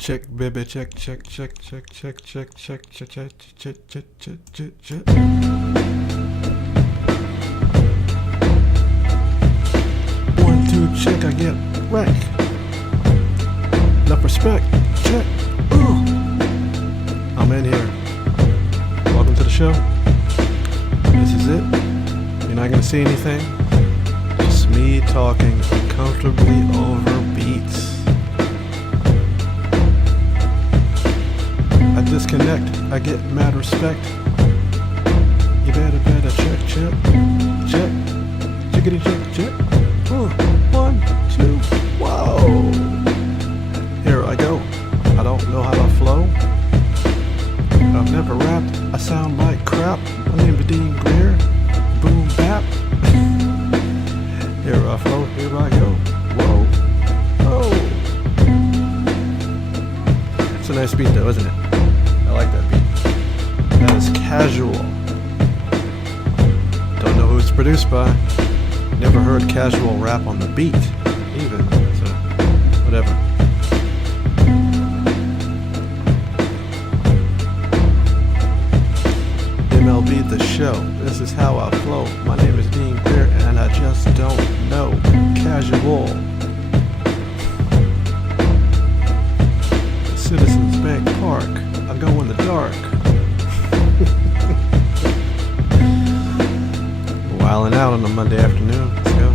Check, baby, check, check, check, check, check, check, check, check, check, check, check, check, check, check. One, two, check, I get wreck. Enough respect, check. Ooh. I'm in here. Welcome to the show. This is it. You're not gonna see anything. Just me talking uncomfortably over beats. I disconnect, I get mad respect. You better check, check, check, chickity check, check. One, two, whoa. Here I go. I don't know how to flow. I've never rapped. I sound like crap. My name's Dean Greer. Boom bap. Here I flow. Here I go. Whoa. Oh. It's a nice beat though, isn't it? I like that beat. That is casual. Don't know who it's produced by. Never heard casual rap on the beat, even. So, whatever. MLB the show. This is how I flow. My name is Dean Greer, and I just don't know. Casual. Citizens Bank Park. I go in the dark. Wilding out on a Monday afternoon. Let's go.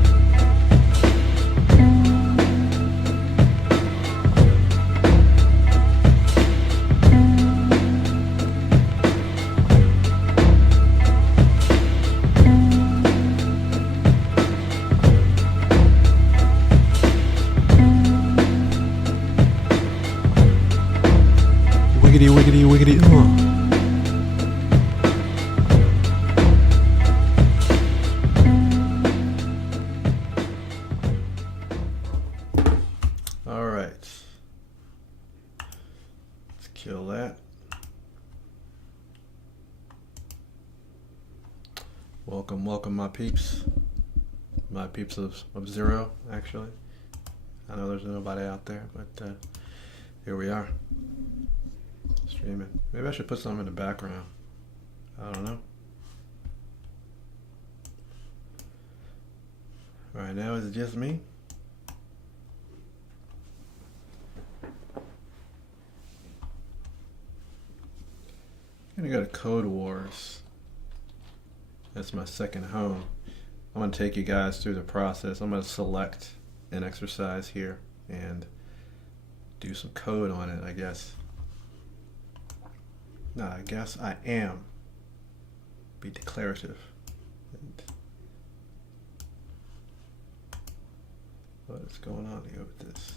Wiggity, wiggity, wiggity, All right. Let's kill that. Welcome, my peeps. My peeps of zero, actually. I know there's nobody out there, but here we are. Streaming. Maybe I should put something in the background. I don't know. Right now, is it just me? I'm gonna go to Code Wars. That's my second home. I'm gonna take you guys through the process. I'm gonna select an exercise here and do some code on it, I guess. No, I guess I am. Be declarative. And what is going on here with this?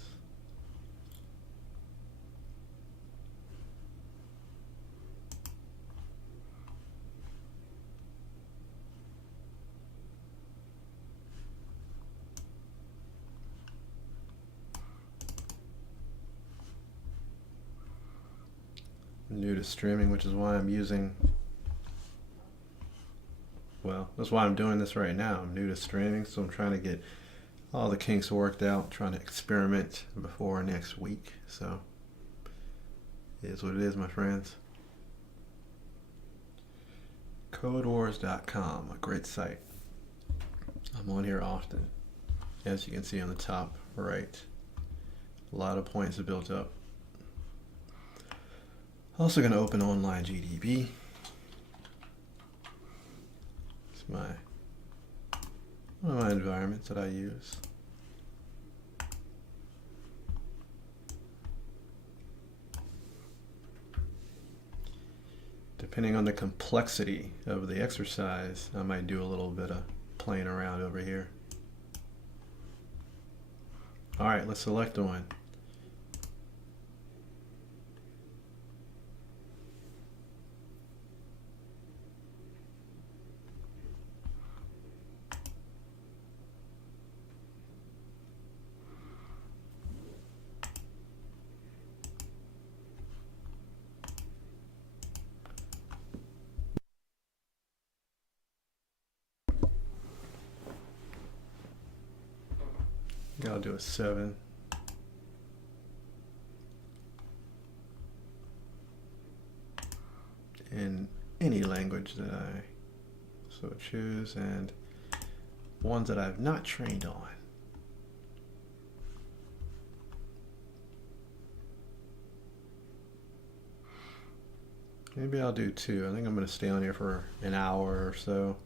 I'm new to streaming, which is why I'm using, well, that's why I'm doing this right now. I'm new to streaming, so I'm trying to get all the kinks worked out, trying to experiment before next week. So it is what it is, my friends. CodeWars.com, a great site. I'm on here often, as you can see on the top right. A lot of points are built up. Also going to open online GDB. It's one of my environments that I use. Depending on the complexity of the exercise, I might do a little bit of playing around over here. All right, let's select one. I'll do a 7. in any language that I so choose, and ones that I've not trained on. Maybe I'll do two. I think I'm going to stay on here for an hour or so.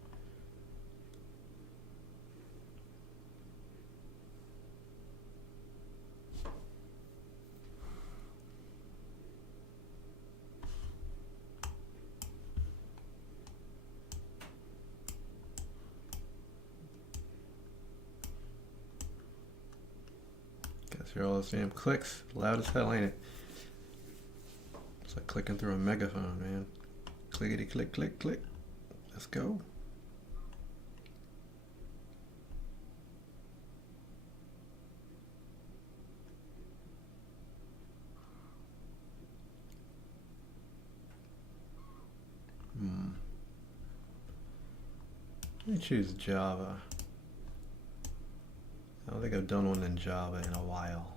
Guys hear all those damn clicks? Loud as hell, ain't it? It's like clicking through a megaphone, man. Clickety click click click. Let's go. Let me choose Java. I don't think I've done one in Java in a while.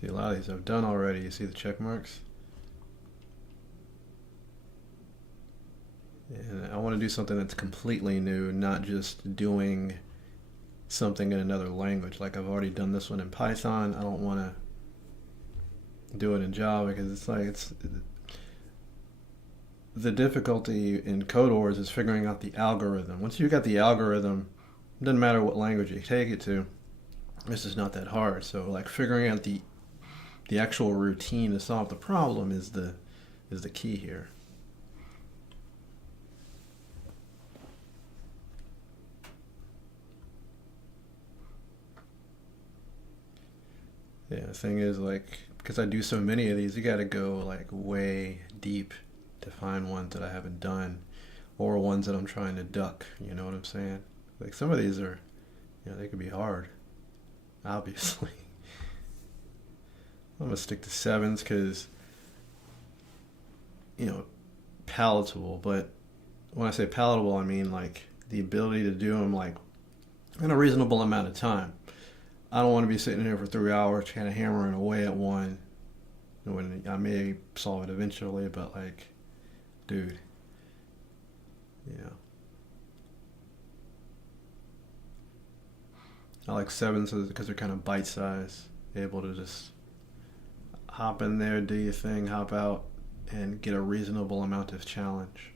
See, a lot of these I've done already. You see the check marks? And I want to do something that's completely new, not just doing something in another language. Like I've already done this one in Python. I don't want to do it in Java because it's like the difficulty in Code Wars is figuring out the algorithm. Once you've got the algorithm, it doesn't matter what language you take it to. This is not that hard. So like figuring out the actual routine to solve the problem is the key here. Yeah, the thing is, like, because I do so many of these, you got to go like way deep to find ones that I haven't done, or ones that I'm trying to duck. You know what I'm saying? Like some of these are, they could be hard. Obviously, I'm gonna stick to sevens because palatable. But when I say palatable, I mean like the ability to do them like in a reasonable amount of time. I don't want to be sitting here for 3 hours kind of hammering away at one. When I may solve it eventually, but like, dude, you know. I like sevens because they're kind of bite size, able to just hop in there, do your thing, hop out, and get a reasonable amount of challenge.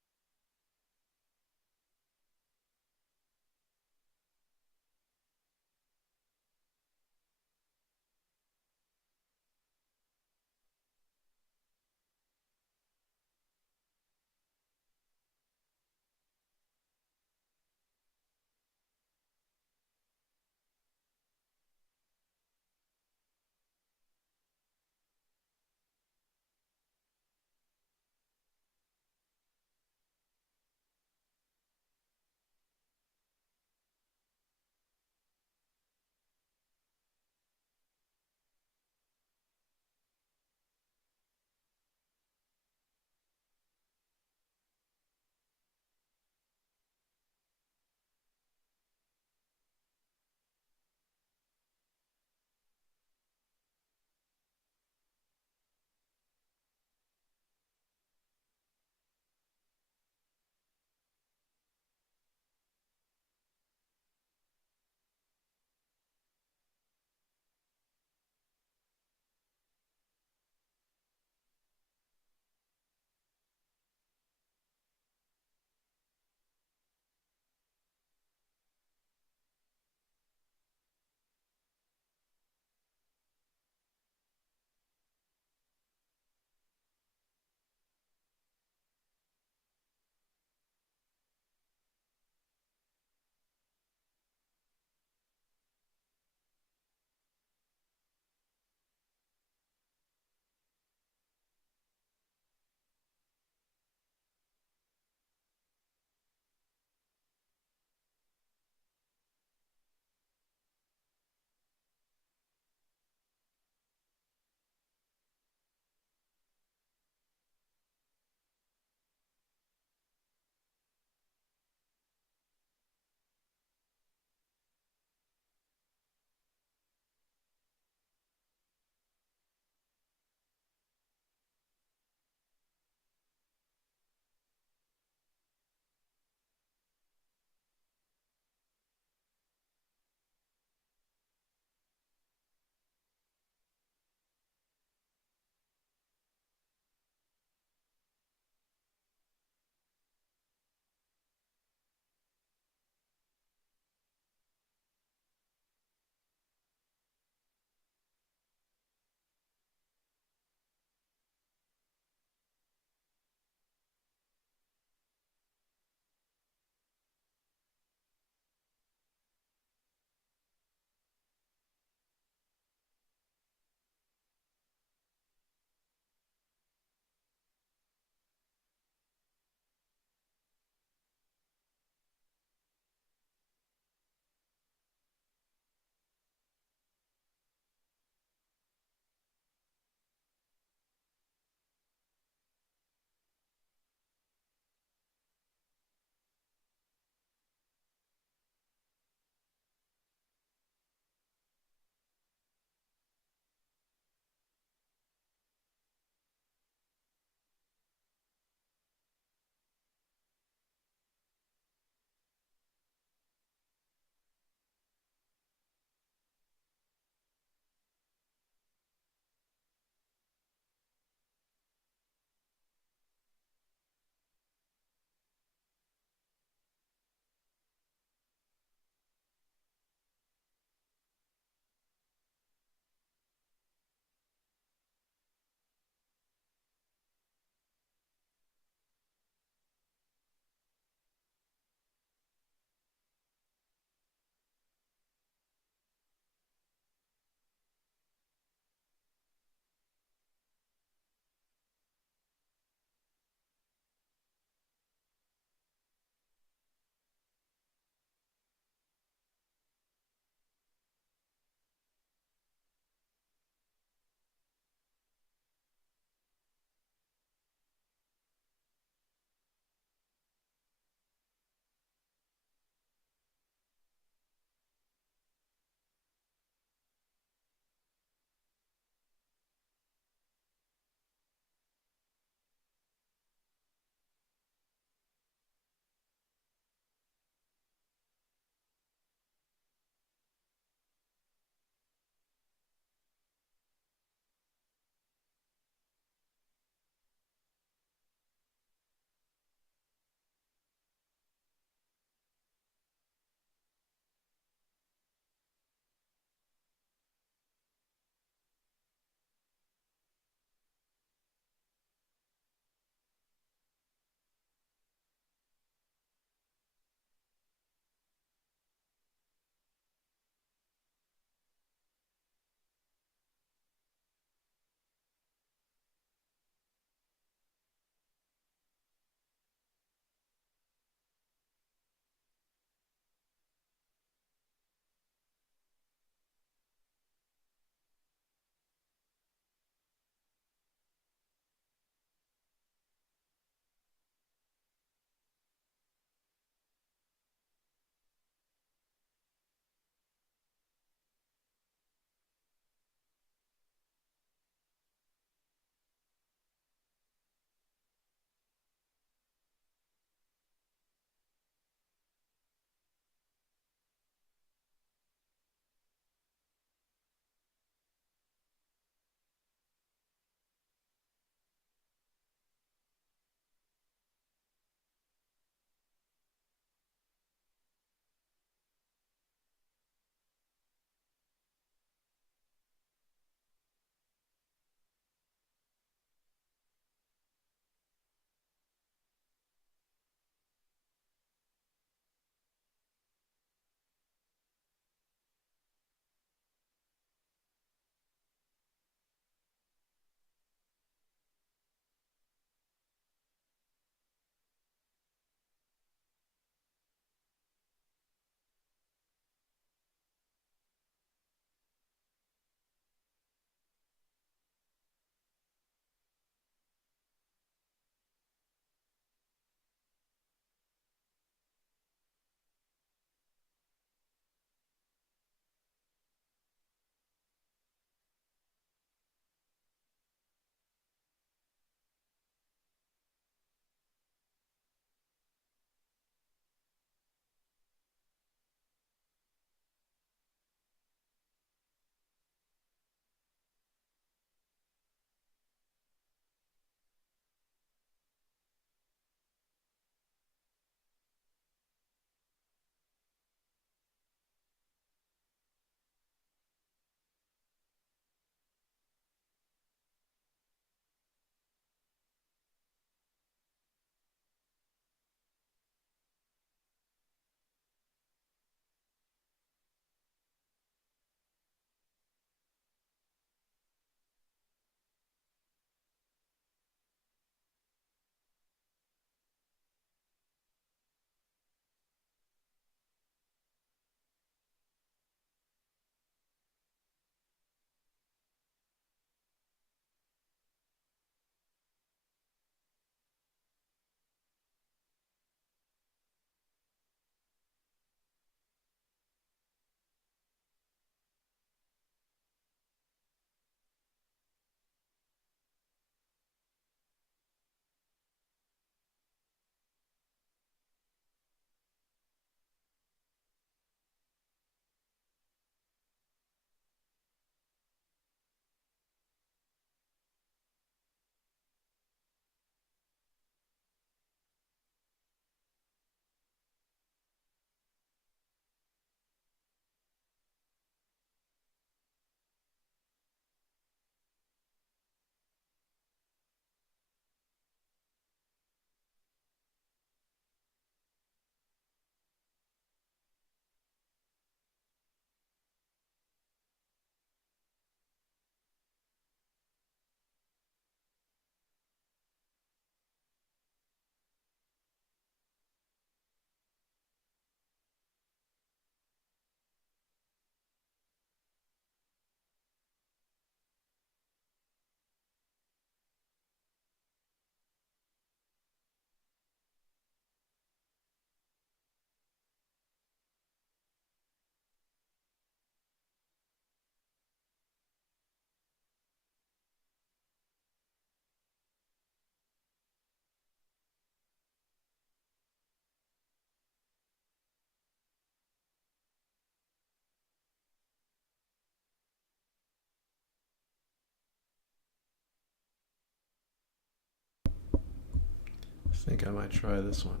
think I might try this one.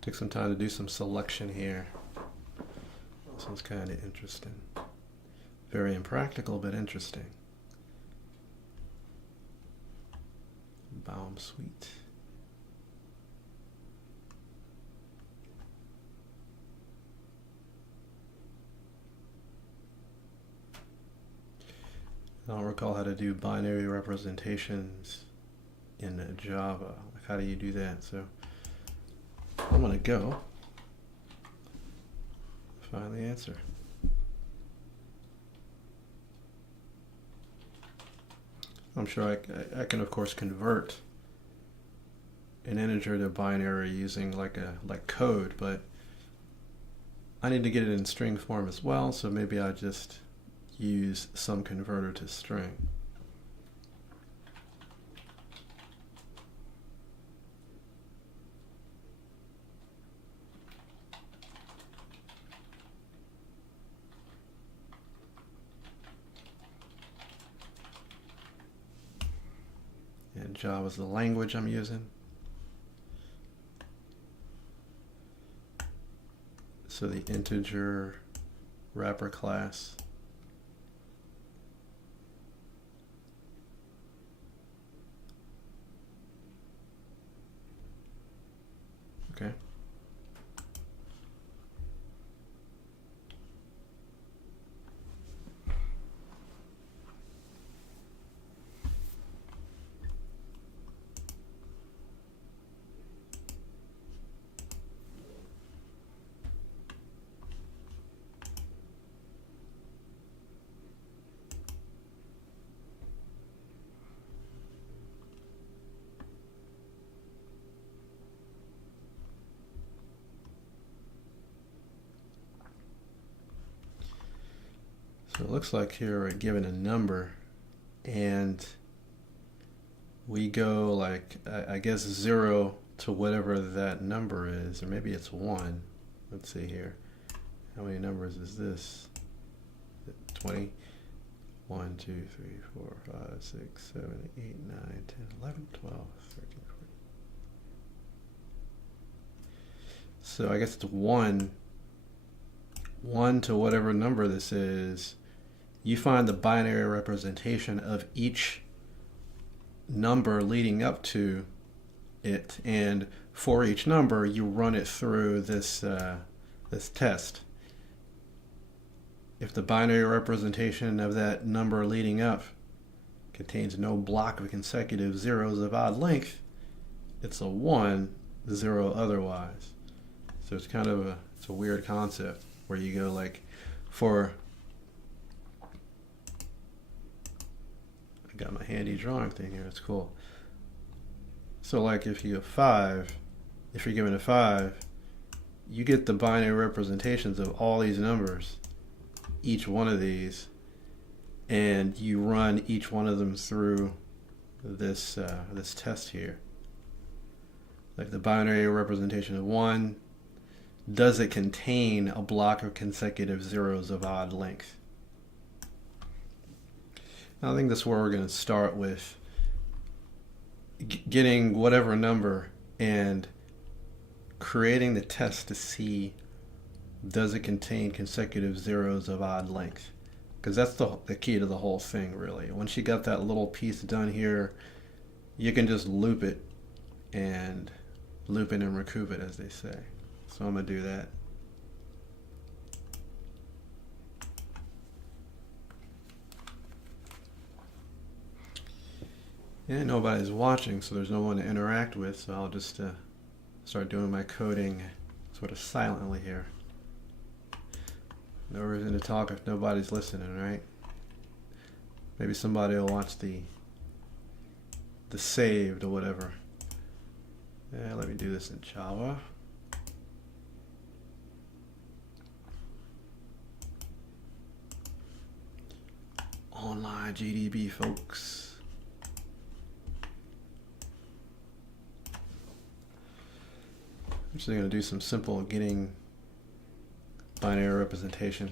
Took some time to do some selection here. This one's kind of interesting. Very impractical, but interesting. Baum Suite. I don't recall how to do binary representations in Java. Like, how do you do that? So I'm going to go find the answer. I'm sure I can of course convert an integer to binary using like code, but I need to get it in string form as well, so maybe I just use some converter to string. And Java is the language I'm using. So the integer wrapper class. Okay. So it looks like here we're given a number, and we go like, I guess 0 to whatever that number is, or maybe it's 1. Let's see here. How many numbers is this? 20? 1, 2, 3, 4, 5, 6, 7, 8, 9, 10, 11, 12, 13, 14. So I guess it's 1 to whatever number this is. You find the binary representation of each number leading up to it, and for each number you run it through this this test. If the binary representation of that number leading up contains no block of consecutive zeros of odd length, it's a 1, 0 otherwise. So it's kind of it's a weird concept where you go like for, I got my handy drawing thing here, it's cool. So like if you have 5, if you're given a 5, you get the binary representations of all these numbers, each one of these, and you run each one of them through this this test here. Like the binary representation of 1, does it contain a block of consecutive zeros of odd length? I think that's where we're going to start with getting whatever number and creating the test to see, does it contain consecutive zeros of odd length? Because that's the key to the whole thing, really. Once you got that little piece done here, you can just loop it and recoup it, as they say. So I'm going to do that. And nobody's watching, so there's no one to interact with, so I'll just start doing my coding sort of silently here. No reason to talk if nobody's listening, right? Maybe somebody will watch the saved or whatever. Yeah, let me do this in Java. Online GDB, folks. I'm just going to do some simple getting binary representation.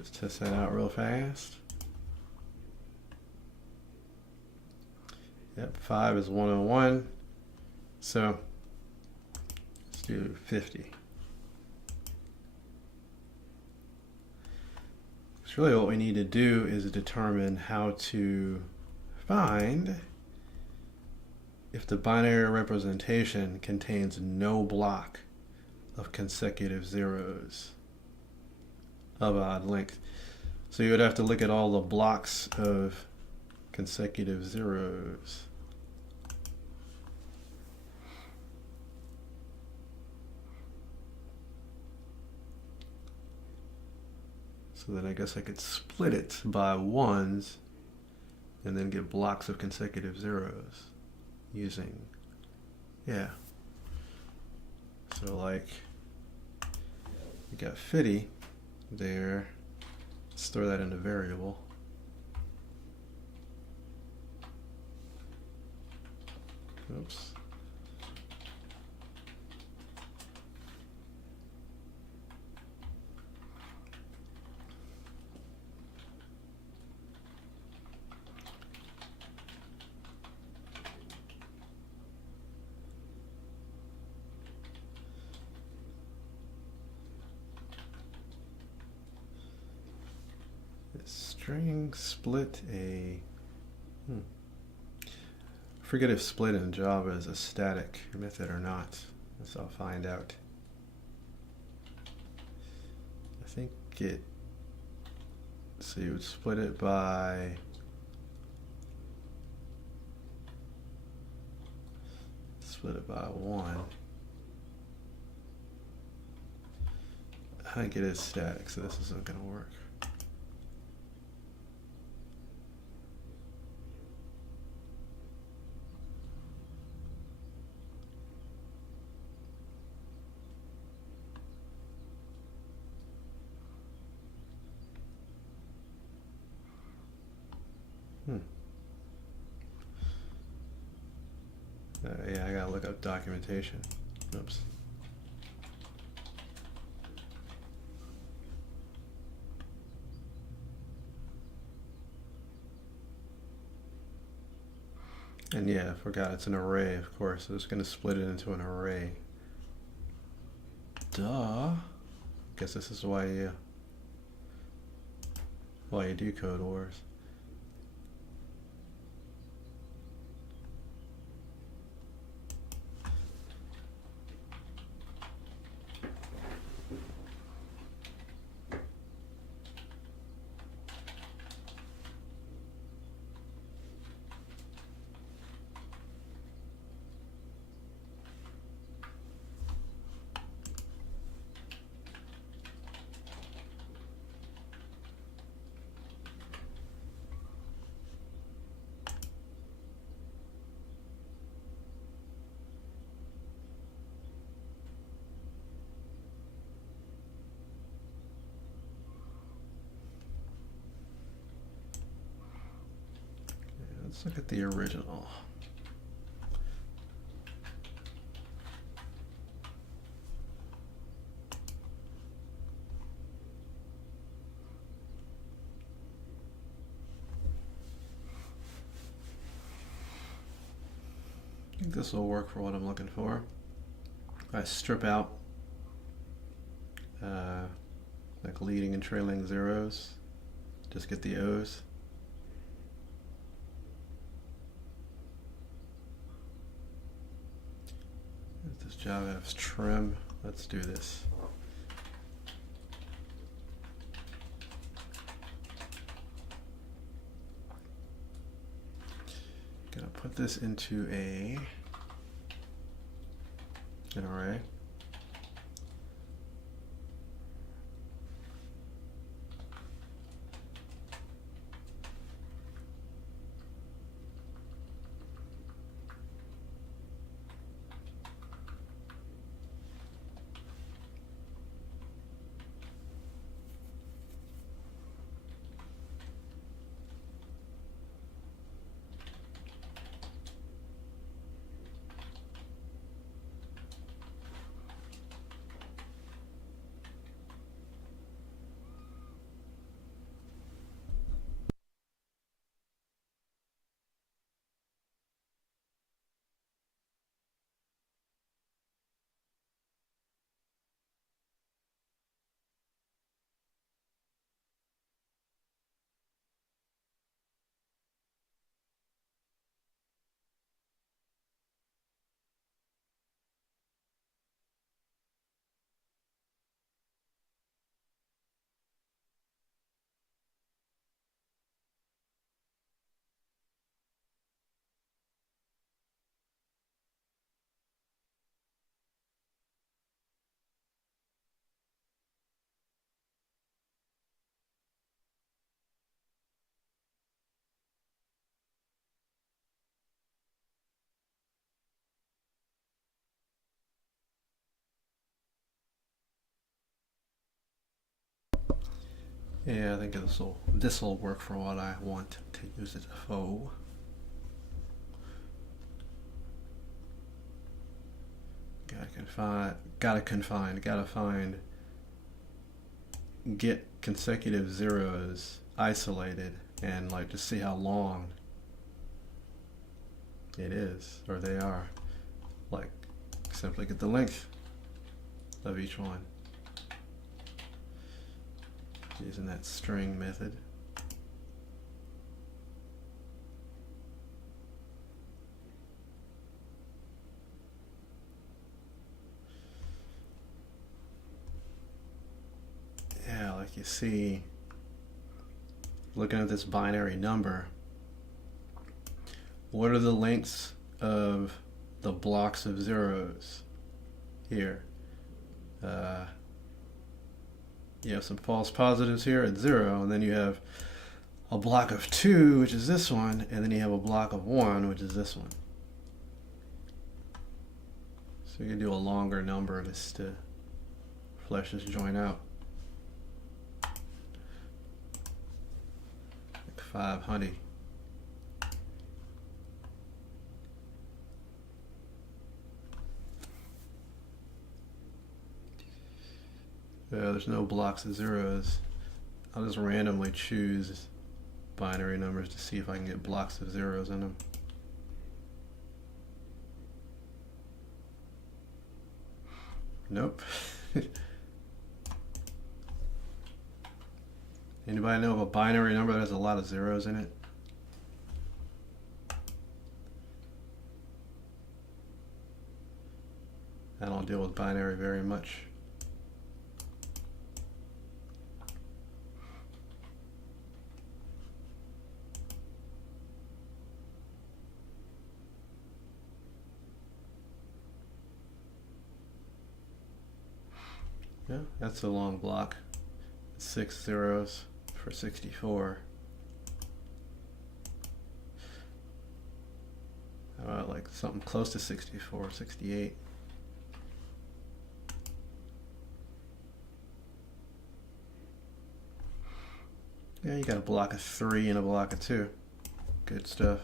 Just test that out real fast. Yep, 5 is 101. So let's do 50. So really what we need to do is determine how to find if the binary representation contains no block of consecutive zeros of odd length. So you would have to look at all the blocks of consecutive zeros. So then I guess I could split it by ones and then get blocks of consecutive zeros using, yeah. So like, we got 50 there. Let's throw that in a variable. Oops. String split a, forget if split in Java is a static method or not. Guess I'll find out. I think it, so you would split it by, split it by 1. I think it is static, so this isn't going to work. Yeah, I gotta look up documentation. Oops. And yeah, I forgot it's an array, of course. So it's gonna split it into an array. Duh. Guess this is why you do Code Wars. Let's look at the original. I think this will work for what I'm looking for. I strip out like leading and trailing zeros, just get the O's. This Java has trim. Let's do this. Gonna put this into an array. Yeah, I think this'll work for what I want to use it for. Gotta find get consecutive zeros isolated and like just see how long it is, or they are. Like simply get the length of each one using that string method. Yeah, like you see, looking at this binary number, what are the lengths of the blocks of zeros here? You have some false positives here at 0, and then you have a block of 2, which is this one, and then you have a block of 1, which is this one. So you can do a longer number just to flesh this joint out. Like 500. There's no blocks of zeros. I'll just randomly choose binary numbers to see if I can get blocks of zeros in them. Nope. Anybody know of a binary number that has a lot of zeros in it? I don't deal with binary very much. Yeah, that's a long block. 6 zeros for 64. How about like something close to 64, 68? Yeah, you got a block of 3 and a block of 2. Good stuff.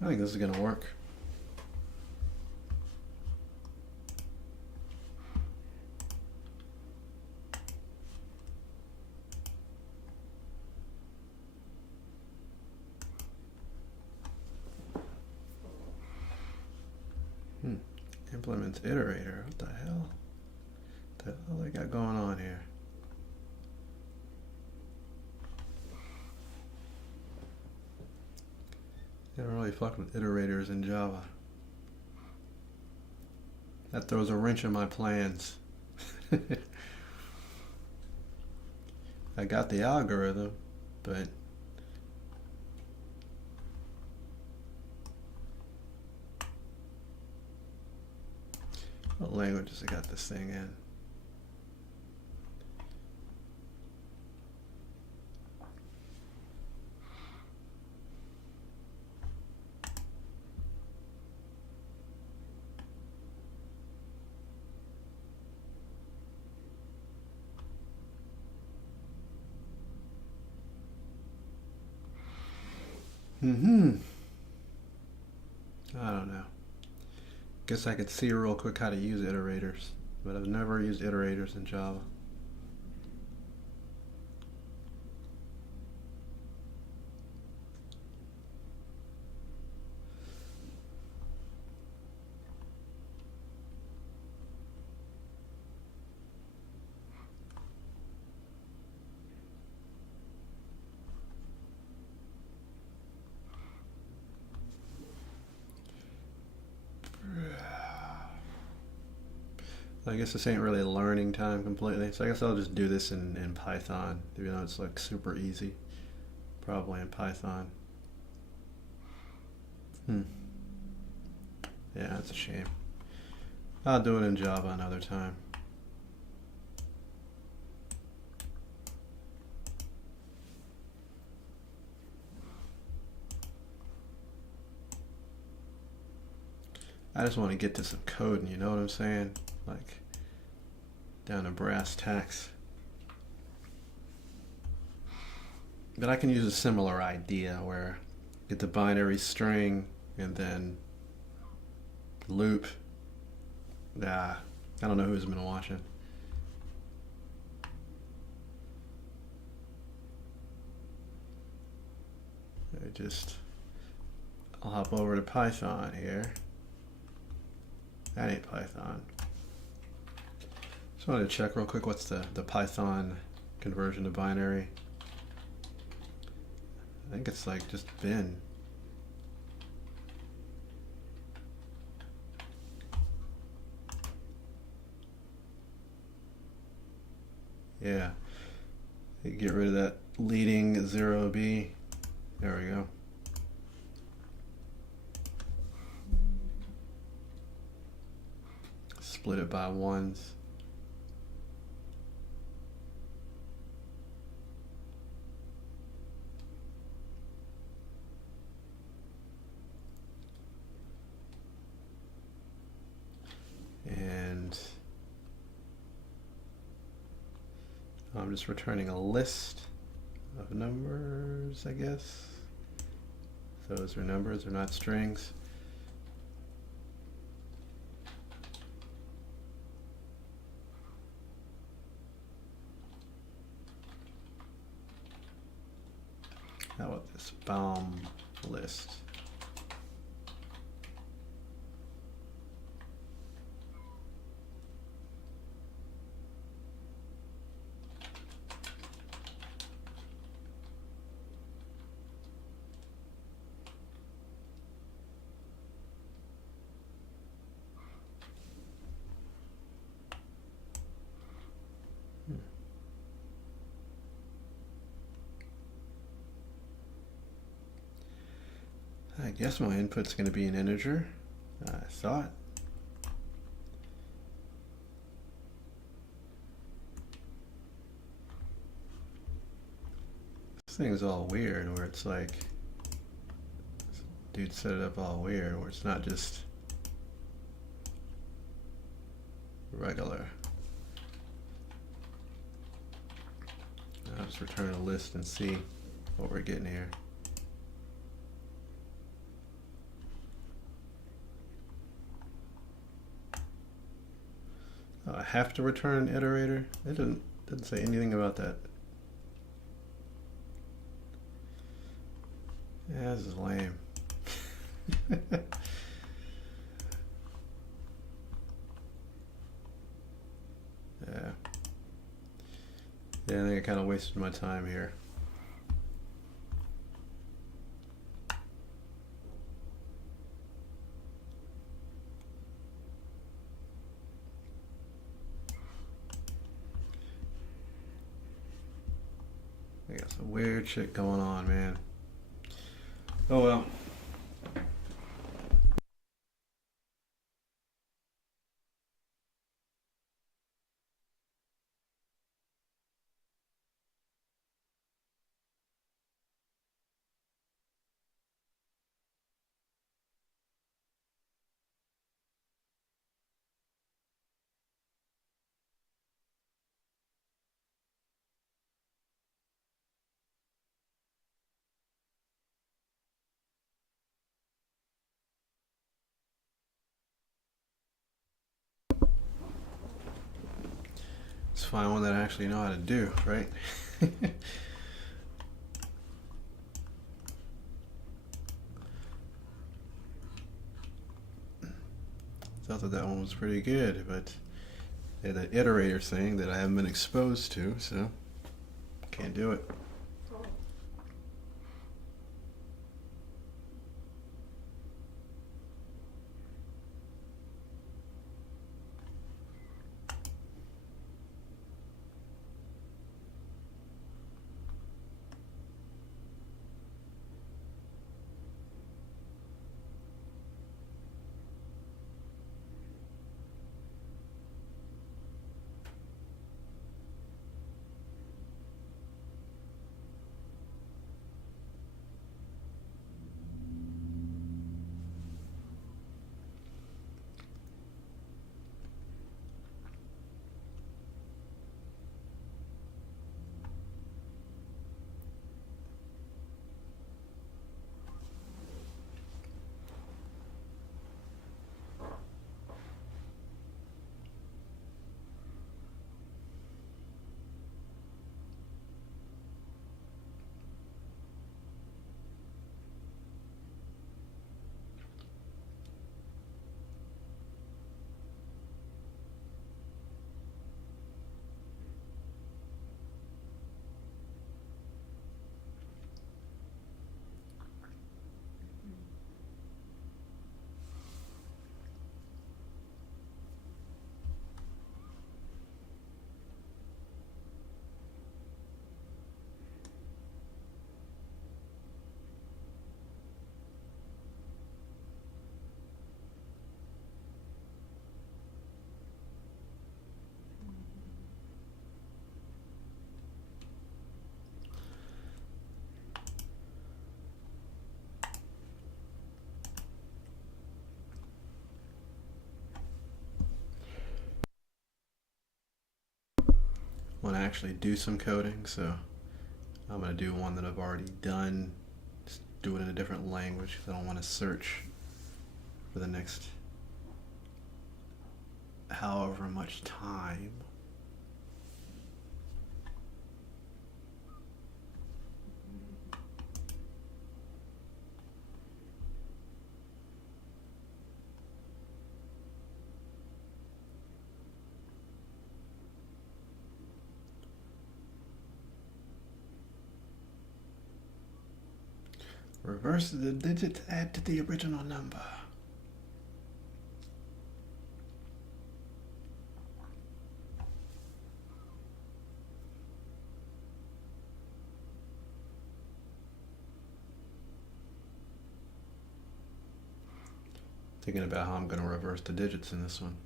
I think this is going to work. Implements iterator. What the hell? What the hell they got going on here? They don't really fuck with iterators in Java. That throws a wrench in my plans. I got the algorithm, but what languages I got this thing in? I don't know. Guess I could see real quick how to use iterators, but I've never used iterators in Java. I guess this ain't really learning time completely, so I guess I'll just do this in Python, even though it's like super easy. Probably in Python. Yeah, that's a shame. I'll do it in Java another time. I just want to get to some coding, you know what I'm saying? Like, down to brass tacks. But I can use a similar idea where get the binary string and then loop. I don't know who's been watching. I'll hop over to Python here. That ain't Python. Just wanted to check real quick what's the Python conversion to binary. I think it's like just bin. Yeah. You get rid of that leading 0B. There we go. Split it by ones. And I'm just returning a list of numbers, I guess. Those are numbers, they're not strings. How about this Baum list? I guess my input's going to be an integer. I thought. This thing's all weird where it's like, dude set it up all weird where it's not just regular. I'll just return a list and see what we're getting here. Oh, I have to return an iterator? It didn't say anything about that. Yeah, this is lame. Yeah. Yeah, I think I kind of wasted my time here. I got some weird shit going on, man. Oh well. Let's find one that I actually know how to do, right? Thought that one was pretty good, but they had that iterator thing that I haven't been exposed to, so can't do it. want to actually do some coding, so I'm going to do one that I've already done. Just do it in a different language because I don't want to search for the next however much time. Reverse the digits, add to the original number. Thinking about how I'm going to reverse the digits in this one.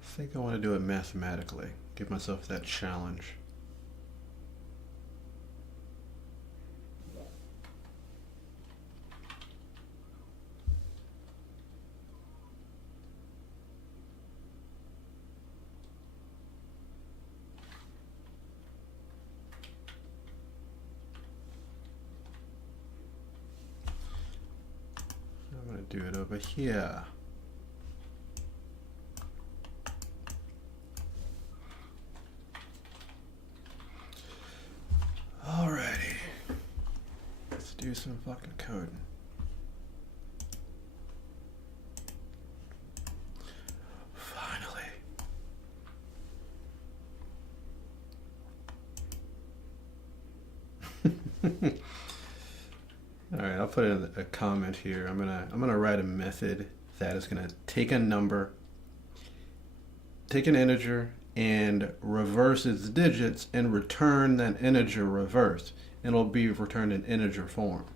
I think I want to do it mathematically. Give myself that challenge. I'm going to do it over here. Alrighty. Let's do some fucking coding. Finally. Alright, I'll put in a comment here. I'm gonna write a method that is gonna take a number, take an integer, and reverse its digits and return that integer reversed. It'll be returned in integer form.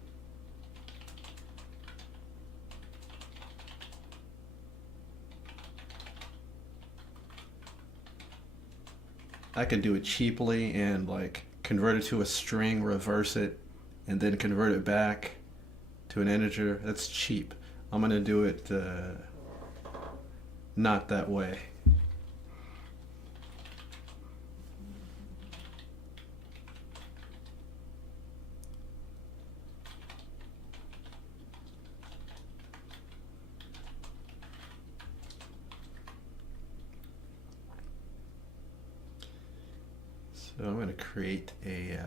I could do it cheaply and like convert it to a string, reverse it, and then convert it back to an integer. That's cheap. I'm gonna do it not that way. So I'm going to create a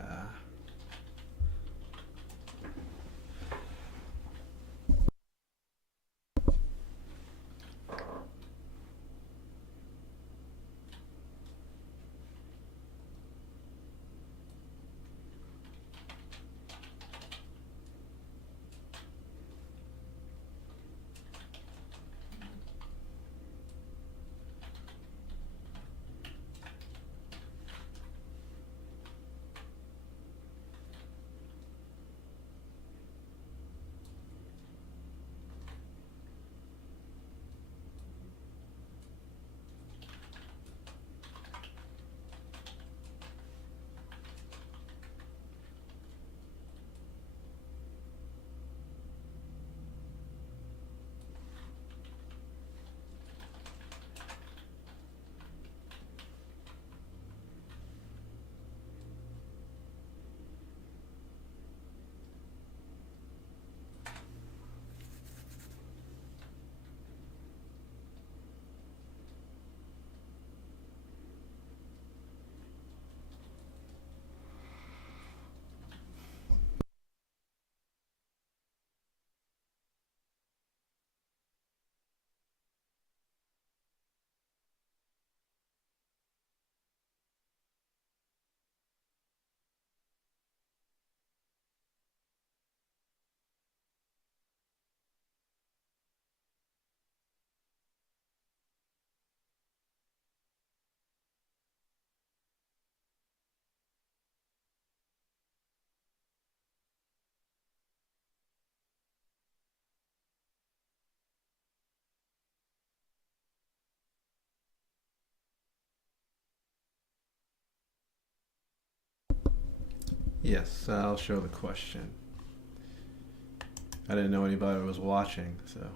yes, I'll show the question. I didn't know anybody was watching, so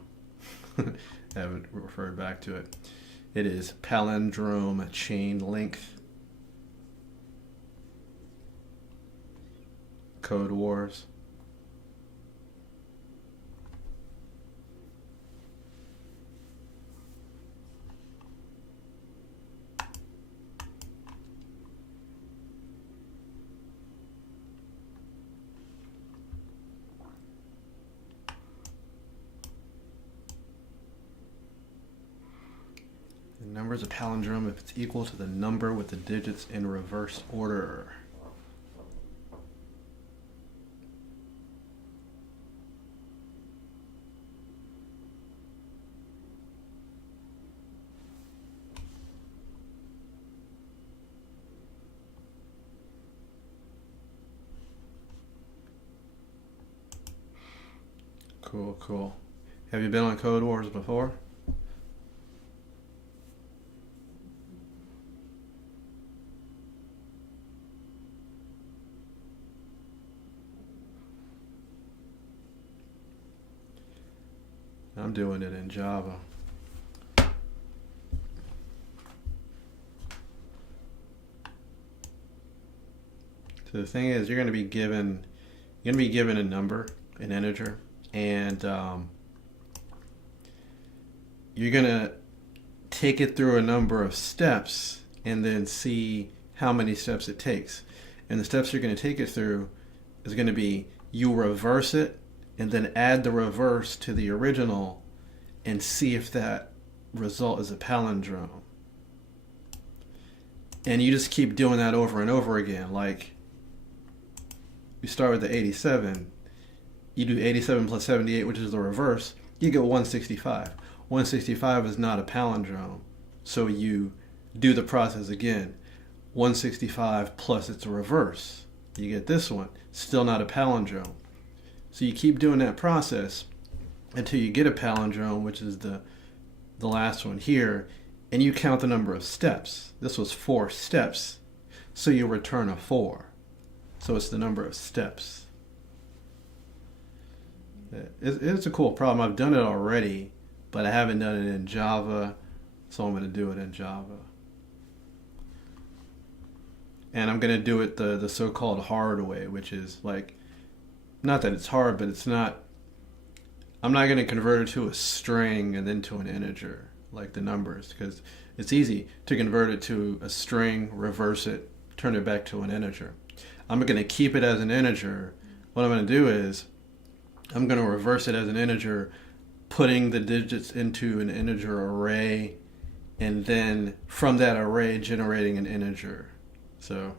I haven't referred back to it. It is palindrome chain length. Code Wars. The number is a palindrome if it's equal to the number with the digits in reverse order. Cool, cool. Have you been on Code Wars before? I'm doing it in Java. So the thing is, you're going to be given a number, an integer, and you're going to take it through a number of steps and then see how many steps it takes. And the steps you're going to take it through is going to be you reverse it and then add the reverse to the original and see if that result is a palindrome. And you just keep doing that over and over again. Like, you start with the 87, you do 87 plus 78, which is the reverse, you get 165. 165 is not a palindrome, so you do the process again. 165 plus its reverse, you get this one, still not a palindrome. So you keep doing that process until you get a palindrome, which is the last one here, and you count the number of steps. This was 4 steps, so you return a 4. So it's the number of steps. It's a cool problem. I've done it already, but I haven't done it in Java, so I'm going to do it in Java. And I'm going to do it the so-called hard way, which is like, not that it's hard, but it's not, I'm not going to convert it to a string and then to an integer, like the numbers, because it's easy to convert it to a string, reverse it, turn it back to an integer. I'm going to keep it as an integer. What I'm going to do is I'm going to reverse it as an integer, putting the digits into an integer array, and then from that array generating an integer. So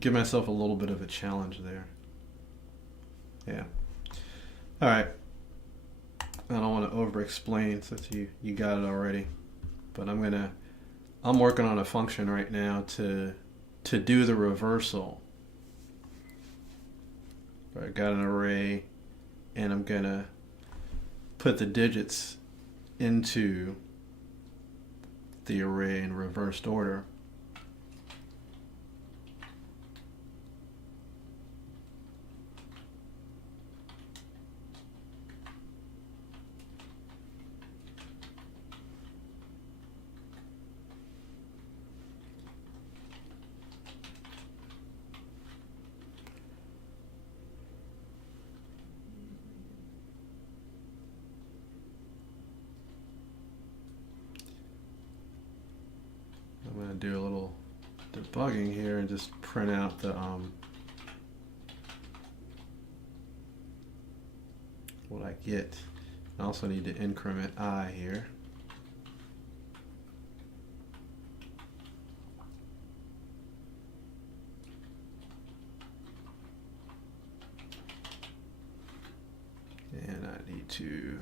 give myself a little bit of a challenge there. Yeah. All right. I don't want to over-explain since you got it already, but I'm working on a function right now to do the reversal. I got an array, and I'm gonna put the digits into the array in reversed order. I'm going to do a little debugging here and just print out the what I get. I also need to increment I here. And I need to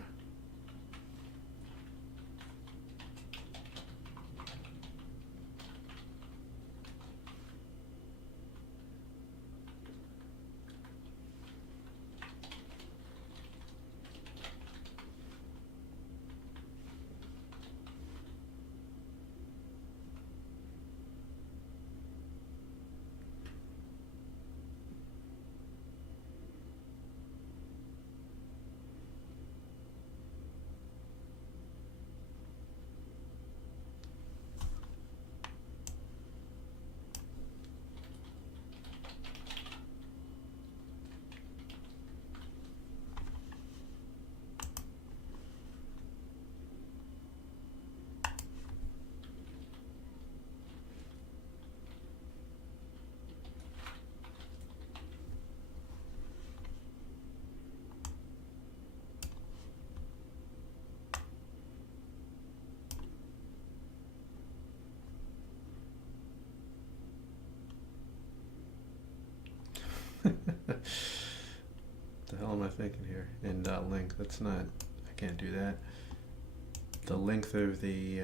The hell am I thinking here? In length. That's not. I can't do that. The length of the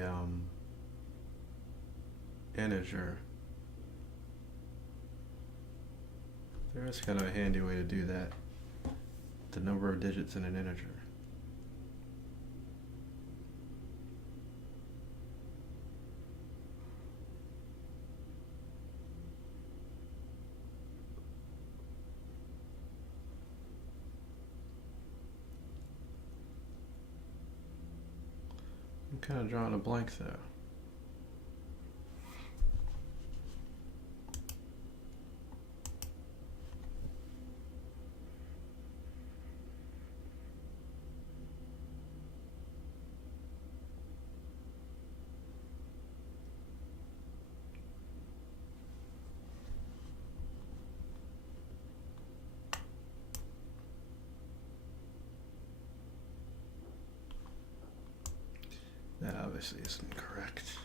integer. There is kind of a handy way to do that. The number of digits in an integer. I'm kind of drawing a blank though. That obviously isn't correct.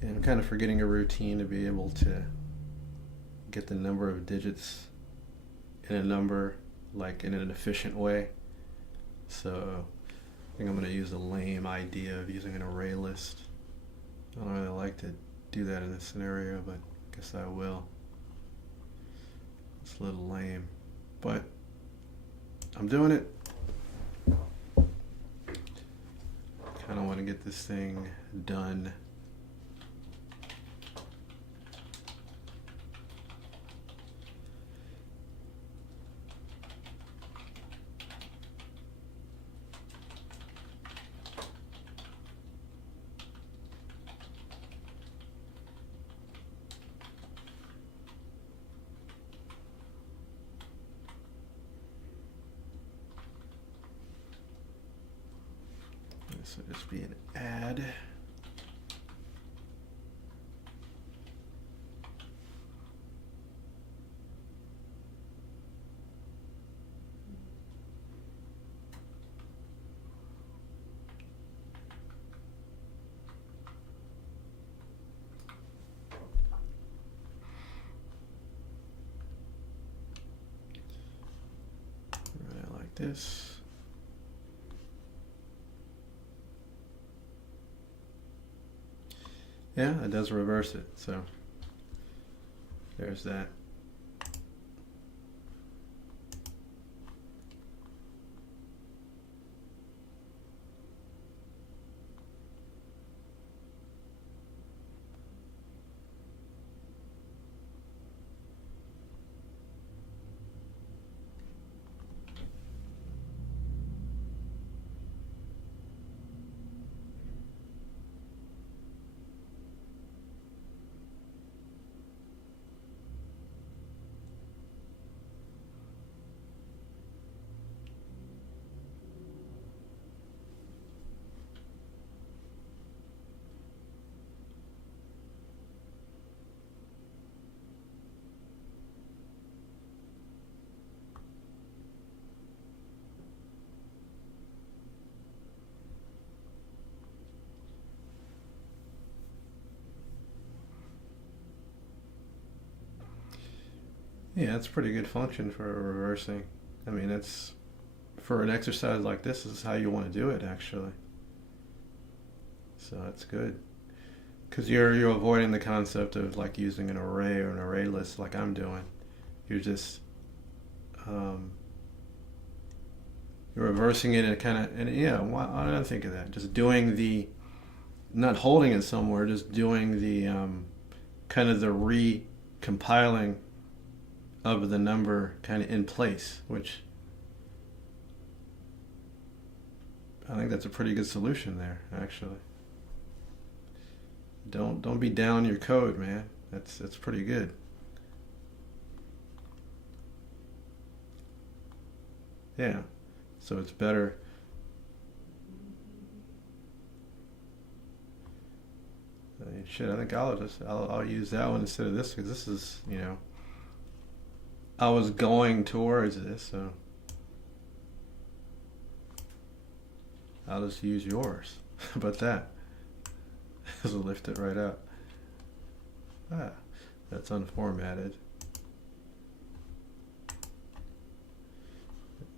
And I'm kind of forgetting a routine to be able to get the number of digits in a number like in an efficient way. So I think I'm going to use a lame idea of using an array list. I don't really like to do that in this scenario, but I guess I will. It's a little lame, but I'm doing it. Kind of want to get this thing done. This will just be an add. Right, like this. Yeah, it does reverse it. So there's that. Yeah, that's a pretty good function for reversing. I mean, it's for an exercise like this is how you want to do it actually. So that's good because you're avoiding the concept of like using an array or an array list like I'm doing. You're just um, you're reversing it and kind of and yeah. Why, I don't think of that. Just doing the not holding it somewhere, just doing the kind of the recompiling of the number kind of in place, which I think that's a pretty good solution there, actually. Don't be down your code, man. That's pretty good. Yeah. So it's better. I mean, shit, I think I'll use that one instead of this because this is I was going towards this, so I'll just use yours. How about that? This will lift it right up. Ah, that's unformatted.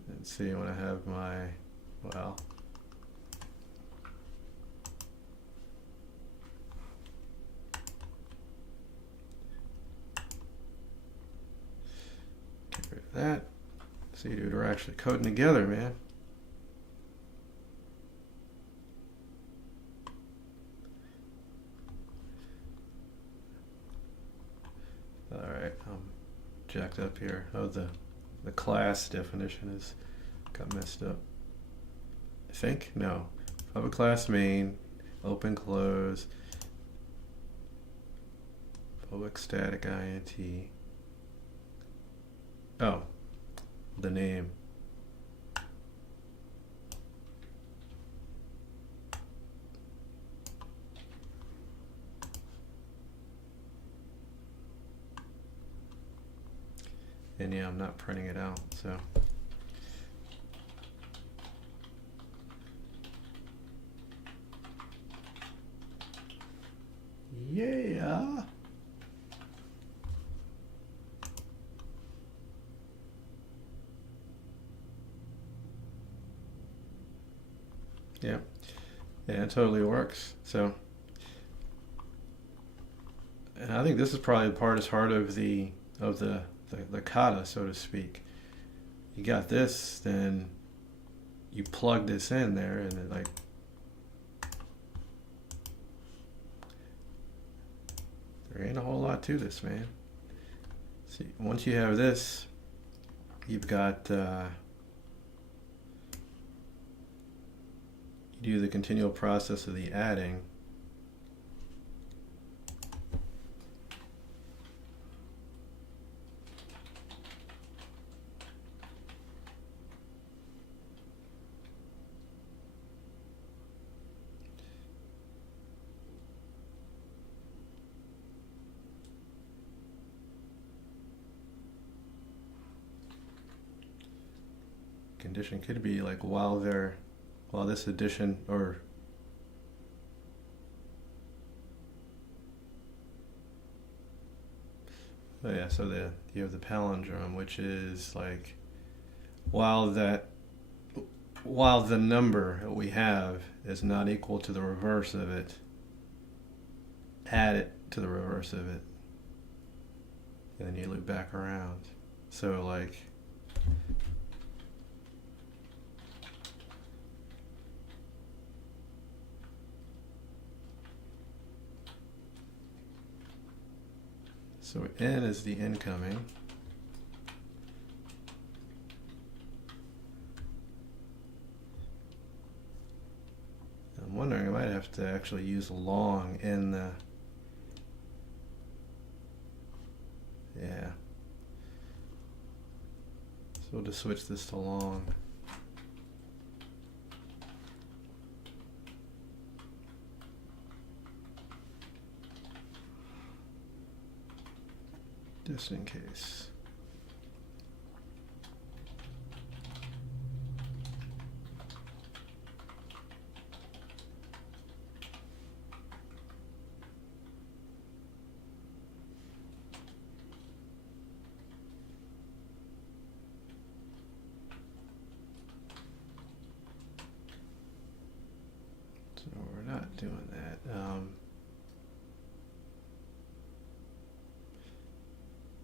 And see when I have my, well, get rid of that. See, dude, we're actually coding together, man. Alright, I'm jacked up here. Oh, the class definition is got messed up. I think? No. Public class main, open close, public static int. Oh, the name. And yeah, I'm not printing it out, so. Yeah. Yeah. Yeah, it totally works. So, and I think this is probably the hardest part of the kata, so to speak. You got this, then you plug this in there, and it like there ain't a whole lot to this, man. See, once you have this, you've got you do the continual process of the adding. Condition could be like while this addition or oh yeah, so you have the palindrome, which is like while the number that we have is not equal to the reverse of it, add it to the reverse of it, and then you loop back around. So like, so N is the incoming. I'm wondering, I might have to actually use long in the, yeah. So we'll just switch this to long. Just in case. So we're not doing that.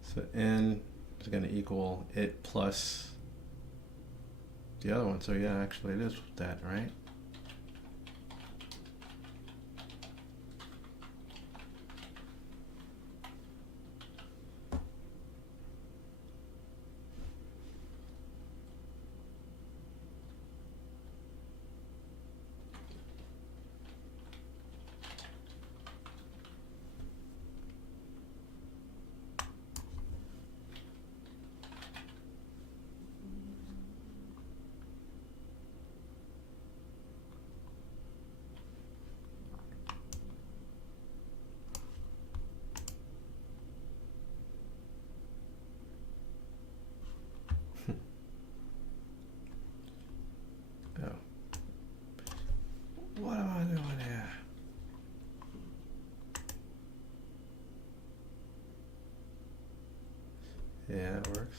So N is going to equal it plus the other one. So yeah, actually it is that, right? Oh. What am I doing here? Yeah, it works.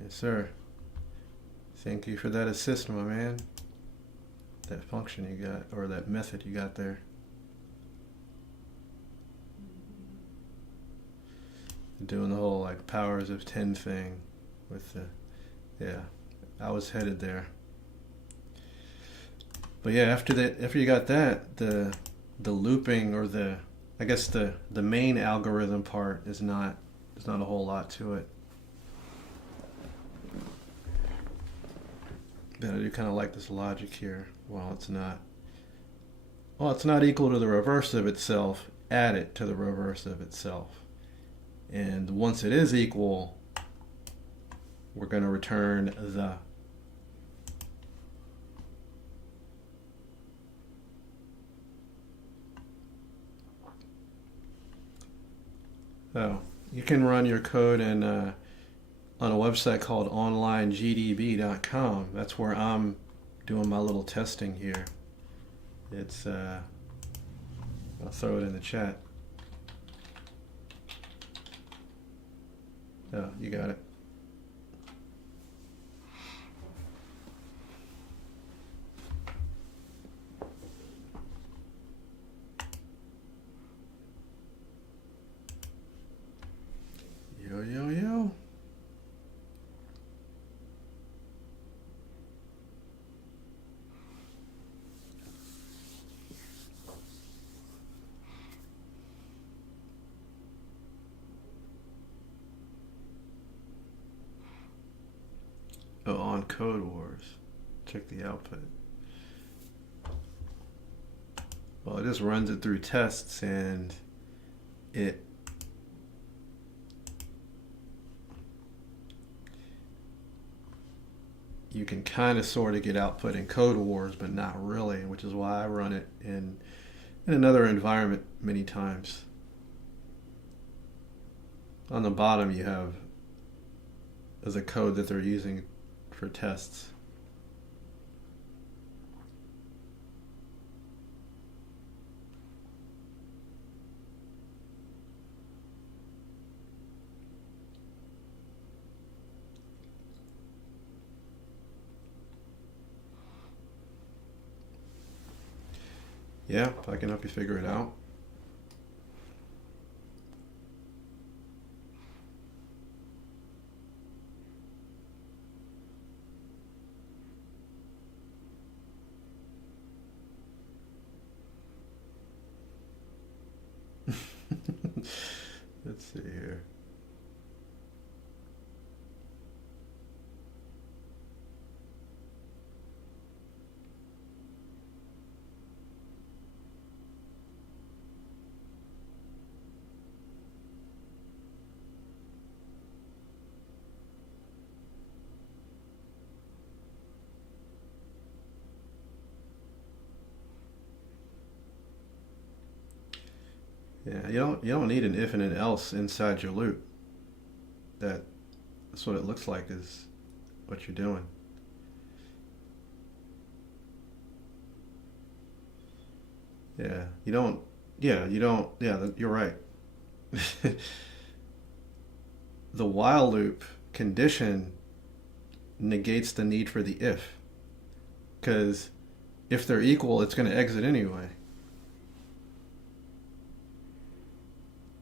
Yes, sir. Thank you for that assist, my man. That function you got, or that method you got there. Doing the whole like powers of 10 thing with the, yeah, I was headed there. But yeah, after you got that, the looping, or the, I guess the main algorithm part is not, there's not a whole lot to it. But I do kind of like this logic here. Well, it's not equal to the reverse of itself, add it to the reverse of itself. And once it is equal, we're going to return the. Oh, you can run your code in on a website called onlinegdb.com. That's where I'm doing my little testing here. It's I'll throw it in the chat. Oh, you got it. Yo, yo, yo. Oh, on Code Wars. Check the output. Well, it just runs it through tests, and it you can kind of sort of get output in Code Wars, but not really, which is why I run it in another environment many times. On the bottom you have the code that they're using for tests. Yeah, I can help you figure it out. Let's see here. Yeah, you don't need an if and an else inside your loop. That's what it looks like is what you're doing. Yeah, you don't. Yeah, you don't. Yeah, you're right. The while loop condition negates the need for the if, because if they're equal, it's going to exit anyway.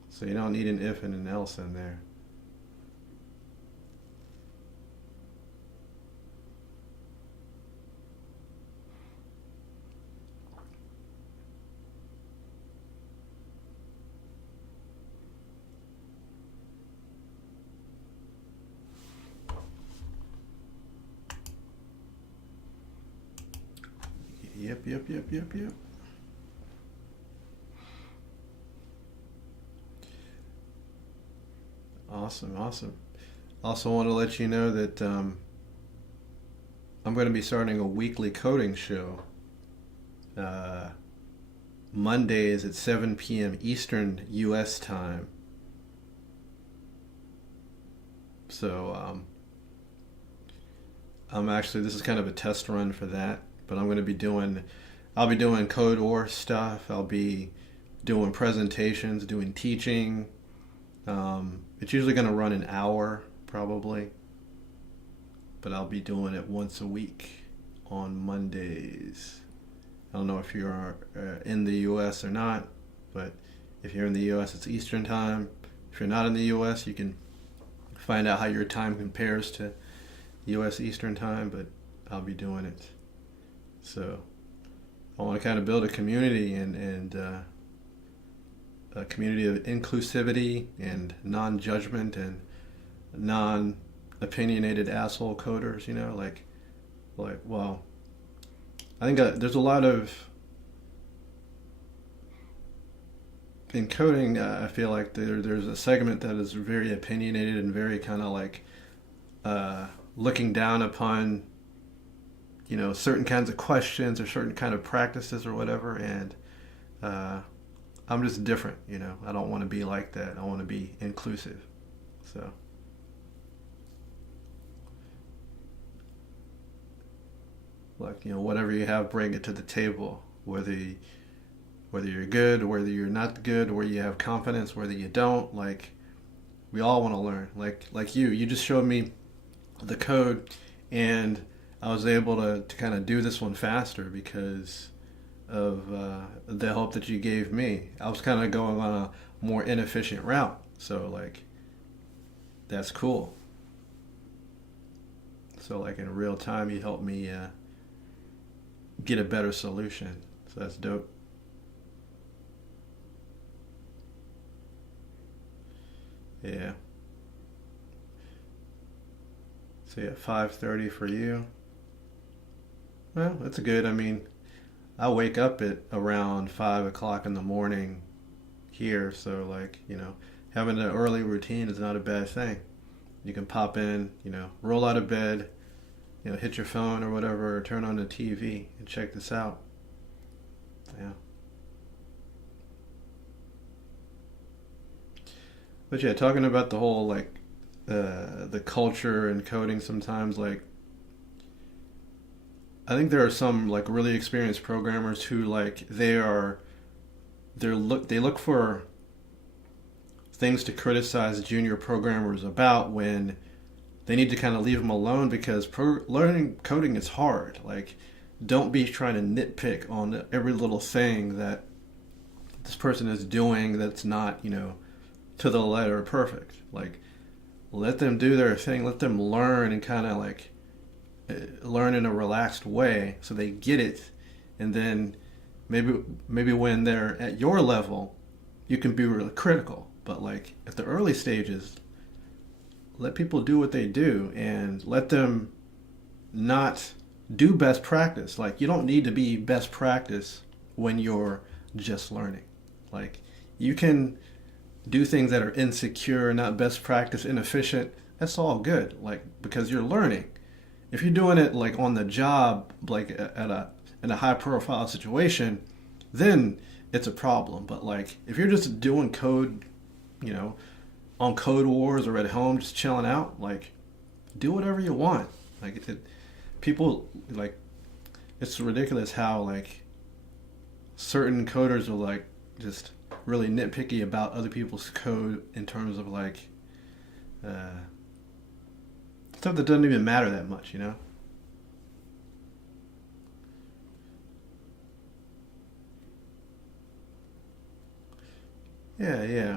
So you don't need an if and an else in there. Yep, yep, yep, yep, yep. Awesome, awesome. Also, want to let you know that I'm going to be starting a weekly coding show. Uh, Mondays at 7 p.m. Eastern U.S. time. So I'm actually, this is kind of a test run for that, but I'll be doing code or stuff. I'll be doing presentations, doing teaching. It's usually going to run an hour probably, but I'll be doing it once a week on Mondays. I don't know if you're in the U.S. or not, but if you're in the U.S., it's Eastern time. If you're not in the U.S., you can find out how your time compares to U.S. Eastern time, but I'll be doing it. So I want to kind of build a community and a community of inclusivity and non-judgment and non-opinionated asshole coders. Well, I think there's a lot of in coding. I feel like there's a segment that is very opinionated and very kind of like looking down upon certain kinds of questions or certain kind of practices or whatever, and I'm just different. I don't want to be like that. I want to be inclusive. So like whatever you have, bring it to the table. Whether you're good, whether you're not good, whether you have confidence, whether you don't. Like we all want to learn. Like you just showed me the code, and I was able to kind of do this one faster because of the help that you gave me. I was kind of going on a more inefficient route, so like that's cool. So like in real time, you helped me get a better solution. So that's dope. Yeah. So yeah, 5:30 for you. Well, that's good. I mean, I wake up at around 5 o'clock in the morning here, so like having an early routine is not a bad thing. You can pop in, roll out of bed, hit your phone or whatever, or turn on the TV and check this out. Yeah. But yeah, talking about the whole like the culture and coding sometimes, like I think there are some like really experienced programmers who like they look for things to criticize junior programmers about when they need to kind of leave them alone because learning coding is hard. Like don't be trying to nitpick on every little thing that this person is doing that's not, to the letter perfect. Like, let them do their thing, let them learn and kind of like learn in a relaxed way so they get it. And then maybe when they're at your level, you can be really critical. But like at the early stages, let people do what they do and let them not do best practice. Like, you don't need to be best practice when you're just learning. Like, you can do things that are insecure, not best practice, inefficient. That's all good, like, because you're learning. If you're doing it like on the job, like at a in a high profile situation, then it's a problem. But like if you're just doing code, you know, on Code Wars or at home just chilling out, like, do whatever you want. Like people like, it's ridiculous how like certain coders are like just really nitpicky about other people's code in terms of like stuff that doesn't even matter that much, you know? Yeah, yeah.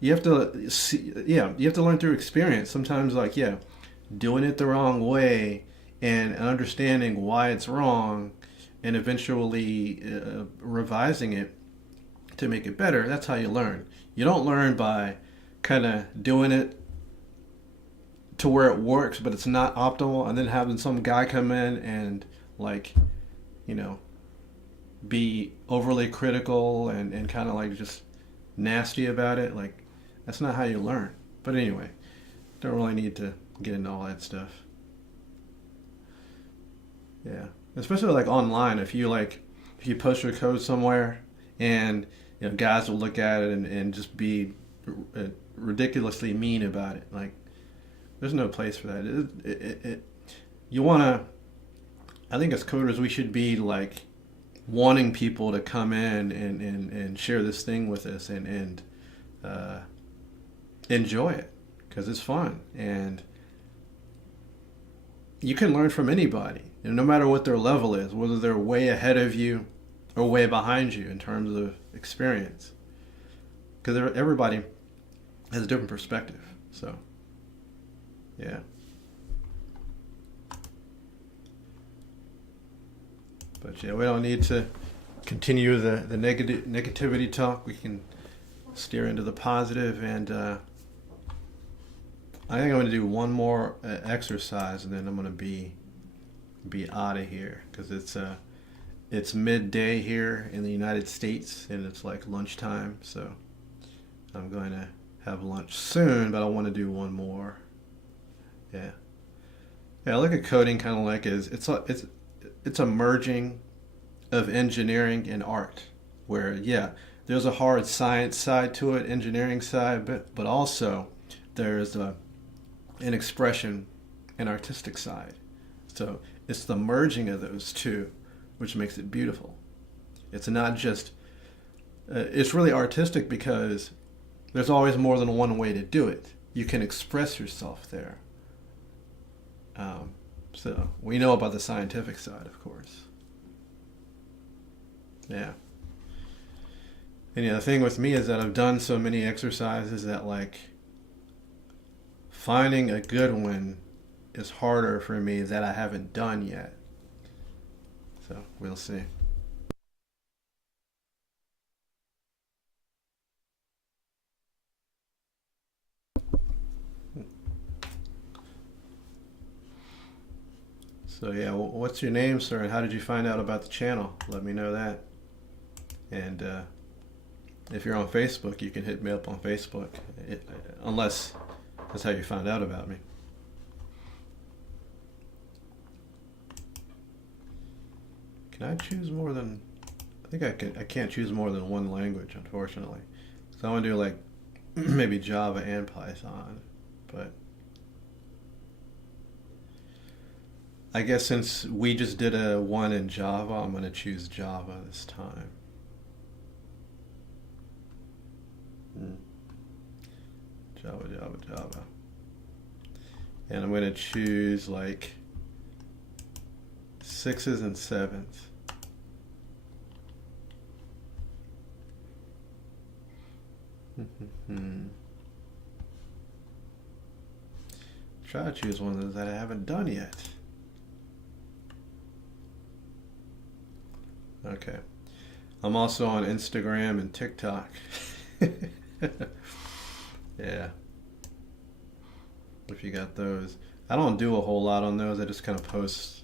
You have to see, yeah, you have to learn through experience. Sometimes, like, yeah, doing it the wrong way and understanding why it's wrong and eventually revising it to make it better, that's how you learn. You don't learn by kind of doing it to where it works, but it's not optimal, and then having some guy come in and, like, you know, be overly critical and kind of like just nasty about it. Like, that's not how you learn. But anyway, don't really need to get into all that stuff. Yeah, especially like online. If you post your code somewhere, and guys will look at it and just be ridiculously mean about it. Like, there's no place for that. You want to. I think as coders, we should be like wanting people to come in and share this thing with us and uh, enjoy it because it's fun and you can learn from anybody, no matter what their level is, whether they're way ahead of you or way behind you in terms of experience. Because everybody has a different perspective. So, yeah. But yeah, we don't need to continue the negativity talk. We can steer into the positive, and I think I'm going to do one more exercise, and then I'm going to be out of here because it's midday here in the United States, and it's like lunchtime. So I'm going to have lunch soon, but I want to do one more. Yeah, yeah. I look at coding kind of like it's a merging of engineering and art, where yeah, there's a hard science side to it, engineering side, but also there's an expression, an artistic side. So it's the merging of those two, which makes it beautiful. It's not just it's really artistic because there's always more than one way to do it. You can express yourself there. So we know about the scientific side, of course. Yeah. And yeah, the thing with me is that I've done so many exercises that like finding a good one is harder for me that I haven't done yet. So we'll see. So yeah, what's your name, sir, and how did you find out about the channel? Let me know that. And if you're on Facebook, you can hit me up on Facebook, unless that's how you found out about me. Can I choose more than? I think I can. I can't choose more than one language, unfortunately. So I want to do like maybe Java and Python, but I guess since we just did a one in Java, I'm going to choose Java this time. Hmm. Java, Java, Java. And I'm going to choose like sixes and sevens. Try to choose one of those that I haven't done yet. Okay. I'm also on Instagram and TikTok. Yeah, if you got those. I don't do a whole lot on those. I just kind of post,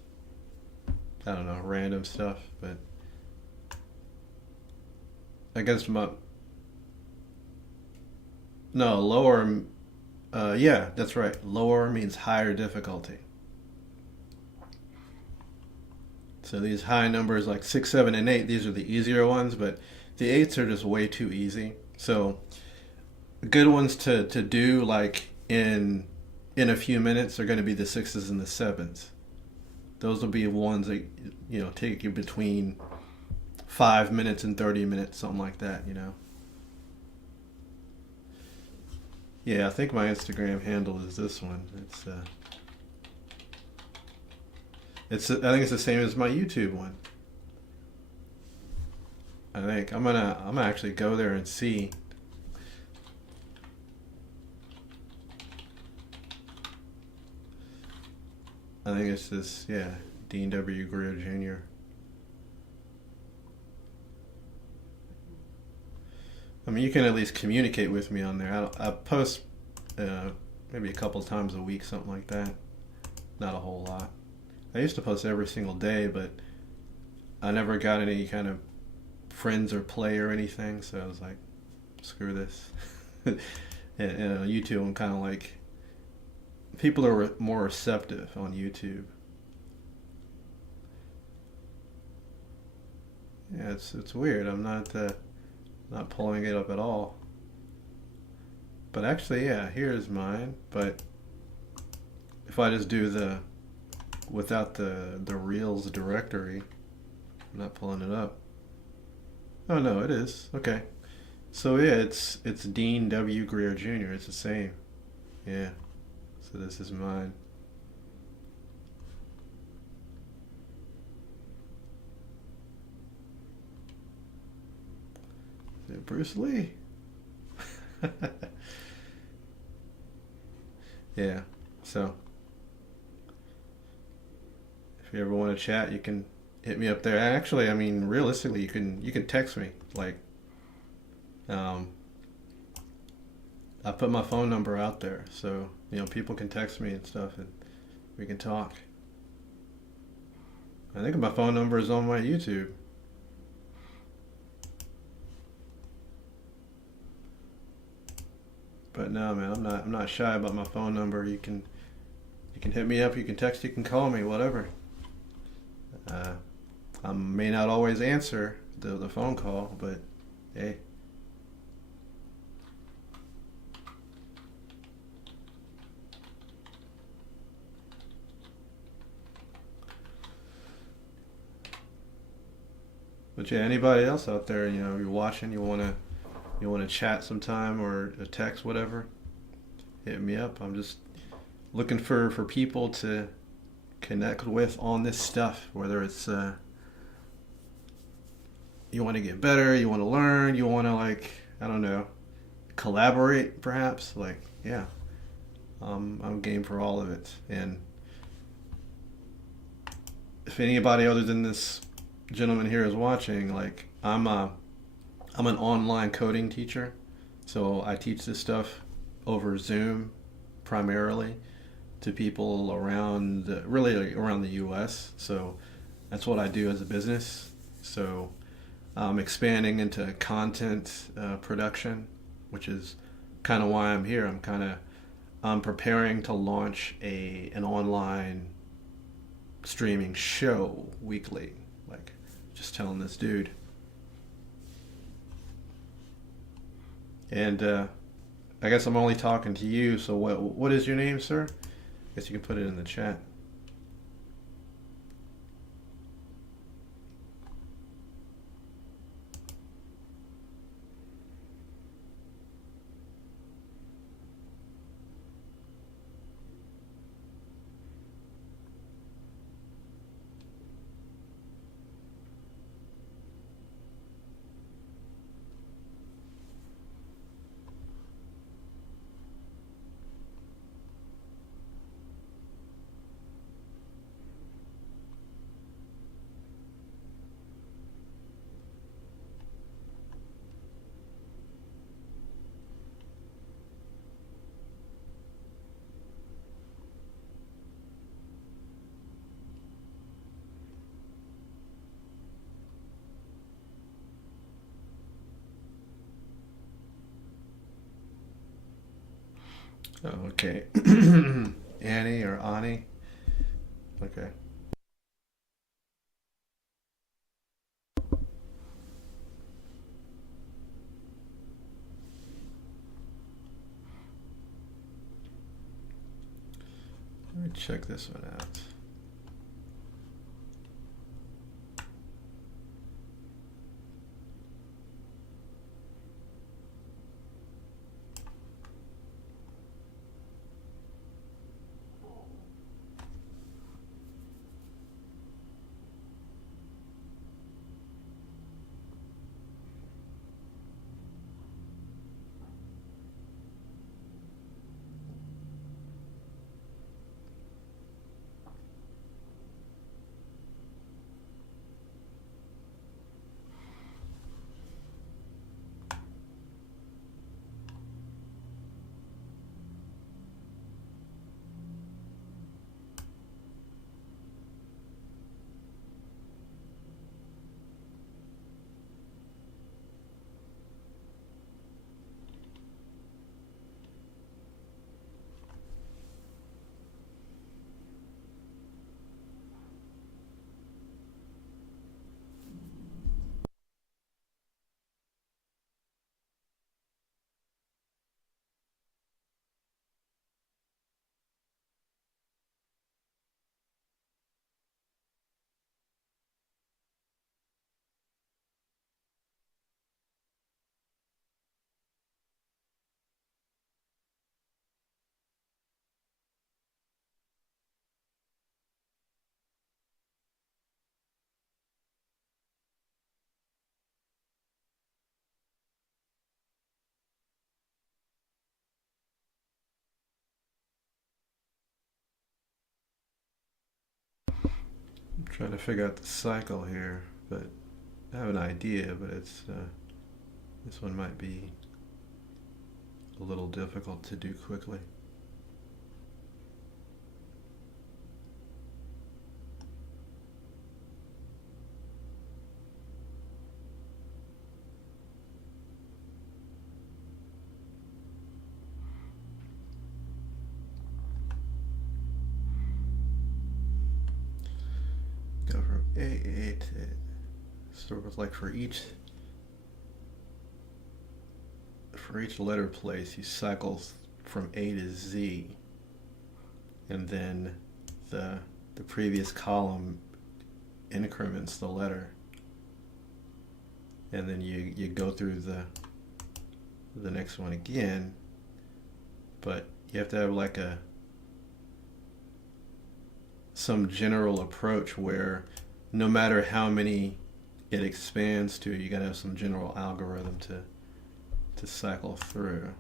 I don't know, random stuff. But I guess no, lower, yeah, that's right. Lower means higher difficulty. So these high numbers like 6, 7, and 8, these are the easier ones, but the 8s are just way too easy. So good ones to do like in a few minutes are going to be the 6s and the 7s. Those will be ones that take you between 5 minutes and 30 minutes, something like that. Yeah, I think my Instagram handle is this one. I think it's the same as my YouTube one. I think I'm gonna actually go there and see. I think it's this, yeah, Dean W. Greer Jr. I mean, you can at least communicate with me on there. I post maybe a couple times a week, something like that. Not a whole lot. I used to post every single day, but I never got any kind of friends or play or anything, so I was like, screw this. And YouTube, I'm kind of like, people are more receptive on YouTube. Yeah, it's weird. I'm not pulling it up at all. But actually, yeah, here's mine. But if I just do without the Reels directory, I'm not pulling it up. Oh no, it is. Okay. So yeah, it's Dean W. Greer Jr. It's the same. Yeah. So this is mine. Is it Bruce Lee? Yeah. So if you ever want to chat, you can hit me up there. Actually, I mean, realistically, you can text me. Like, I put my phone number out there, so people can text me and stuff, and we can talk. I think my phone number is on my YouTube. But no, man, I'm not shy about my phone number. You can hit me up. You can text. You can call me. Whatever. I may not always answer the phone call, but hey. But yeah, anybody else out there, you're watching, you wanna chat sometime or a text, whatever, hit me up. I'm just looking for people to connect with on this stuff, whether it's you want to get better, you want to learn, you want to, like, I don't know, collaborate perhaps. Like, yeah, I'm game for all of it. And if anybody other than this gentleman here is watching, like, I'm an online coding teacher, so I teach this stuff over Zoom primarily to people really around the U.S. So that's what I do as a business. So I'm expanding into content production, which is kind of why I'm here. I'm preparing to launch an online streaming show weekly, like, just telling this dude. And I guess I'm only talking to you, so what is your name, sir? I guess you can put it in the chat. Oh, okay. Annie or Ani? Okay. Let me check this one out. I'm trying to figure out the cycle here, but I have an idea, but it's this one might be a little difficult to do quickly. Go from A8 to sort of like for each letter place, you cycle from A to Z, and then the previous column increments the letter, and then you go through the next one again, but you have to have like some general approach where no matter how many it expands to, you gotta have some general algorithm to cycle through.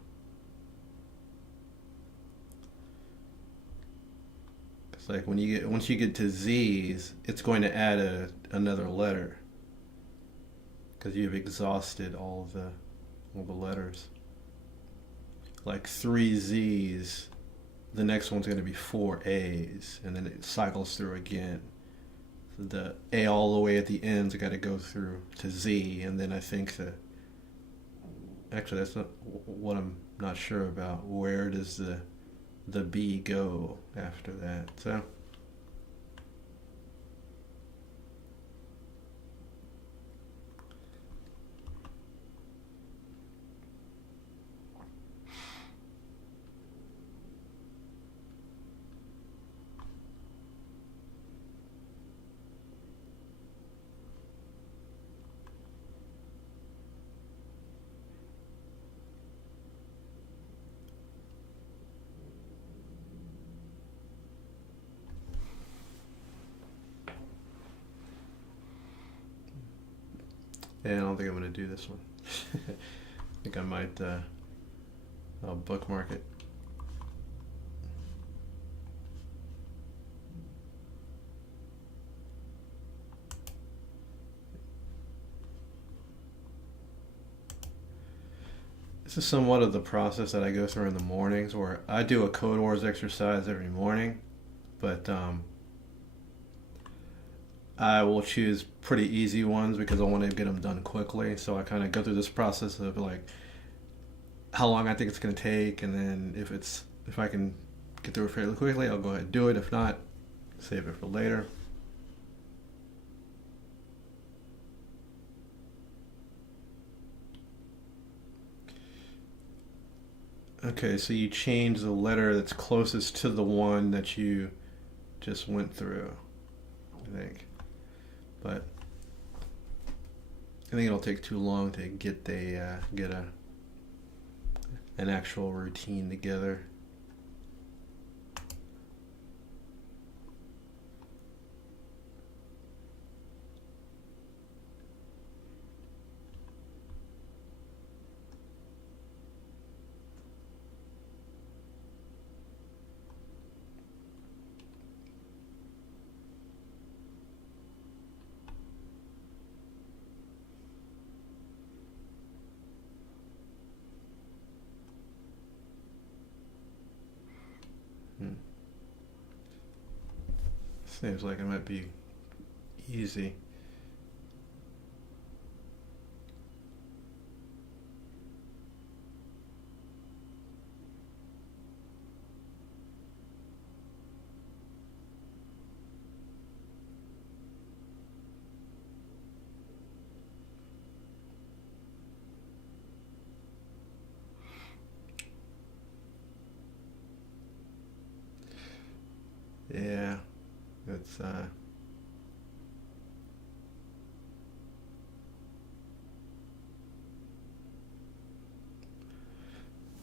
It's like once you get to Z's, it's going to add another letter because you've exhausted all the letters. Like 3 Z's, the next one's going to be 4 A's, and then it cycles through again. So the A all the way at the ends got to go through to Z, and then I think that actually that's not what I'm not sure about. Where does the B go after that? So yeah, I don't think I'm going to do this one. I think I might I'll bookmark it. This is somewhat of the process that I go through in the mornings, where I do a Code Wars exercise every morning, but I will choose pretty easy ones because I want to get them done quickly. So I kind of go through this process of like how long I think it's going to take, and then if it's if I can get through it fairly quickly, I'll go ahead and do it. If not, save it for later. Okay, so you change the letter that's closest to the one that you just went through, I think. But I think it'll take too long to get an actual routine together. Seems like it might be easy. Yeah, it's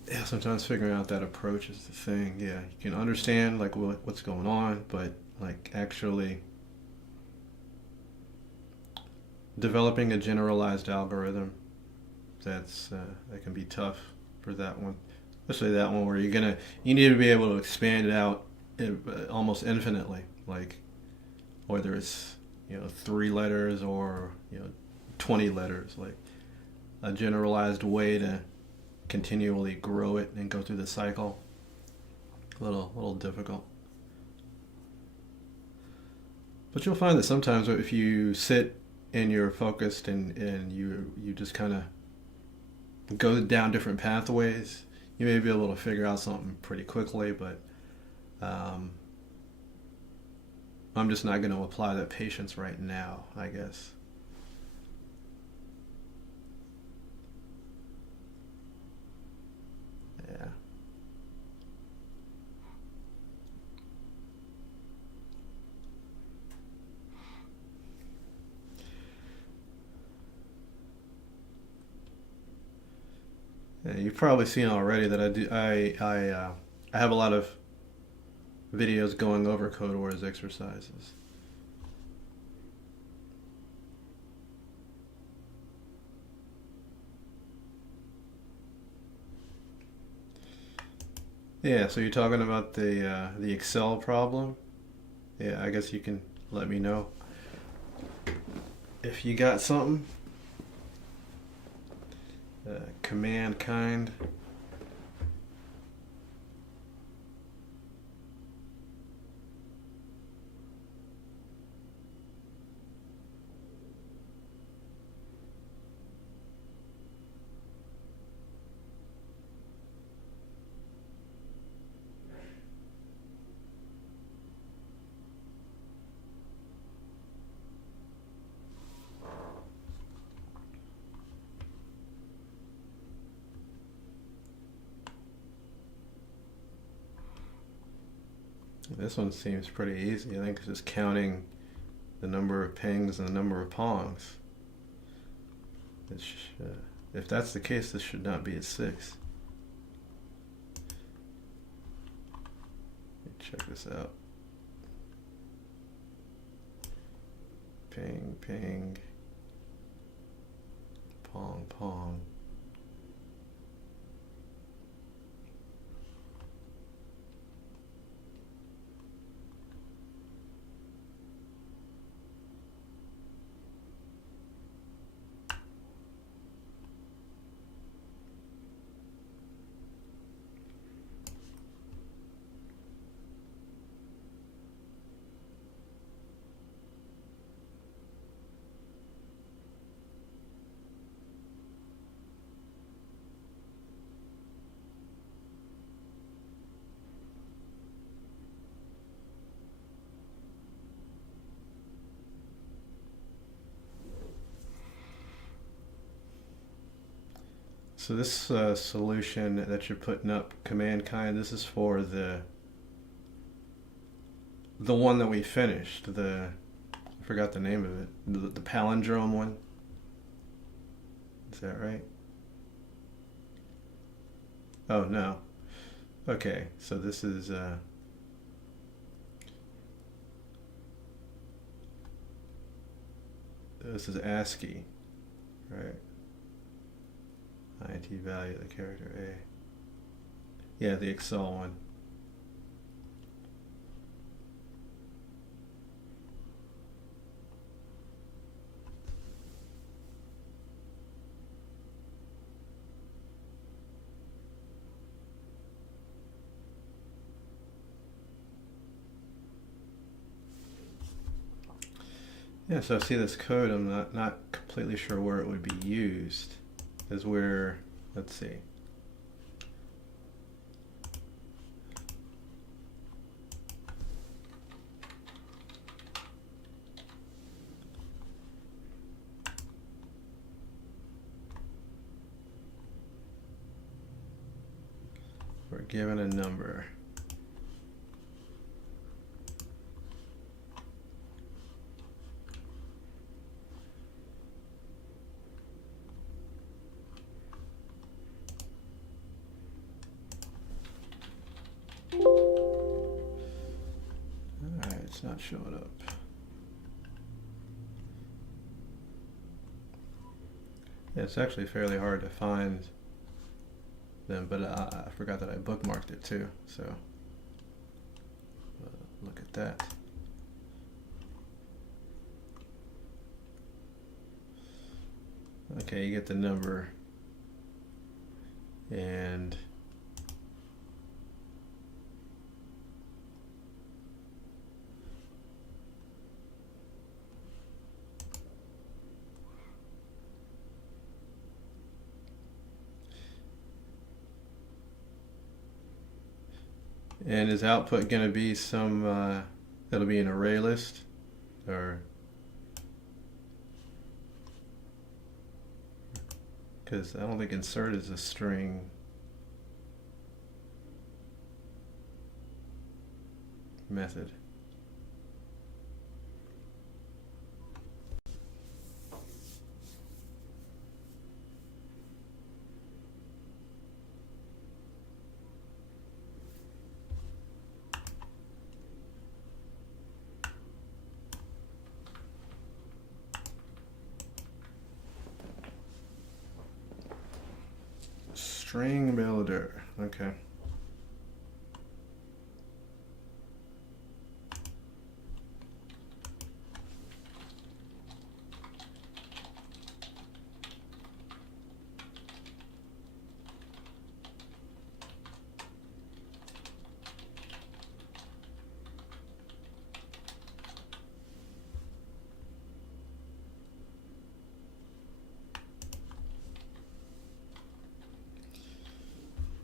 yeah, sometimes figuring out that approach is the thing. Yeah, you can understand like what's going on, but like actually developing a generalized algorithm, that can be tough for that one, especially that one where you need to be able to expand it out almost infinitely, like whether it's 3 letters or 20 letters, like a generalized way to continually grow it and go through the cycle. A little difficult. But you'll find that sometimes if you sit and you're focused and you just kind of go down different pathways, you may be able to figure out something pretty quickly. But I'm just not going to apply that patience right now, I guess. Yeah. Yeah, you've probably seen already that I have a lot of videos going over code wars exercises. Yeah, so you're talking about the Excel problem? Yeah, I guess you can let me know if you got something. Command kind. This one seems pretty easy. I think it's just counting the number of pings and the number of pongs. If that's the case, this should not be at 6. Let me check this out. Ping, ping, pong, pong. So this solution that you're putting up, command kind, this is for the one that we finished. I forgot the name of it. The palindrome one. Is that right? Oh no. Okay, so this is ASCII, right? int value of the character A. Yeah, the Excel one. Yeah, so I see this code. I'm not completely sure where it would be used. Is where, let's see. We're given a number. Alright, it's not showing up. Yeah, it's actually fairly hard to find them, but I forgot that I bookmarked it too, so look at that. Okay, you get the number, and is output going to be some, it'll be an array list, or, because I don't think insert is a string method. String builder, okay.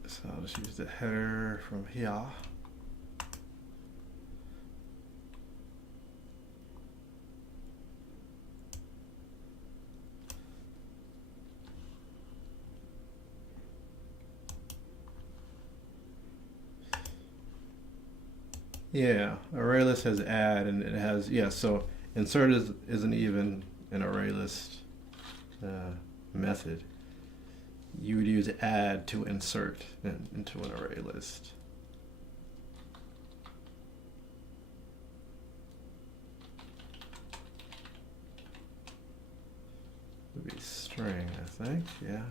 So I'll just use the header from here. Yeah, array list has add, and it has, yeah, so insert isn't even an array list method. You would use add to insert into an array list. It would be string, I think, yeah.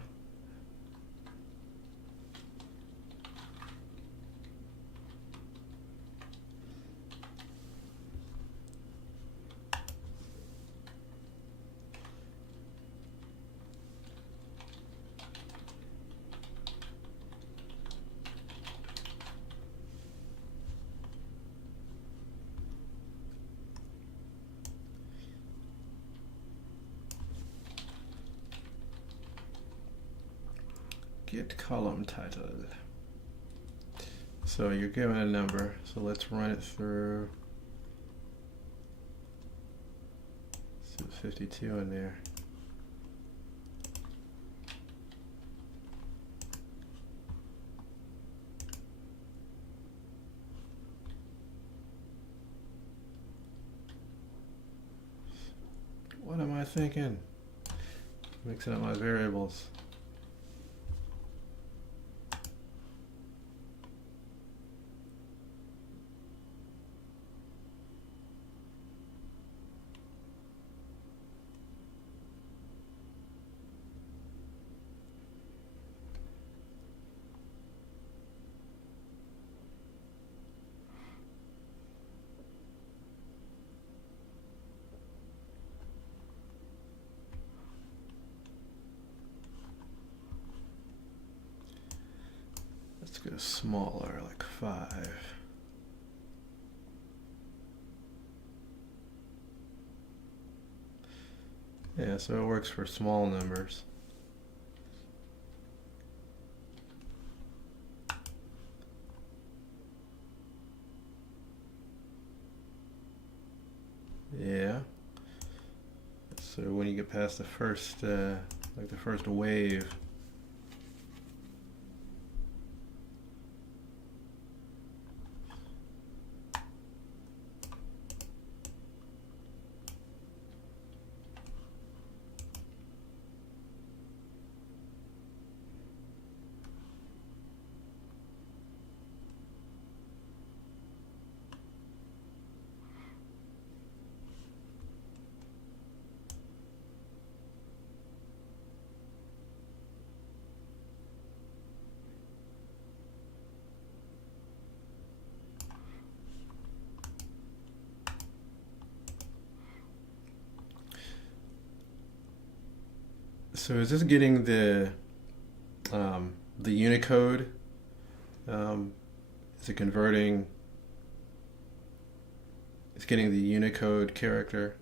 Get column title. So you're given a number, so let's run it through. So 52 in there. thinking? Mixing up my variables. Let's go smaller, like 5. Yeah, so it works for small numbers. Yeah. So when you get past the first, like the first wave, so is this getting the Unicode? Is it converting? It's getting the Unicode character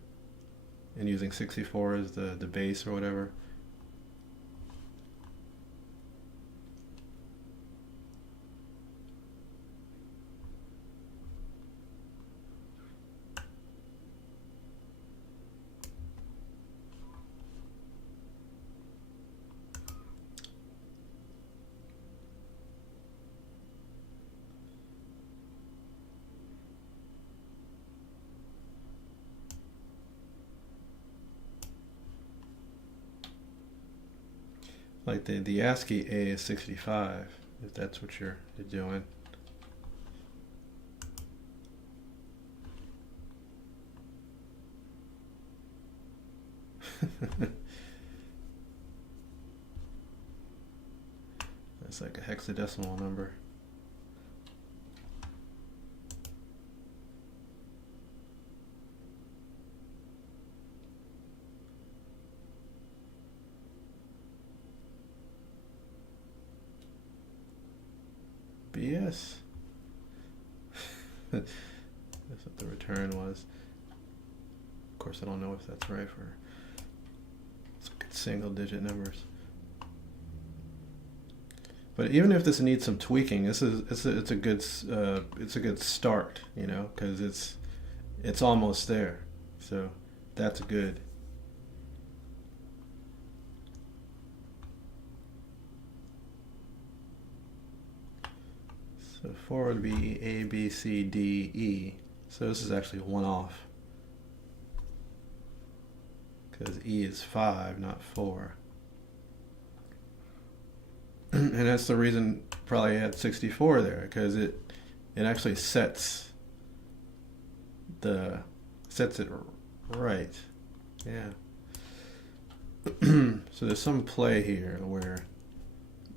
and using 64 as the base or whatever. Like the ASCII A is 65, if that's what you're doing. That's like a hexadecimal number. BS. That's what the return was. Of course, I don't know if that's right for single digit numbers. But even if this needs some tweaking, it's a good start, you know, because it's almost there. So that's good. So 4 would be A, B, C, D, E. So this is actually one off. Because E is 5, not 4. And that's the reason probably had 64 there, because it actually sets it right. Yeah. So there's some play here where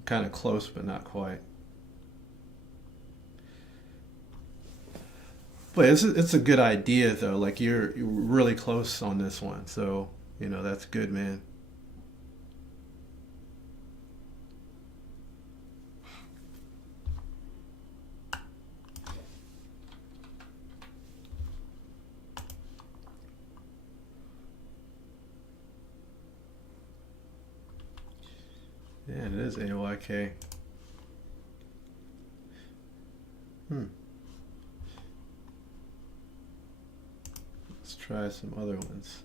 kind of close but not quite. But it's a good idea though. Like you're really close on this one, so you know that's good, man. Yeah, it is AYK. Let's try some other ones.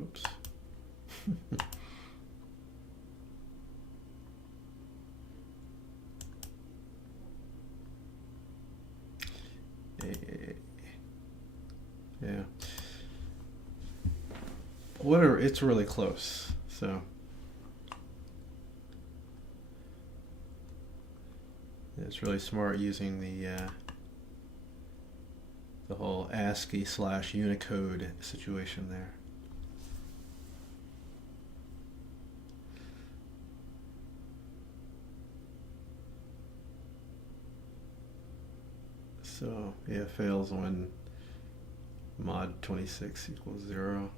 Oops. Yeah. Whatever, it's really close. So it's really smart using the whole ASCII / Unicode situation there. So yeah, fails when mod 26 equals 0,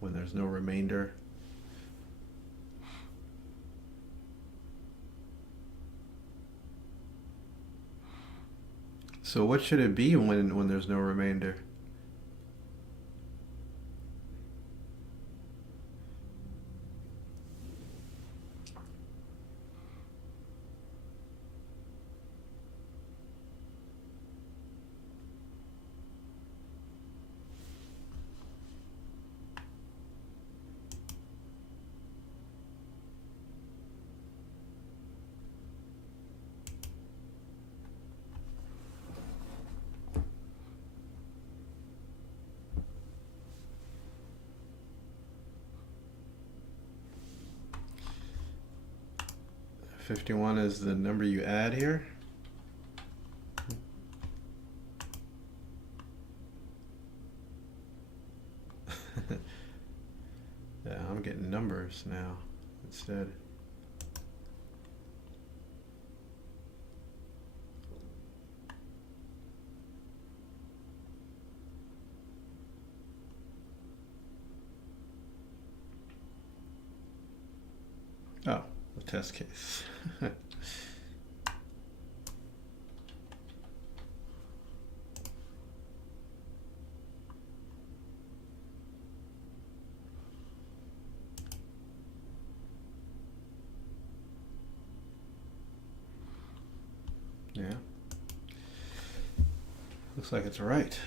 when there's no remainder. So what should it be when there's no remainder? $51 is the number you add here. Yeah, I'm getting numbers now instead. Oh, the test case. Yeah. Looks like it's right.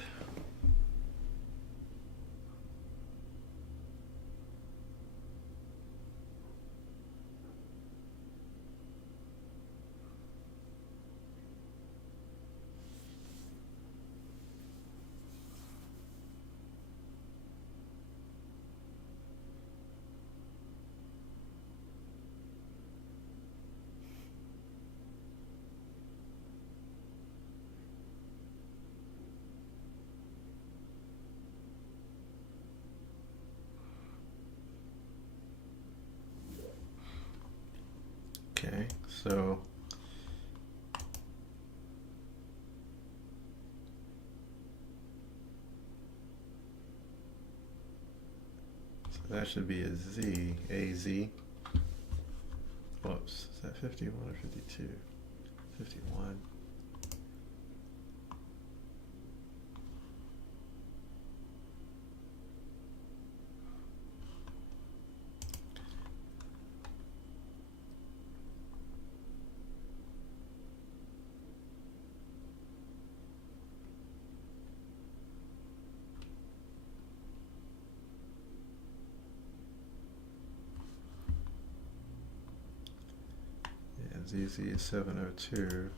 Okay, so that should be a Z, AZ. Whoops, is that 51 or 52? 51. ZZ is 702.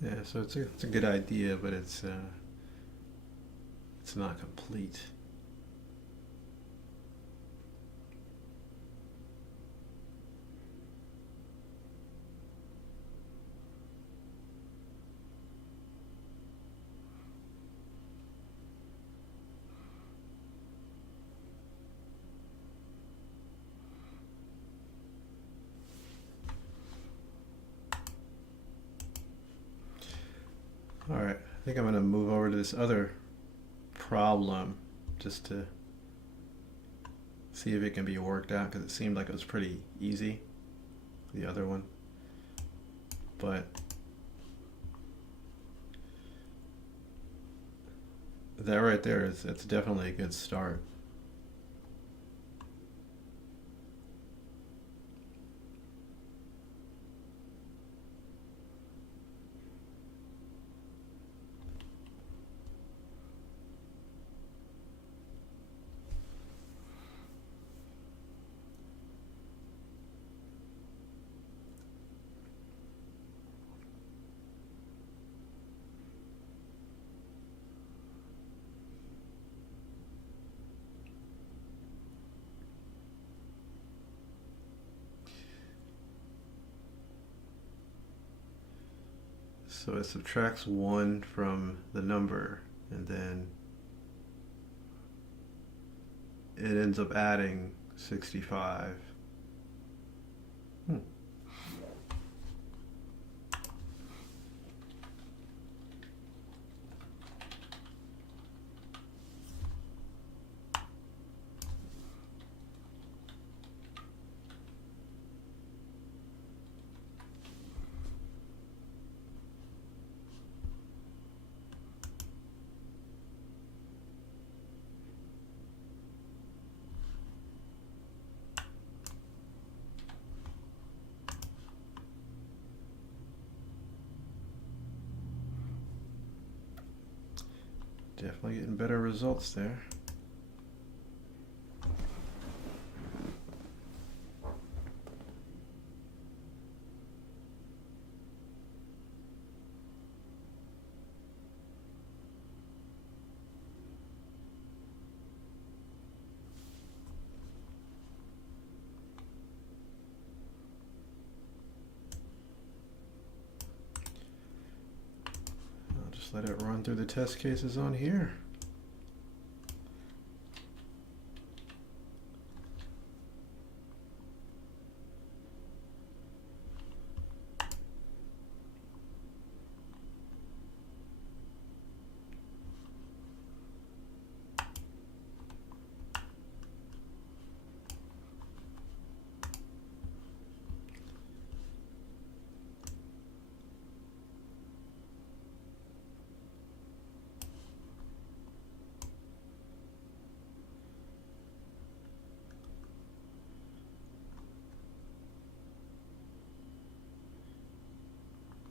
Yeah, so it's a good idea, but it's not complete. think I'm going to move over to this other problem just to see if it can be worked out, because it seemed like it was pretty easy, the other one. But that right there is, it's definitely a good start. So it subtracts 1 from the number, and then it ends up adding 65. Definitely getting better results there. Just let it run through the test cases on here.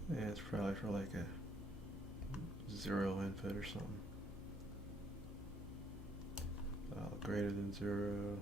Yeah, it's probably for like a 0 input or something. Greater than 0.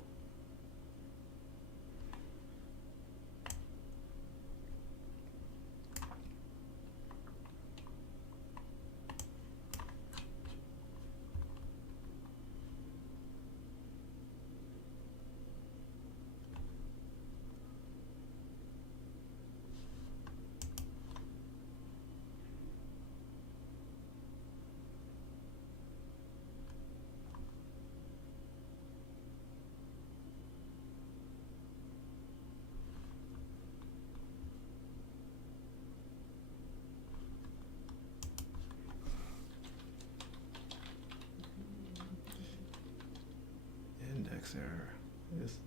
Index error.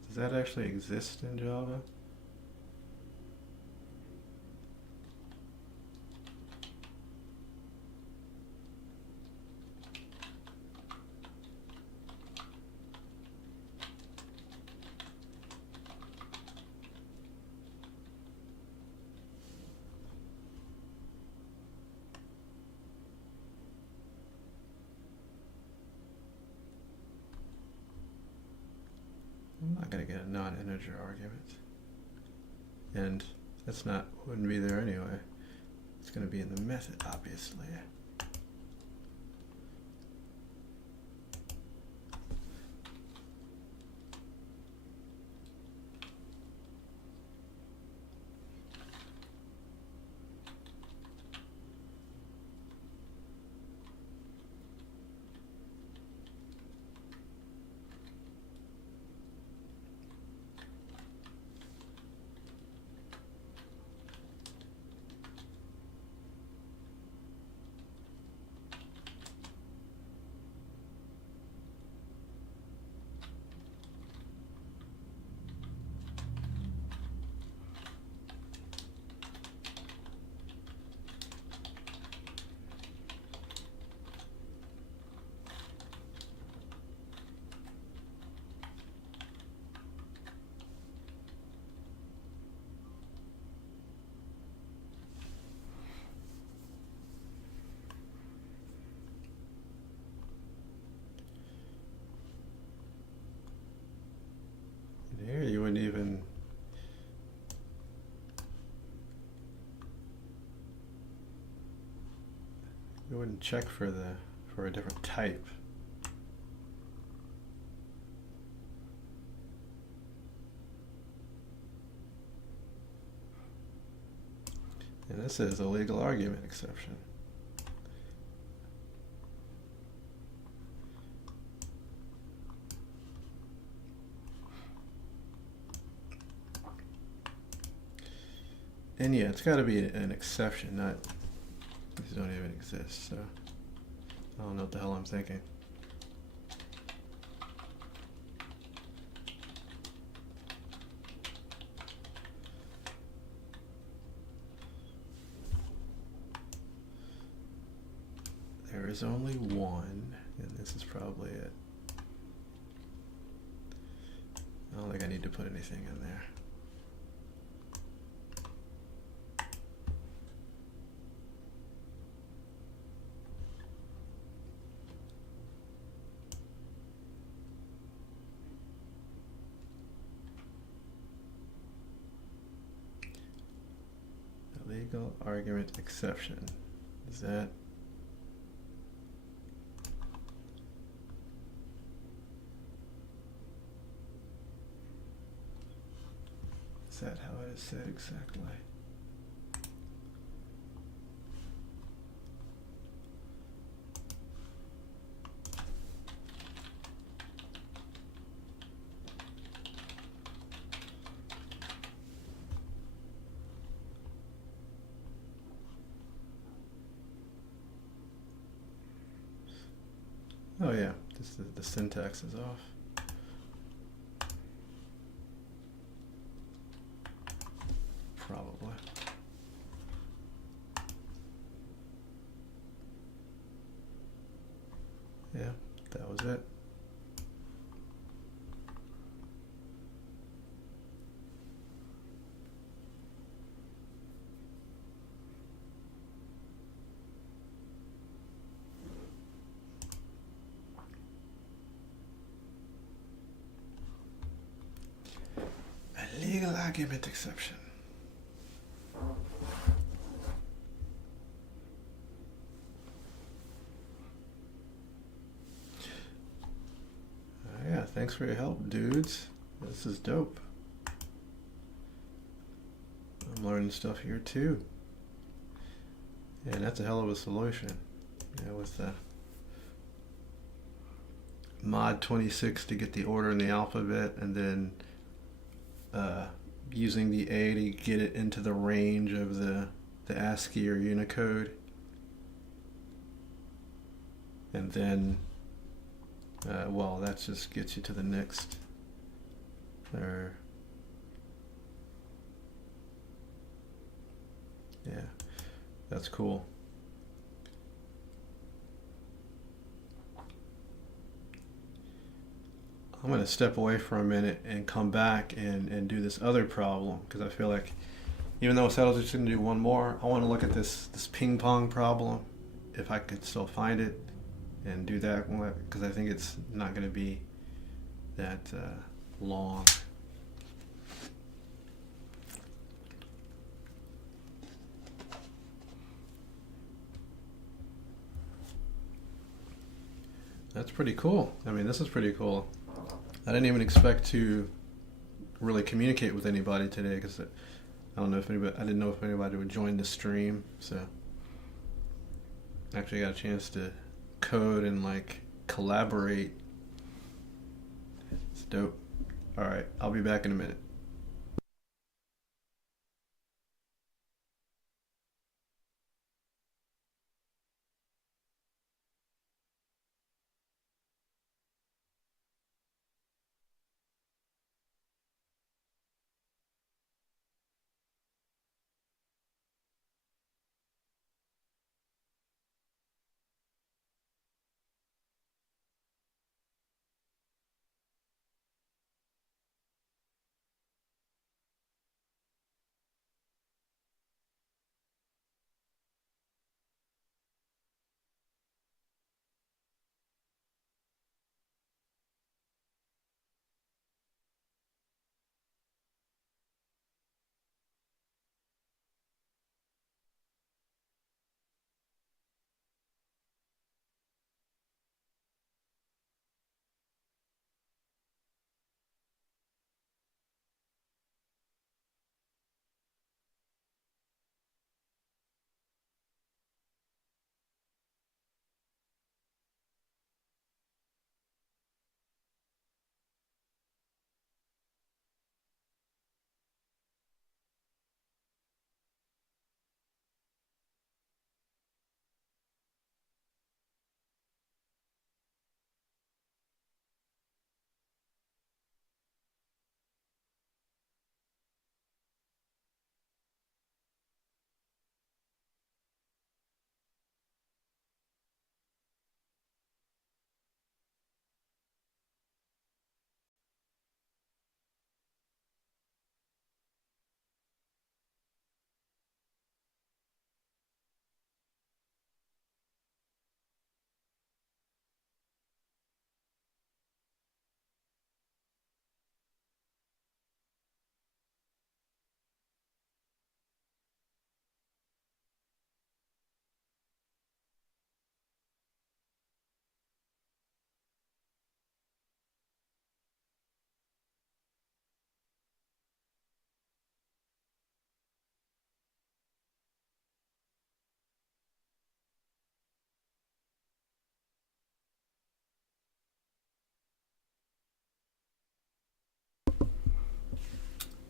Does that actually exist in Java? I'm not going to get a non-integer argument. And that's wouldn't be there anyway. It's going to be in the method, obviously. And here you wouldn't even. You wouldn't check for a different type. And this is a legal argument exception. And yeah, it's got to be an exception, not these don't even exist. So I don't know what the hell I'm thinking. There is only one, and this is probably it. I don't think I need to put anything in there. A legal argument exception. Is that? Is that how it is said exactly? Oh yeah, the syntax is off. Probably. Yeah, that was it. A legal argument exception. Yeah, thanks for your help, dudes. This is dope. I'm learning stuff here too. And that's a hell of a solution. Yeah, with the mod 26 to get the order in the alphabet, and then using the A to get it into the range of the ASCII or Unicode. And then well, that just gets you to the next. Or yeah, that's cool. I'm going to step away for a minute and come back and do this other problem, because I feel like even though I said I was just going to do one more, I want to look at this ping pong problem, if I could still find it, and do that, because I think it's not going to be that long. That's pretty cool. I mean, this is pretty cool. I didn't even expect to really communicate with anybody today, because I didn't know if anybody would join the stream. So I actually got a chance to code and like collaborate. It's dope. All right, I'll be back in a minute.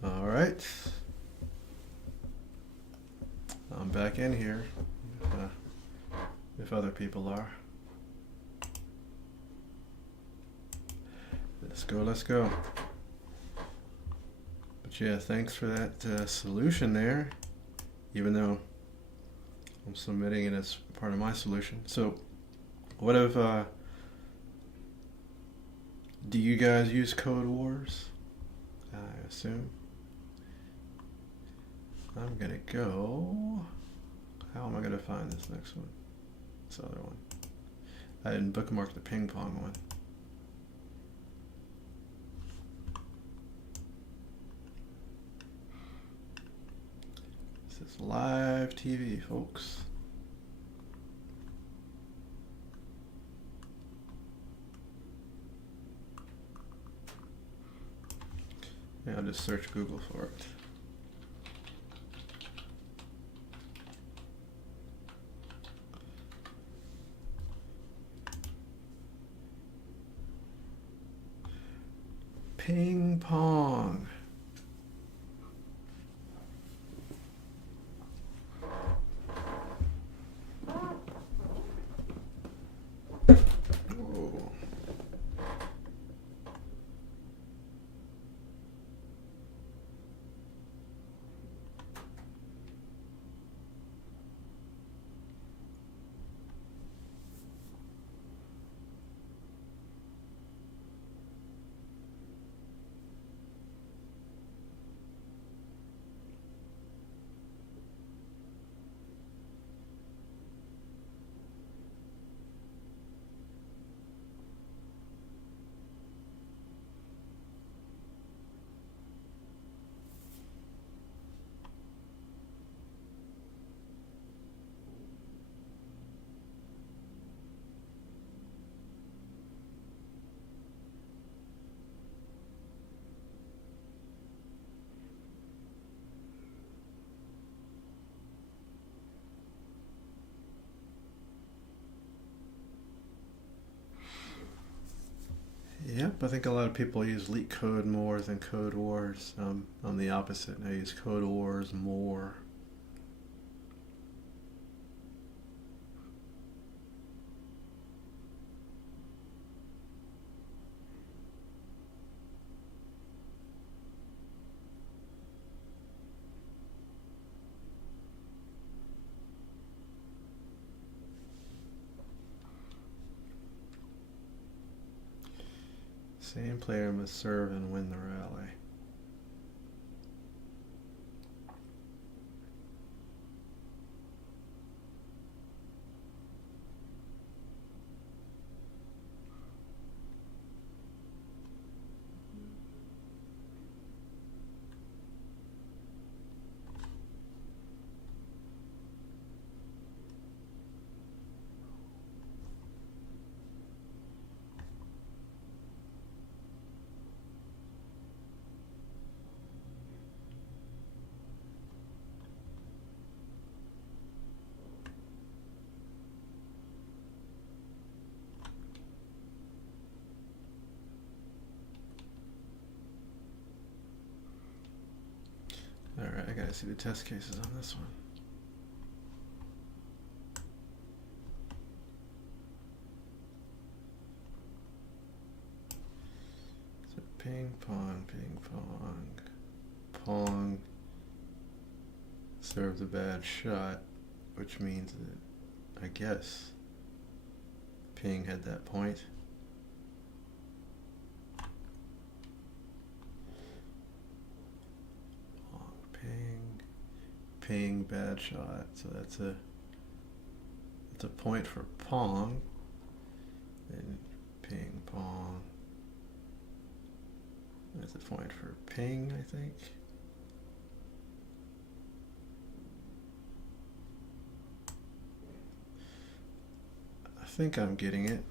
All right. I'm back in here. If other people are. Let's go, let's go. But yeah, thanks for that solution there, even though I'm submitting it as part of my solution. So, what if, do you guys use Code Wars? I assume. I'm gonna go, how am I gonna find this next one? This other one. I didn't bookmark the ping pong one. This is live TV, folks. Yeah, I'll just search Google for it. Ping pong. Whoa. Yep, I think a lot of people use Leak Code more than Code Wars. I'm the opposite. I use Code Wars more. Same player must serve and win the rally. Alright, I gotta see the test cases on this one. So ping pong, pong served a bad shot, which means that I guess ping had that point. Ping, bad shot. So that's a point for pong. Then ping pong. That's a point for ping, I think. I think I'm getting it.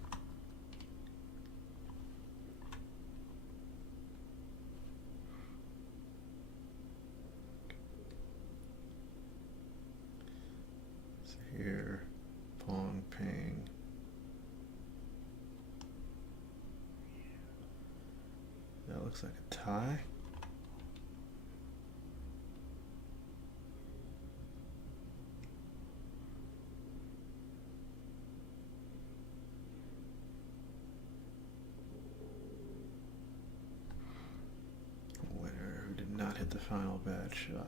Here, pong, ping. That looks like a tie. hit the final bad shot.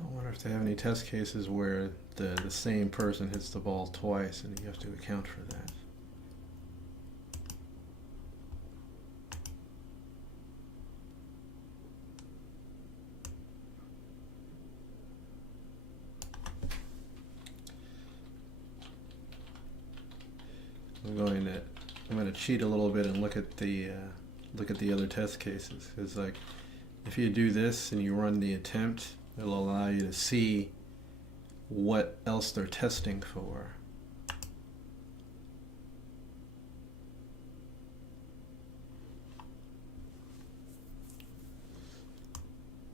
I wonder if they have any test cases where the same person hits the ball twice and you have to account for that. I'm going to cheat a little bit and look at the other test cases, because like if you do this and you run the attempt, it'll allow you to see what else they're testing for.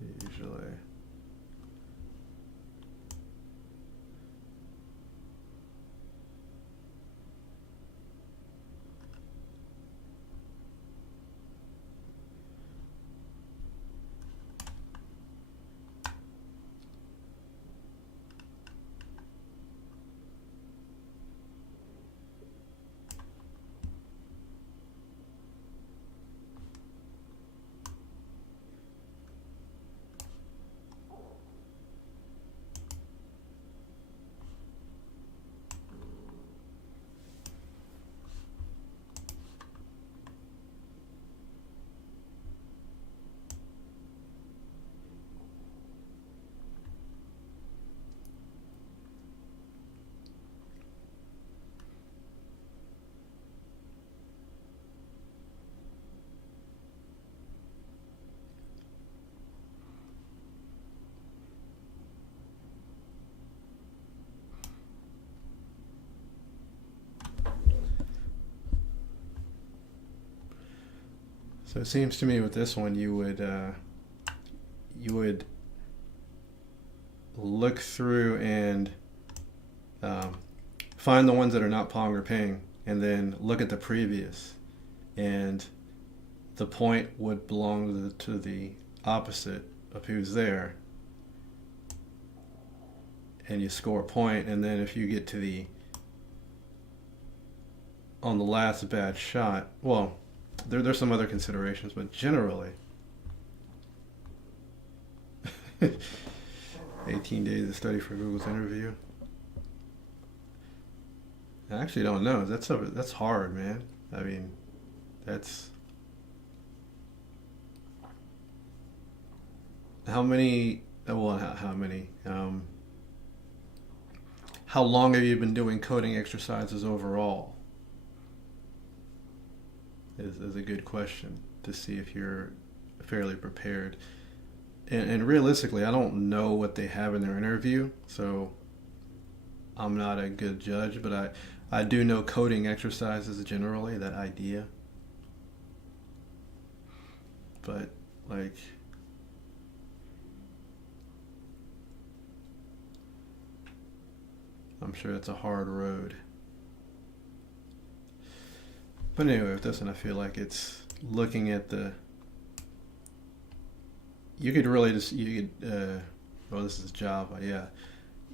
Usually. So it seems to me with this one, you would look through and find the ones that are not pong or ping, and then look at the previous, and the point would belong to the opposite of who's there, and you score a point, and then if you get to on the last bad shot, well, there's some other considerations, but generally 18 days of study for Google's interview. I actually don't know. That's hard, man. I mean, that's how many? Well, how many? How long have you been doing coding exercises overall? Is a good question to see if you're fairly prepared. And realistically, I don't know what they have in their interview, so I'm not a good judge, but I do know coding exercises generally, that idea. but like I'm sure it's a hard road. But anyway, with this one, I feel like it's looking at the. You could really just well, this is Java, yeah.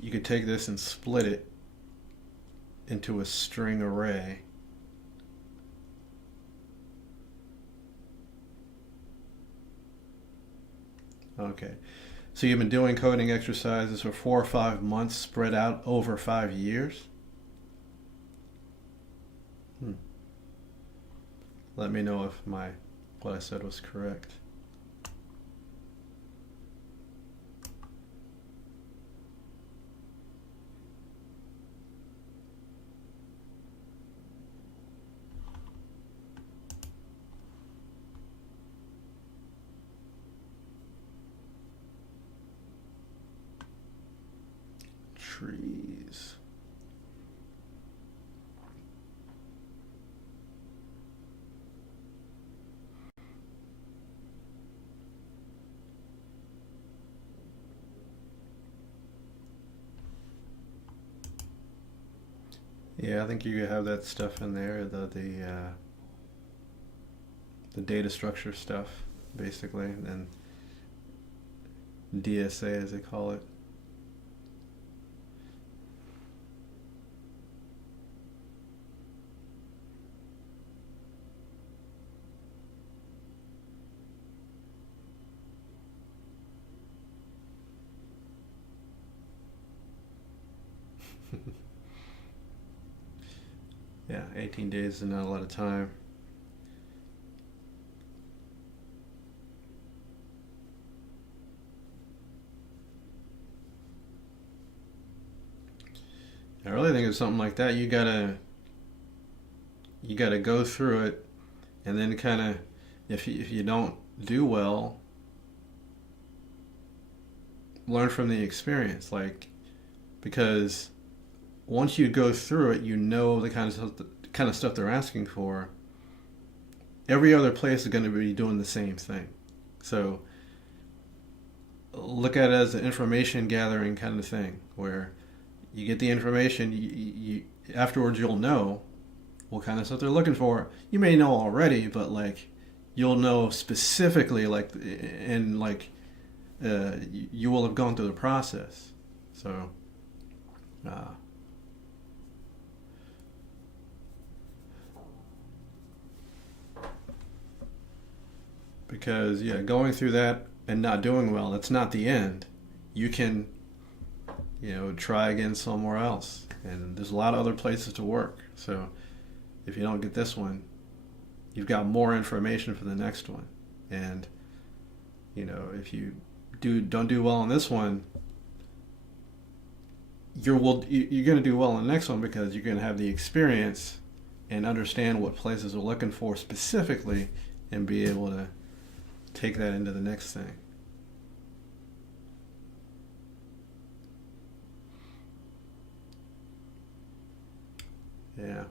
You could take this and split it into a string array. Okay, so you've been doing coding exercises for 4 or 5 months spread out over 5 years? Let me know if what I said was correct. Trees. Yeah, I think you have that stuff in there, the data structure stuff, basically, and DSA as they call it. Yeah, 18 days is not a lot of time. I really think it's something like that. You gotta go through it, and then kind of, if you don't do well, learn from the experience. Like, because once you go through it, you know the kind of stuff they're asking for. Every other place is going to be doing the same thing. So look at it as an information gathering kind of thing, where you get the information, you afterwards you'll know what kind of stuff they're looking for. You may know already, but like you'll know specifically, like, and like you will have gone through the process. So because yeah, going through that and not doing well, that's not the end. You can, try again somewhere else, and there's a lot of other places to work. So if you don't get this one, you've got more information for the next one. And if you don't do well on this one, you're going to do well on the next one, because you're going to have the experience and understand what places are looking for specifically, and be able to take that into the next thing. Yeah.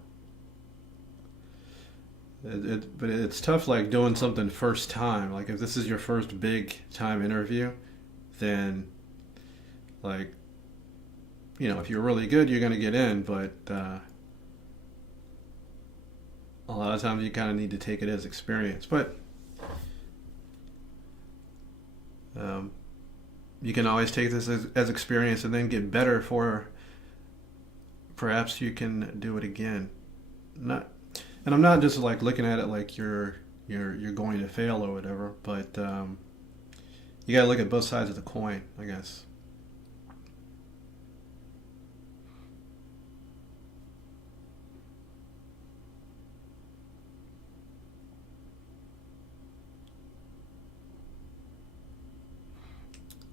But it's tough, like doing something first time. Like if this is your first big time interview, then like, if you're really good, you're going to get in. But a lot of times you kind of need to take it as experience. But you can always take this as experience and then get better for perhaps you can do it again. And I'm not just like looking at it like you're going to fail or whatever, but you gotta look at both sides of the coin, I guess.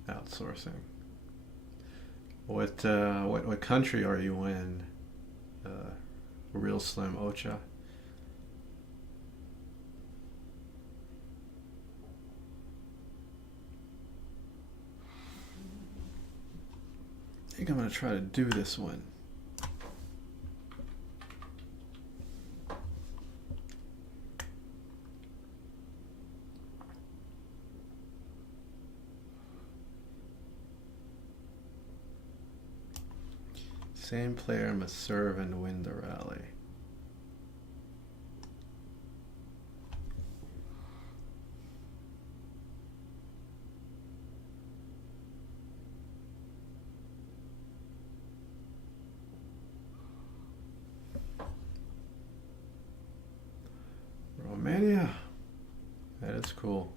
Outsourcing. What country are you in? Real Slim Ocha. I think I'm gonna try to do this one. Same player must serve and win the rally. Romania? That is cool.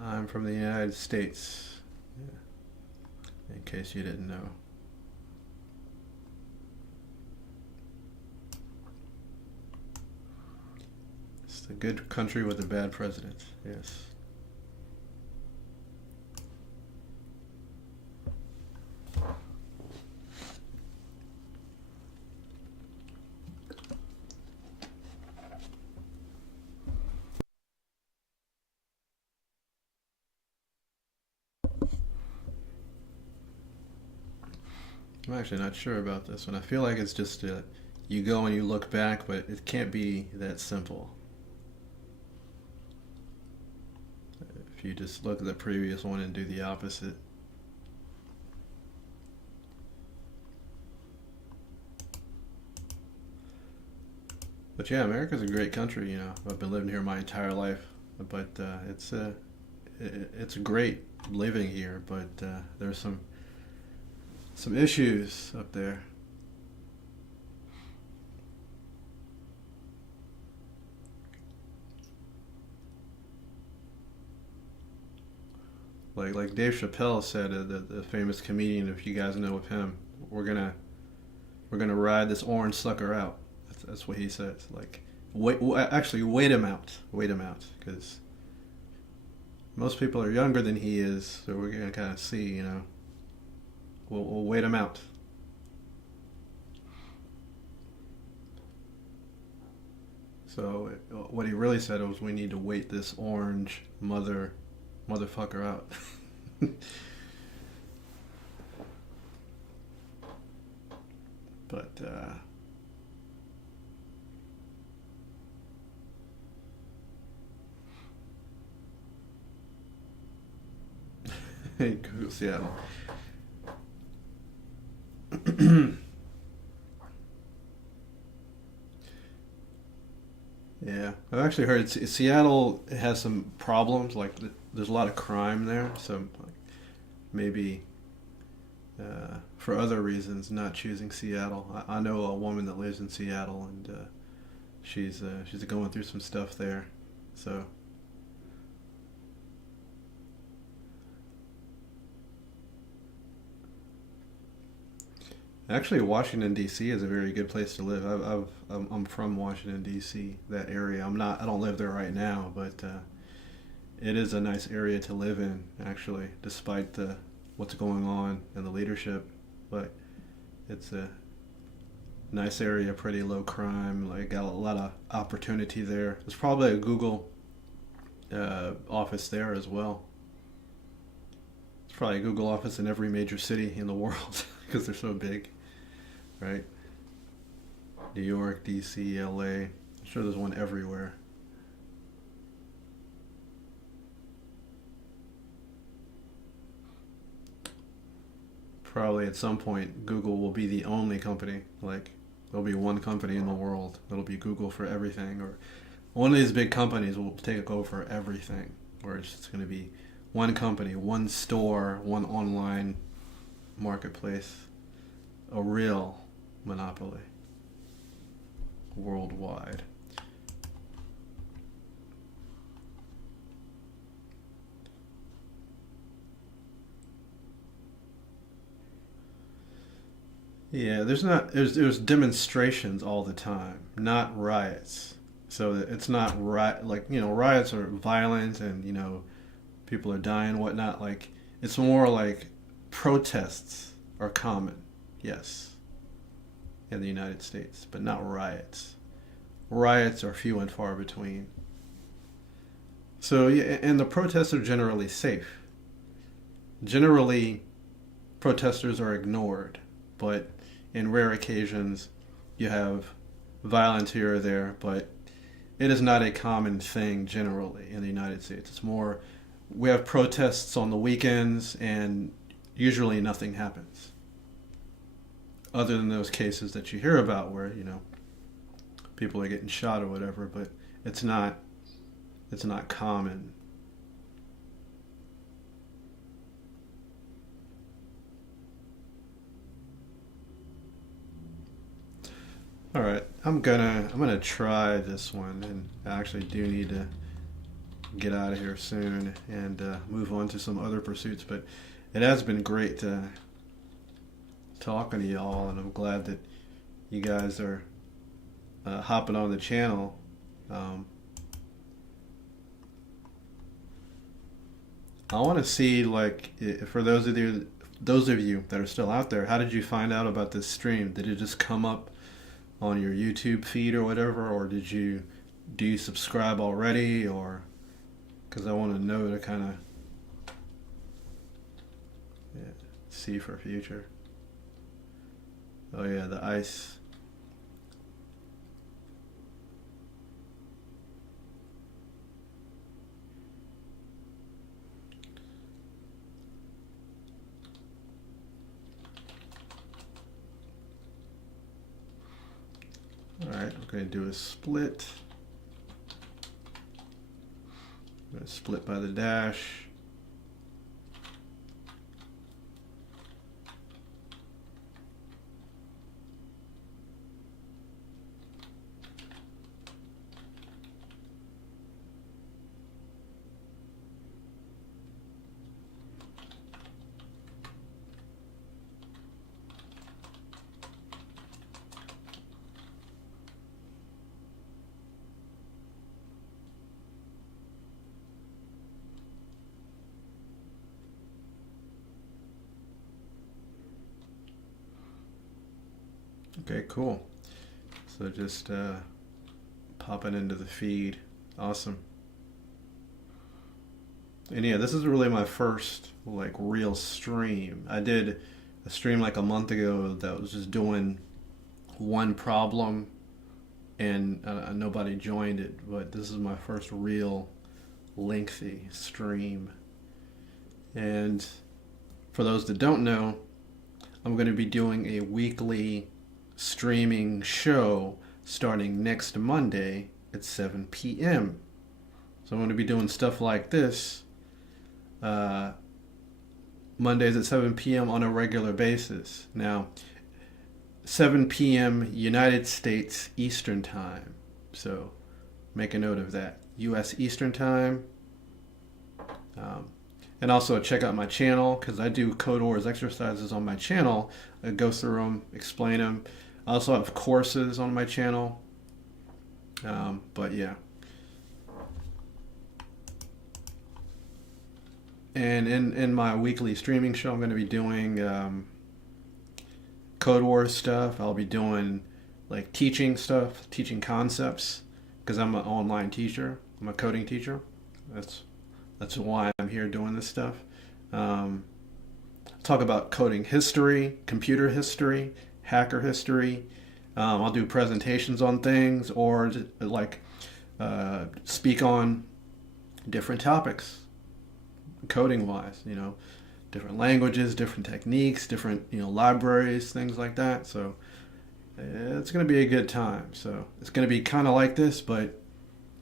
I'm from the United States, yeah. In case you didn't know. It's a good country with a bad president, yes. I'm actually not sure about this one. I feel like it's just you go and you look back, but it can't be that simple. If you just look at the previous one and do the opposite. But yeah, America's a great country, you know. I've been living here my entire life, but it's great living here, but there's some issues up there. Like Dave Chappelle said, the famous comedian, if you guys know of him, we're gonna ride this orange sucker out. That's what he says. Like, actually, wait him out, because most people are younger than he is, so we're gonna kind of see, you know. We'll wait him out. So what he really said was, we need to wait this orange motherfucker out. But Google Seattle. Yeah, I've actually heard Seattle has some problems. Like, there's a lot of crime there, so like, maybe for other reasons not choosing Seattle. I know a woman that lives in Seattle, and she's going through some stuff there. So actually, Washington D.C. is a very good place to live. I'm from Washington D.C. That area. I don't live there right now, but it is a nice area to live in. Actually, despite what's going on in the leadership, but it's a nice area, pretty low crime. Like, got a lot of opportunity there. There's probably a Google office there as well. There's probably a Google office in every major city in the world because they're so big, right? New York, D.C., L.A. I'm sure there's one everywhere. Probably at some point, Google will be the only company. Like, there'll be one company in the world that'll be Google for everything, or one of these big companies will take over everything, where it's just going to be one company, one store, one online marketplace, a real monopoly worldwide. Yeah, there's demonstrations all the time, not riots. So it's not like, you know, riots are violent, and, you know, people are dying, whatnot. Like, it's more like protests are common, yes, in the United States, but not riots. Riots are few and far between. So yeah, and the protests are generally safe. Generally, protesters are ignored, but in rare occasions, you have violence here or there, but it is not a common thing generally in the United States. It's more, we have protests on the weekends, and usually nothing happens. other than those cases that you hear about where, people are getting shot or whatever, but it's not common. All right, I'm gonna try this one, and I actually do need to get out of here soon and move on to some other pursuits. But it has been great talking to y'all, and I'm glad that you guys are hopping on the channel. I want to see, like, for those of you that are still out there, how did you find out about this stream? Did it just come up on your YouTube feed or whatever, or do you subscribe already, or because I want to know to kind of see for future. Oh yeah, the ice. Alright, we're going to do a split. I'm going to split by the dash. Okay, cool. So just popping into the feed. Awesome. And yeah, this is really my first like real stream. I did a stream like a month ago that was just doing one problem, and nobody joined it. But this is my first real lengthy stream. And for those that don't know, I'm going to be doing a weekly streaming show starting next Monday at 7 p.m. So I'm going to be doing stuff like this Mondays at 7 p.m. on a regular basis. Now, 7 p.m. United States Eastern Time. So make a note of that. U.S. Eastern Time. And also check out my channel, because I do Code Wars exercises on my channel. I go through them, explain them. I also have courses on my channel. But yeah. And in my weekly streaming show, I'm going to be doing Code Wars stuff. I'll be doing like teaching stuff, teaching concepts, because I'm an online teacher. I'm a coding teacher. That's why I'm here doing this stuff. Talk about coding history, computer history, hacker history. I'll do presentations on things, or like speak on different topics, coding wise, different languages, different techniques, different libraries, things like that. So it's going to be a good time. So it's going to be kind of like this, but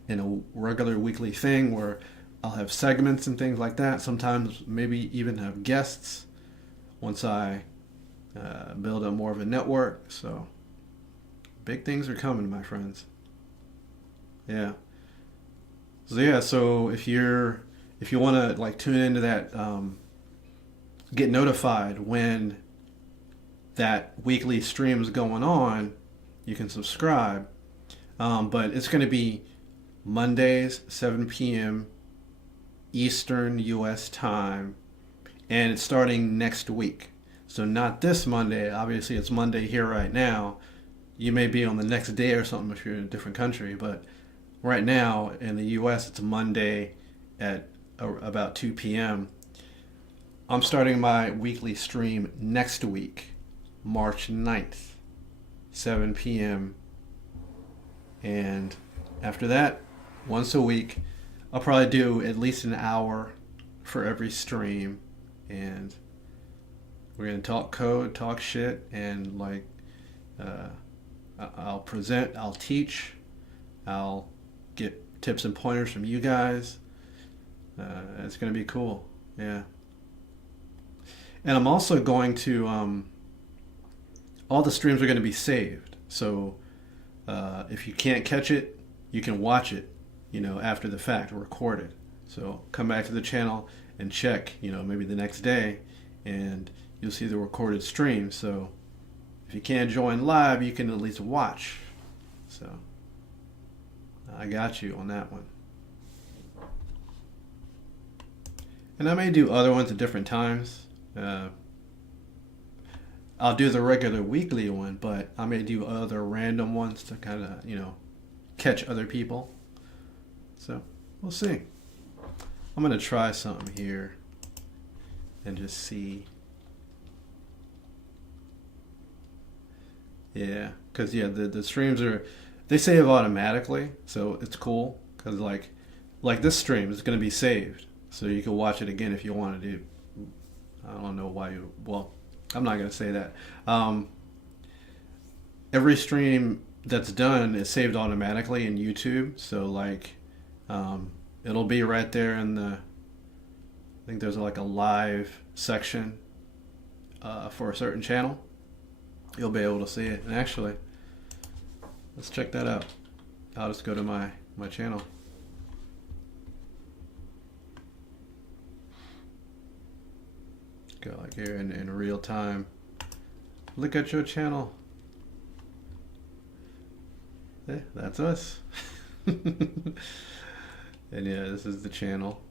in a regular weekly thing where I'll have segments and things like that. Sometimes maybe even have guests once I build up more of a network. So big things are coming, my friends. Yeah. So if you want to like tune into that, get notified when that weekly stream is going on, you can subscribe. But it's going to be Mondays, 7 p.m. Eastern U.S. time, and it's starting next week. So not this Monday. Obviously, it's Monday here right now. You may be on the next day or something if you're in a different country, but right now in the U.S. it's Monday at about 2 p.m. I'm starting my weekly stream next week, March 9th, 7 p.m. And after that, once a week, I'll probably do at least an hour for every stream, and We're gonna talk code, talk shit, and like uh, I'll present, I'll teach, I'll get tips and pointers from you guys. It's gonna be cool. Yeah. And I'm also going to all the streams are going to be saved. So if you can't catch it, you can watch it, after the fact, recorded. So come back to the channel and check, maybe the next day, and you'll see the recorded stream. So if you can't join live, you can at least watch. So I got you on that one. And I may do other ones at different times. I'll do the regular weekly one, but I may do other random ones to kind of, catch other people. So we'll see. I'm going to try something here and just see. Yeah, because the streams they save automatically, so it's cool. Because like this stream is going to be saved, so you can watch it again if you want to do. I don't know why I'm not going to say that. Every stream that's done is saved automatically in YouTube. So like, it'll be right there in I think there's like a live section for a certain channel. You'll be able to see it. And actually, let's check that out. I'll just go to my channel. Go like here in real time. Look at your channel. Yeah, that's us. And yeah, this is the channel.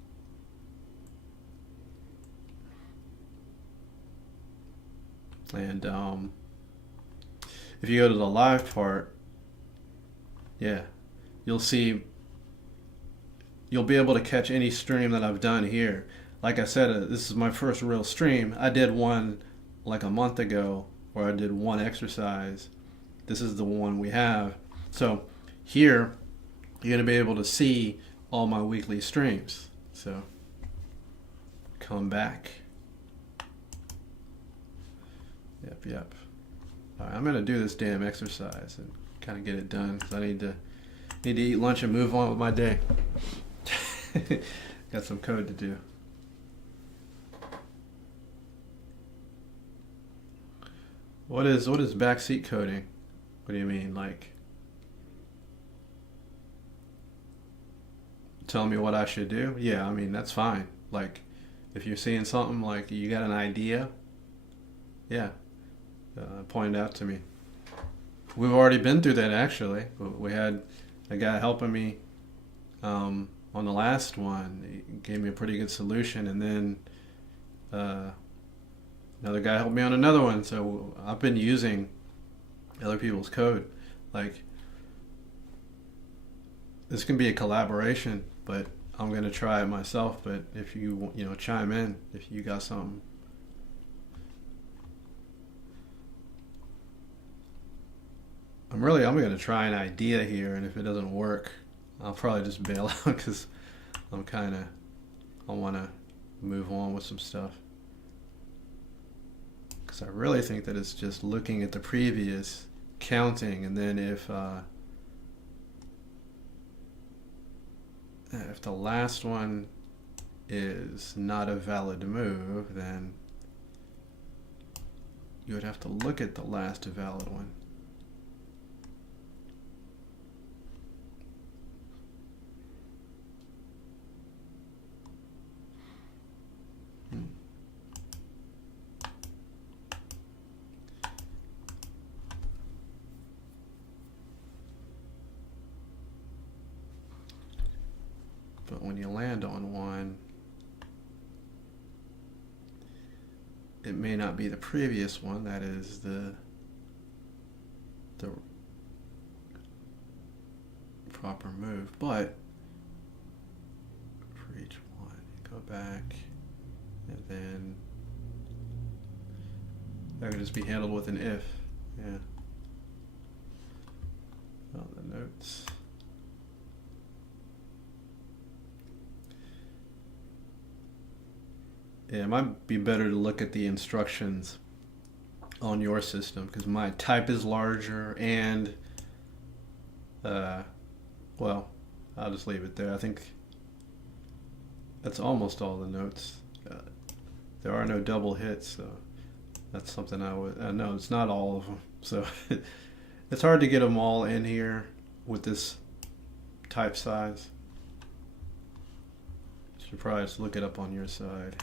And if you go to the live part, yeah, you'll be able to catch any stream that I've done here. Like I said, this is my first real stream. I did one like a month ago where I did one exercise. This is the one we have. So here, you're going to be able to see all my weekly streams. So come back. Yep. All right, I'm going to do this damn exercise and kind of get it done because I need to eat lunch and move on with my day. Got some code to do. What is backseat coding? What do you mean? Like, tell me what I should do? Yeah, I mean, that's fine. Like, if you're seeing something like you got an idea, yeah, point it out to me. We've already been through that, actually. We had a guy helping me on the last one. He gave me a pretty good solution, and then another guy helped me on another one. So I've been using other people's code. Like, this can be a collaboration, but I'm going to try it myself. But if you chime in, if you got something. I'm going to try an idea here, and if it doesn't work, I'll probably just bail out because I want to move on with some stuff. Because I really think that it's just looking at the previous, counting, and then if the last one is not a valid move, then you would have to look at the last valid one. But when you land on one, it may not be the previous one that is the proper move, but for each one, you go back, and then that could just be handled with an if. Yeah. On the notes. Yeah, it might be better to look at the instructions on your system because my type is larger and, uh, well, I'll just leave it there. I think that's almost all the notes. Uh, there are no double hits, so that's something I would. No, it's not all of them. So it's hard to get them all in here with this type size. Should probably just look it up on your side.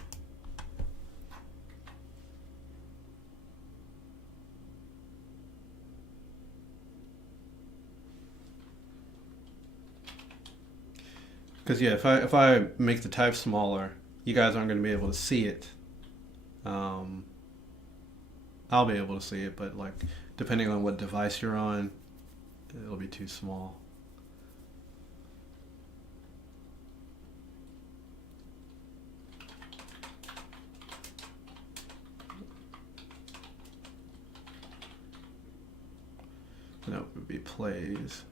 Because yeah, if I make the type smaller, you guys aren't going to be able to see it. Um, I'll be able to see it, but like depending on what device you're on, it'll be too small. No, it would be plays.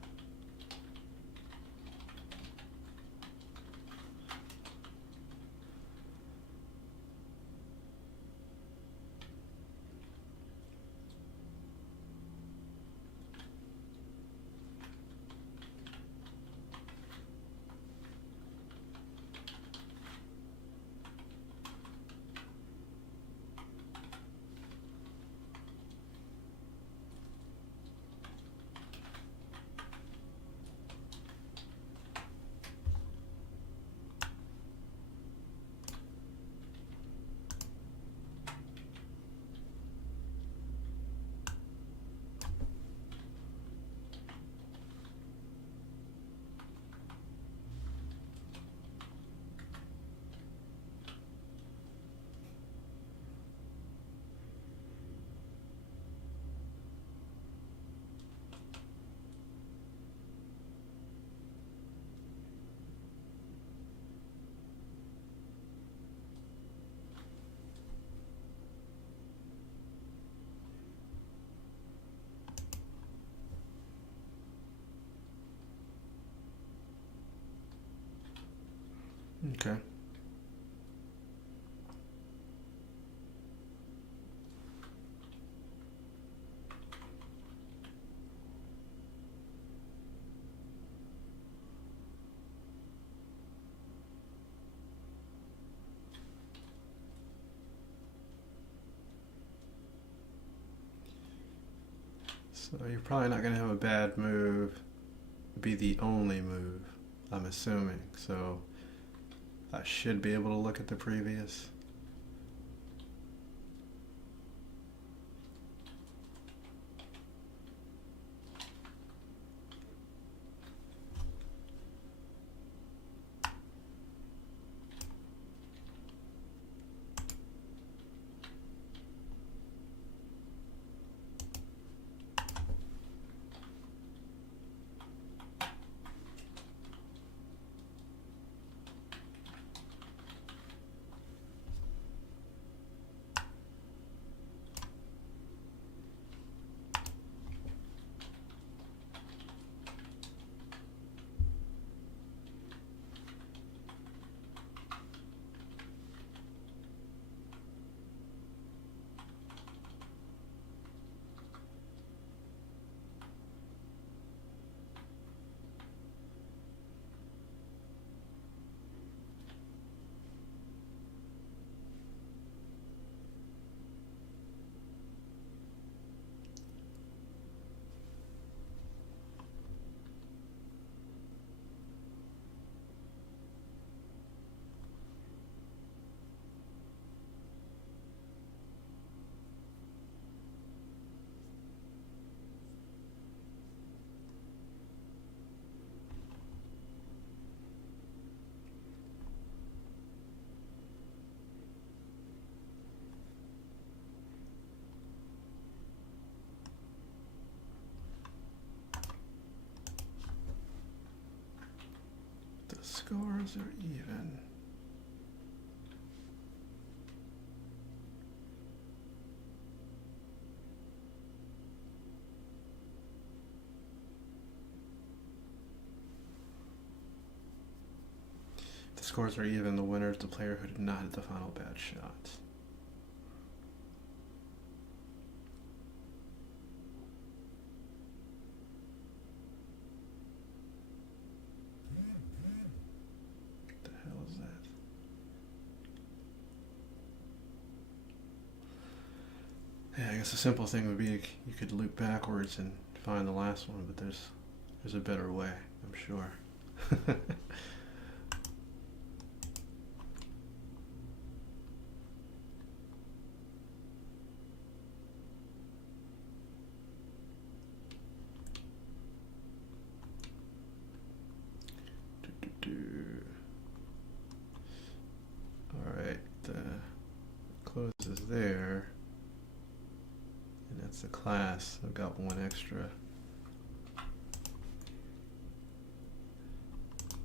Okay. So you're probably not going to have a bad move be the only move, I'm assuming. So I should be able to look at the previous. The scores are even. scores are even, the winner is the player who did not hit the final bad shot. What the hell is that? Yeah, I guess a simple thing would be you could loop backwards and find the last one, but there's a better way, I'm sure. Alright, the close is there. And that's the class. I've got one extra.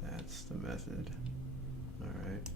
That's the method. Alright.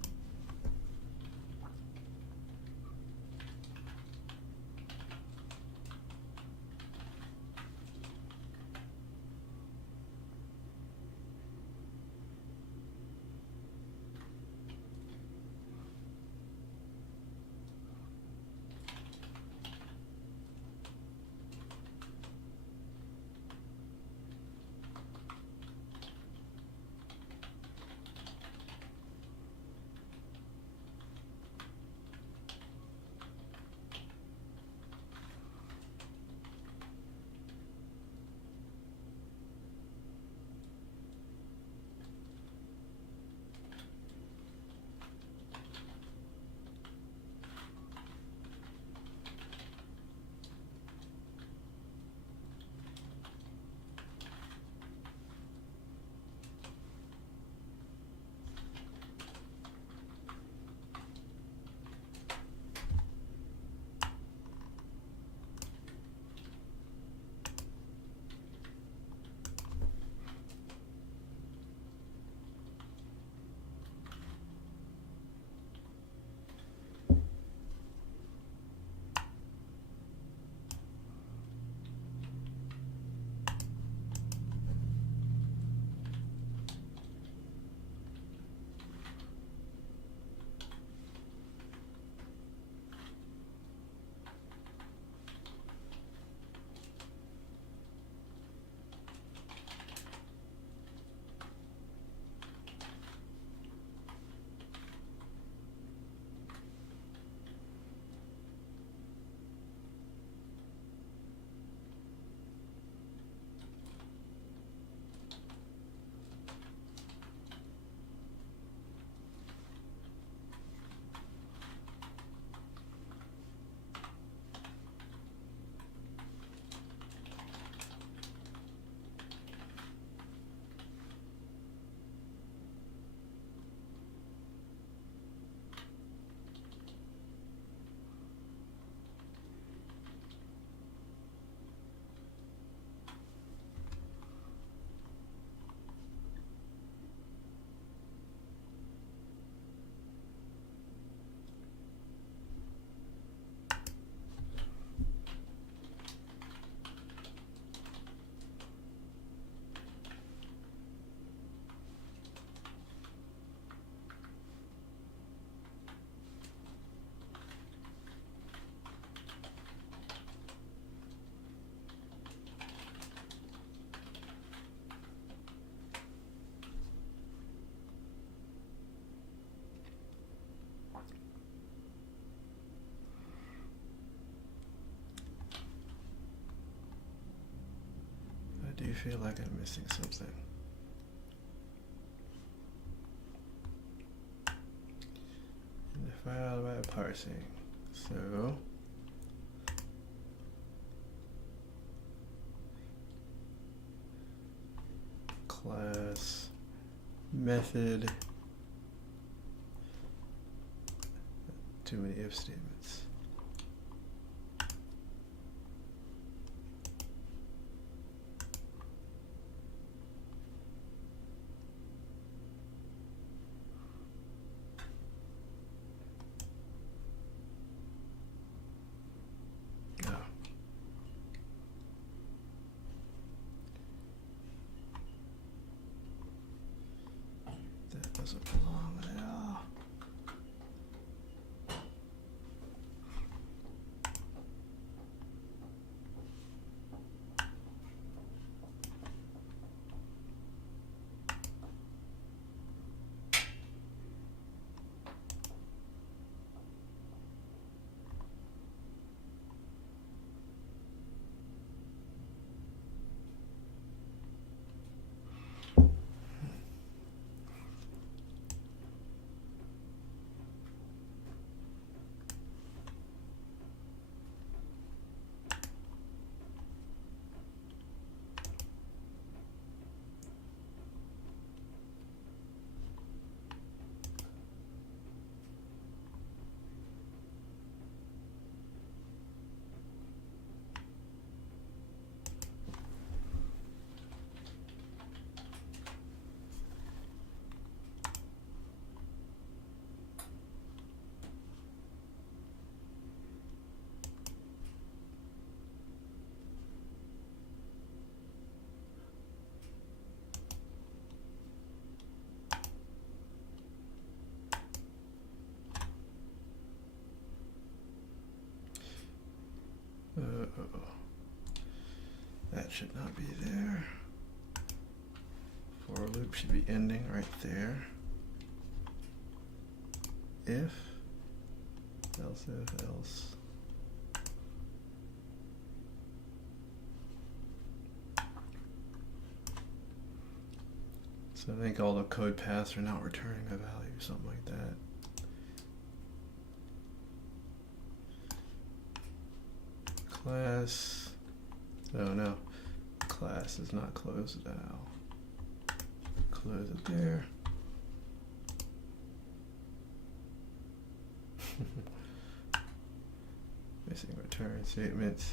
Do you feel like I'm missing something? In the file by parsing. So class method. Too many if statements. Doesn't belong there. That should not be there. For loop should be ending right there. If, else if, else. So I think all the code paths are not returning a value, something like that. Class, oh no, class is not closed now. Close it there. Missing return statements.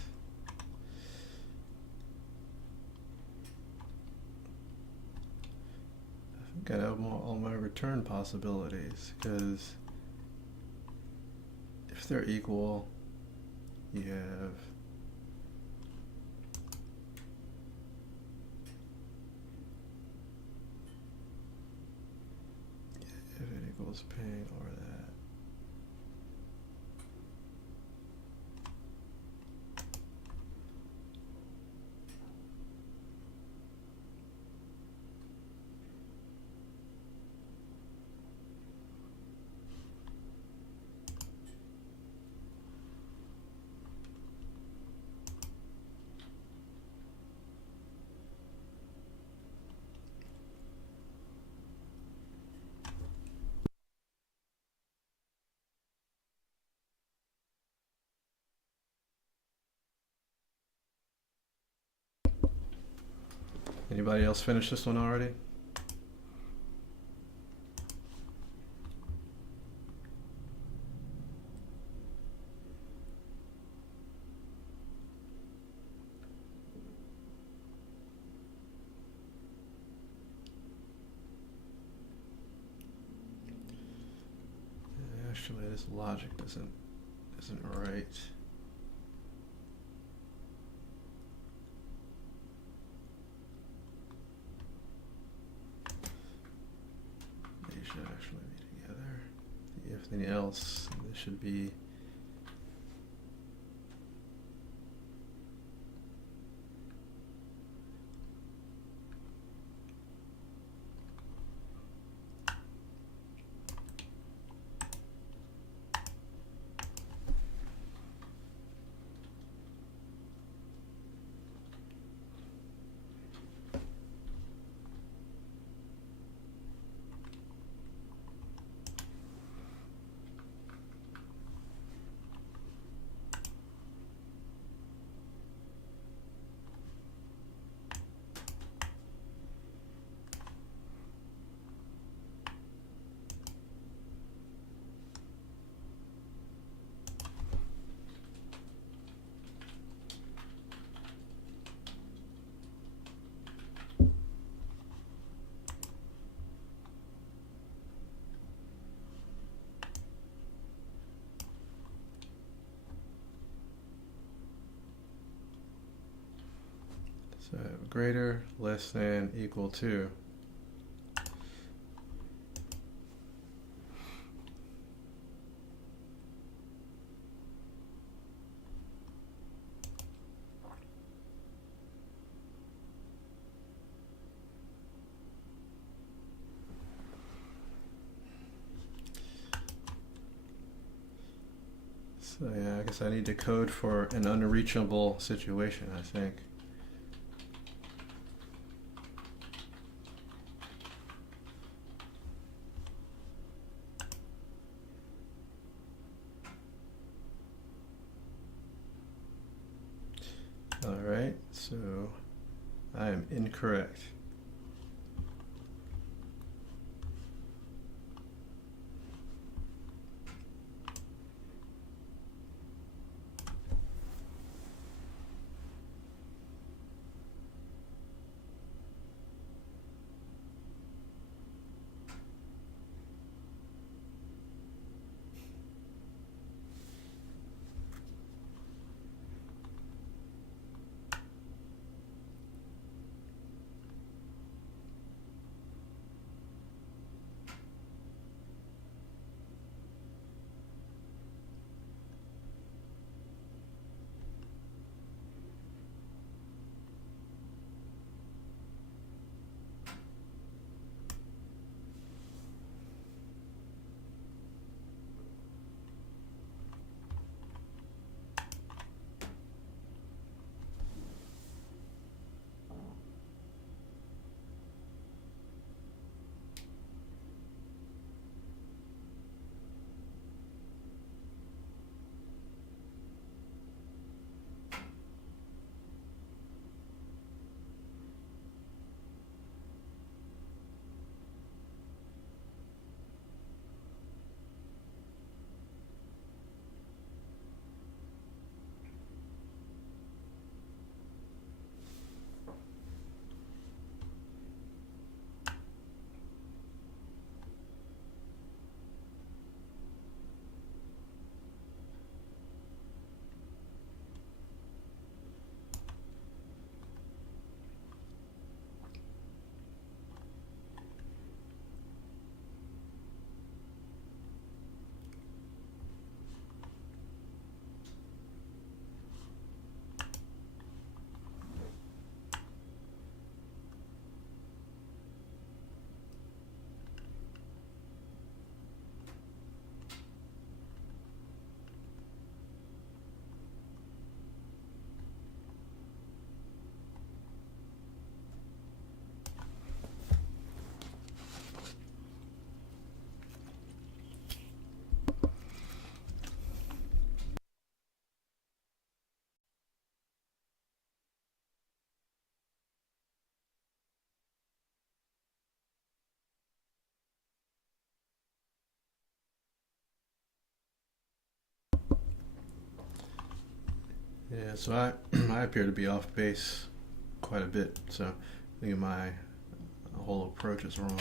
I think I have all my return possibilities, because if they're equal, you have if it equals ping or that. Anybody else finish this one already? Actually, this logic isn't right. They should actually be together. The if then else, this should be so greater, less than, equal to. So yeah, I guess I need to code for an unreachable situation, I think. All right, so I am incorrect. Yeah, so I appear to be off base quite a bit, so I think my whole approach is wrong.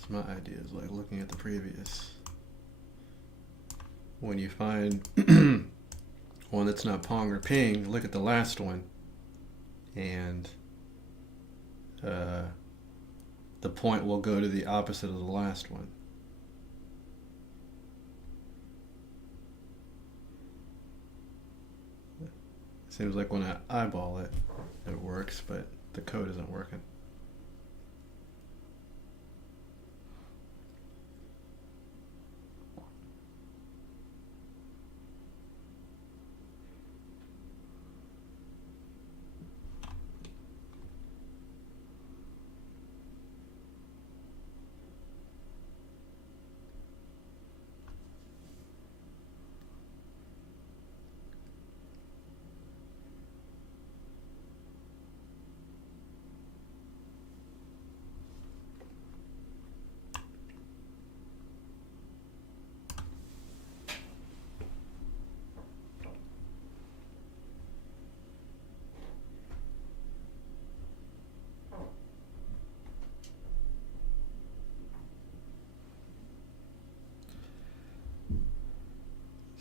So my idea is like looking at the previous. When you find one that's not pong or ping, look at the last one, and the point will go to the opposite of the last one. Seems like when I eyeball it, it works, but the code isn't working.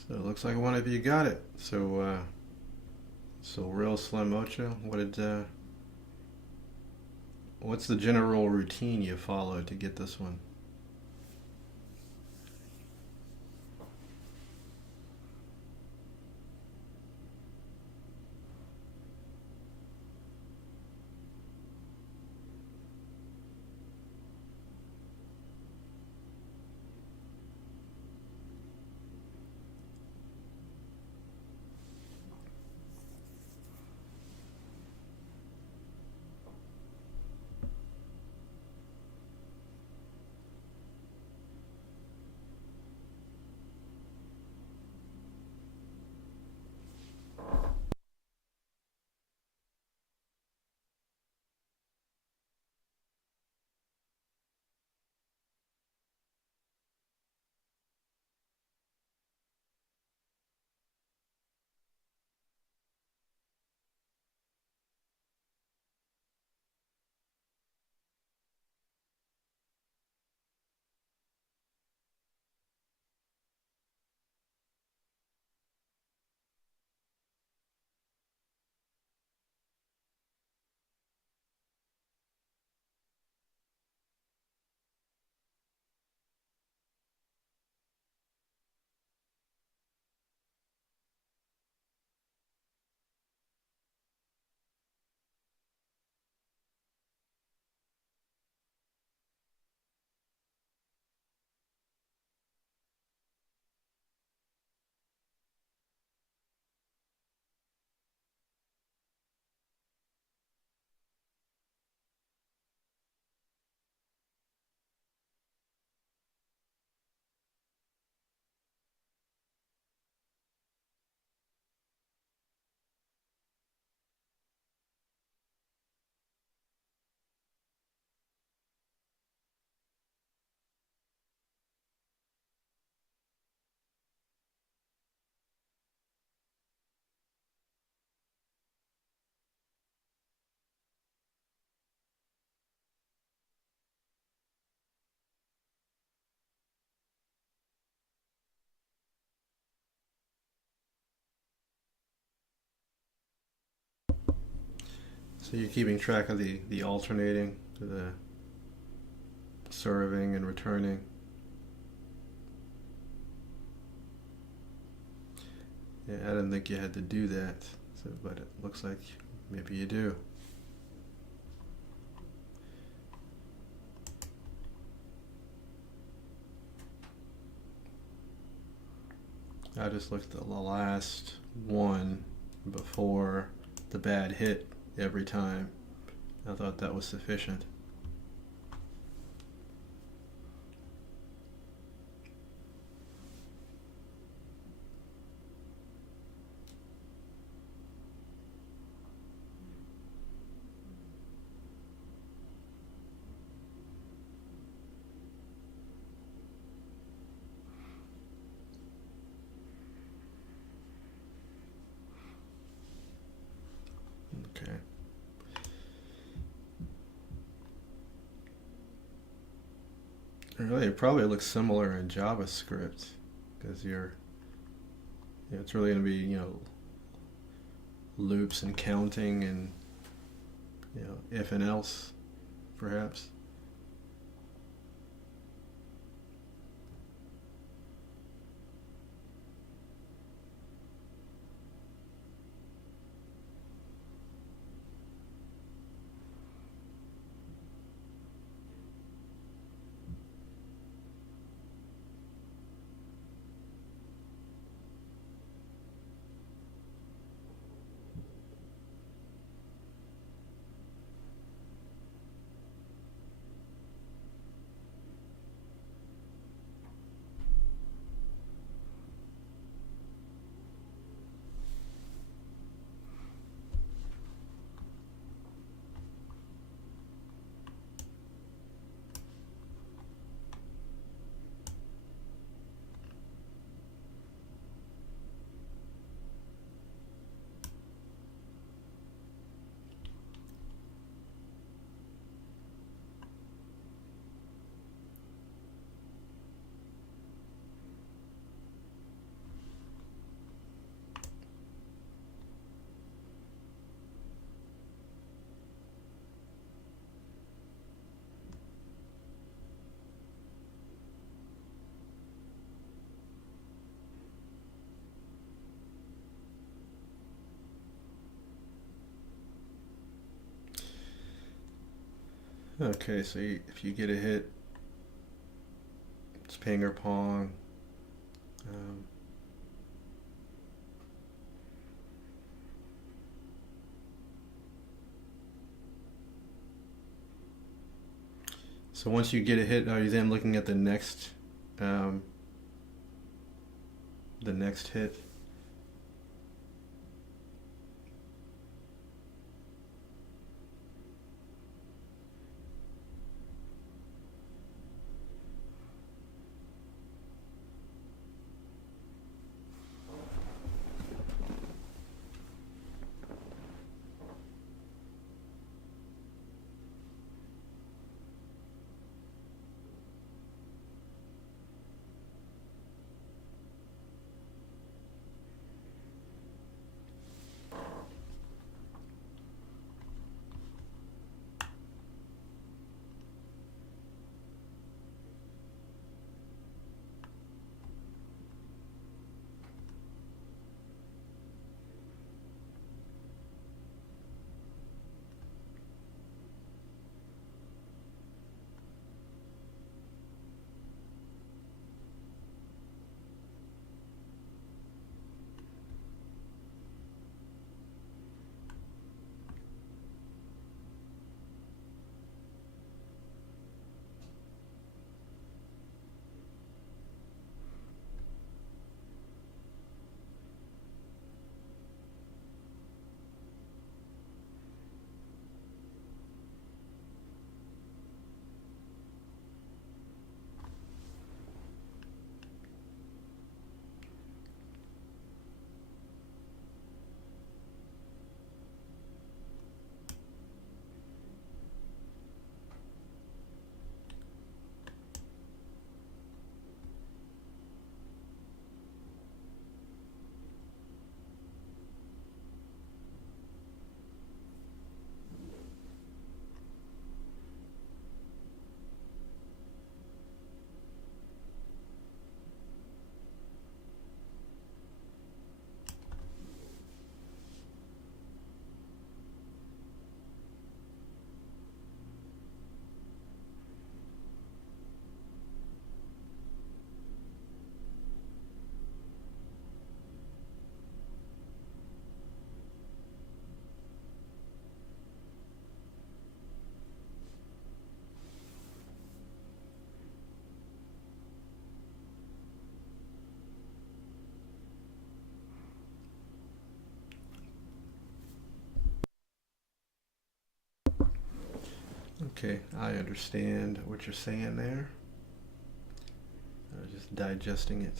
So it looks like one of you got it. So real slim ocho. What's the general routine you follow to get this one? So you're keeping track of the alternating, the serving and returning. Yeah, I didn't think you had to do that, so, but it looks like maybe you do. I just looked at the last one before the bad hit every time. I thought that was sufficient. Really, it probably looks similar in JavaScript because it's really going to be loops and counting and if and else perhaps. Okay, so if you get a hit, it's ping or pong. Um, so once you get a hit, are you then looking at um, the next hit? Okay, I understand what you're saying there. I was just digesting it.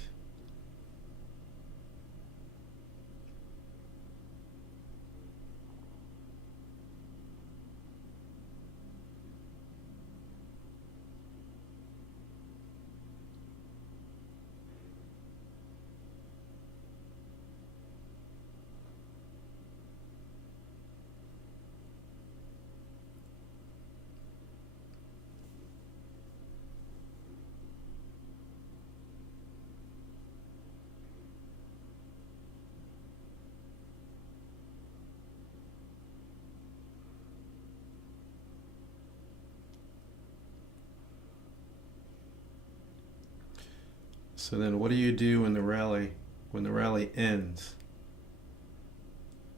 So then what do you do when the rally ends?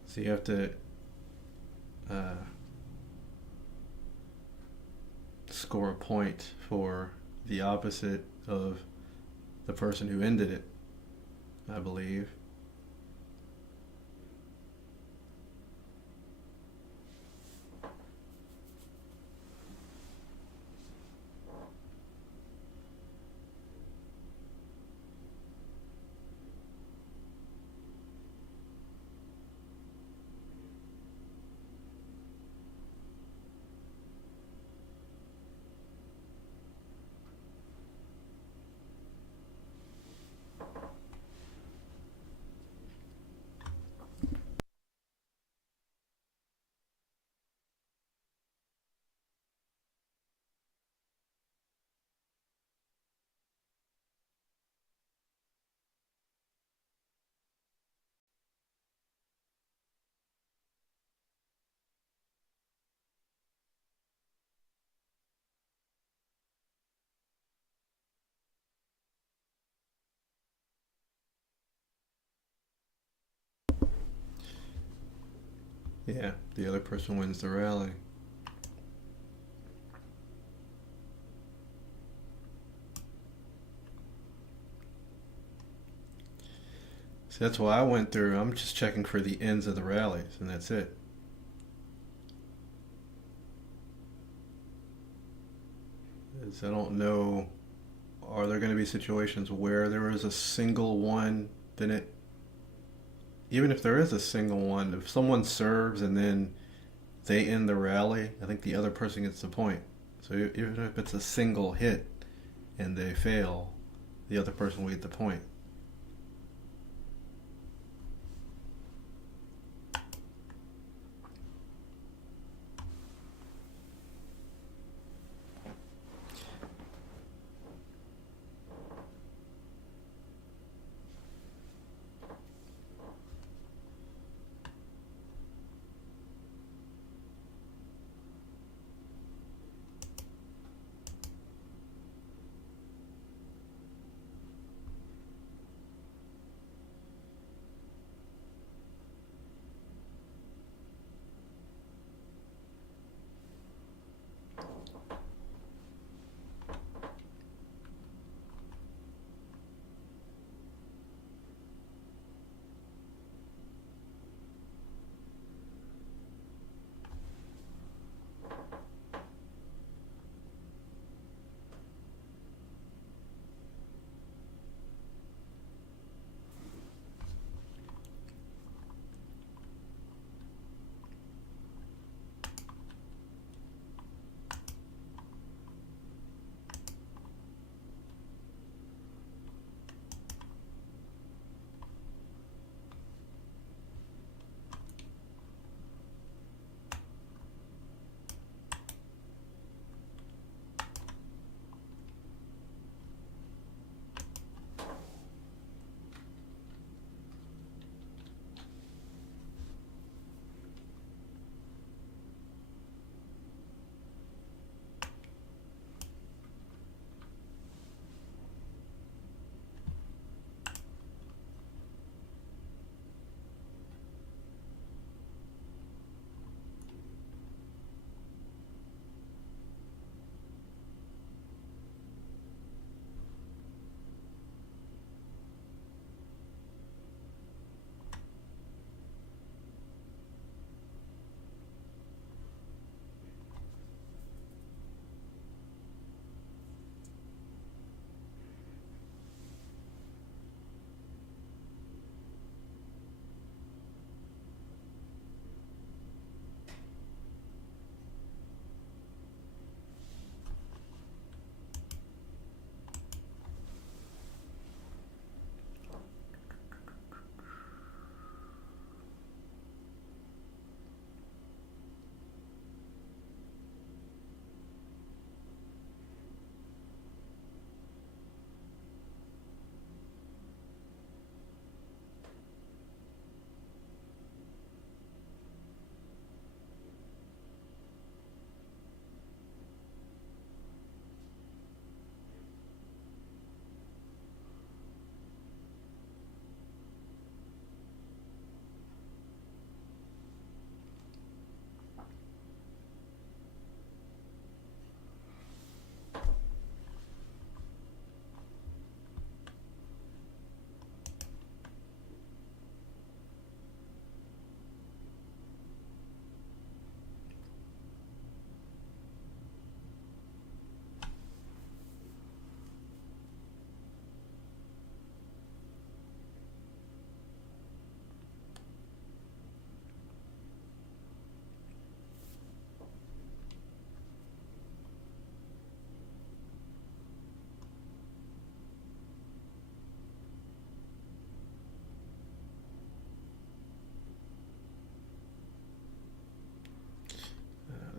So you have to score a point for the opposite of the person who ended it, I believe. Yeah, the other person wins the rally. So that's why I went through. I'm just checking for the ends of the rallies, and that's it. 'Cause I don't know. Are there going to be situations where there is a single one? Then it, even if there is a single one, if someone serves and then they end the rally, I think the other person gets the point. So even if it's a single hit and they fail, the other person will get the point.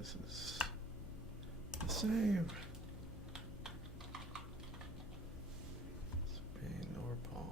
this is the same. It's pawn or pawn.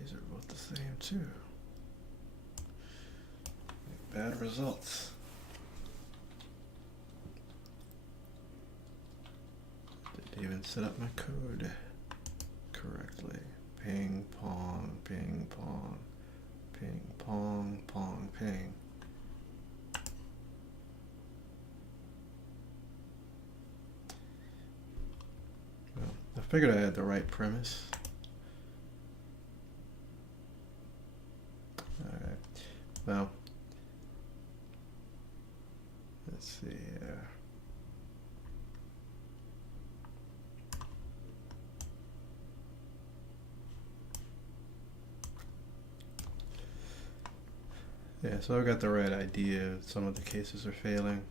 These are both the same too. Bad results. Didn't even set up my code correctly. Ping pong, ping pong, ping pong, pong, ping. Well, I figured I had the right premise. Alright, well, let's see here. Yeah, so I've got the right idea. Some of the cases are failing.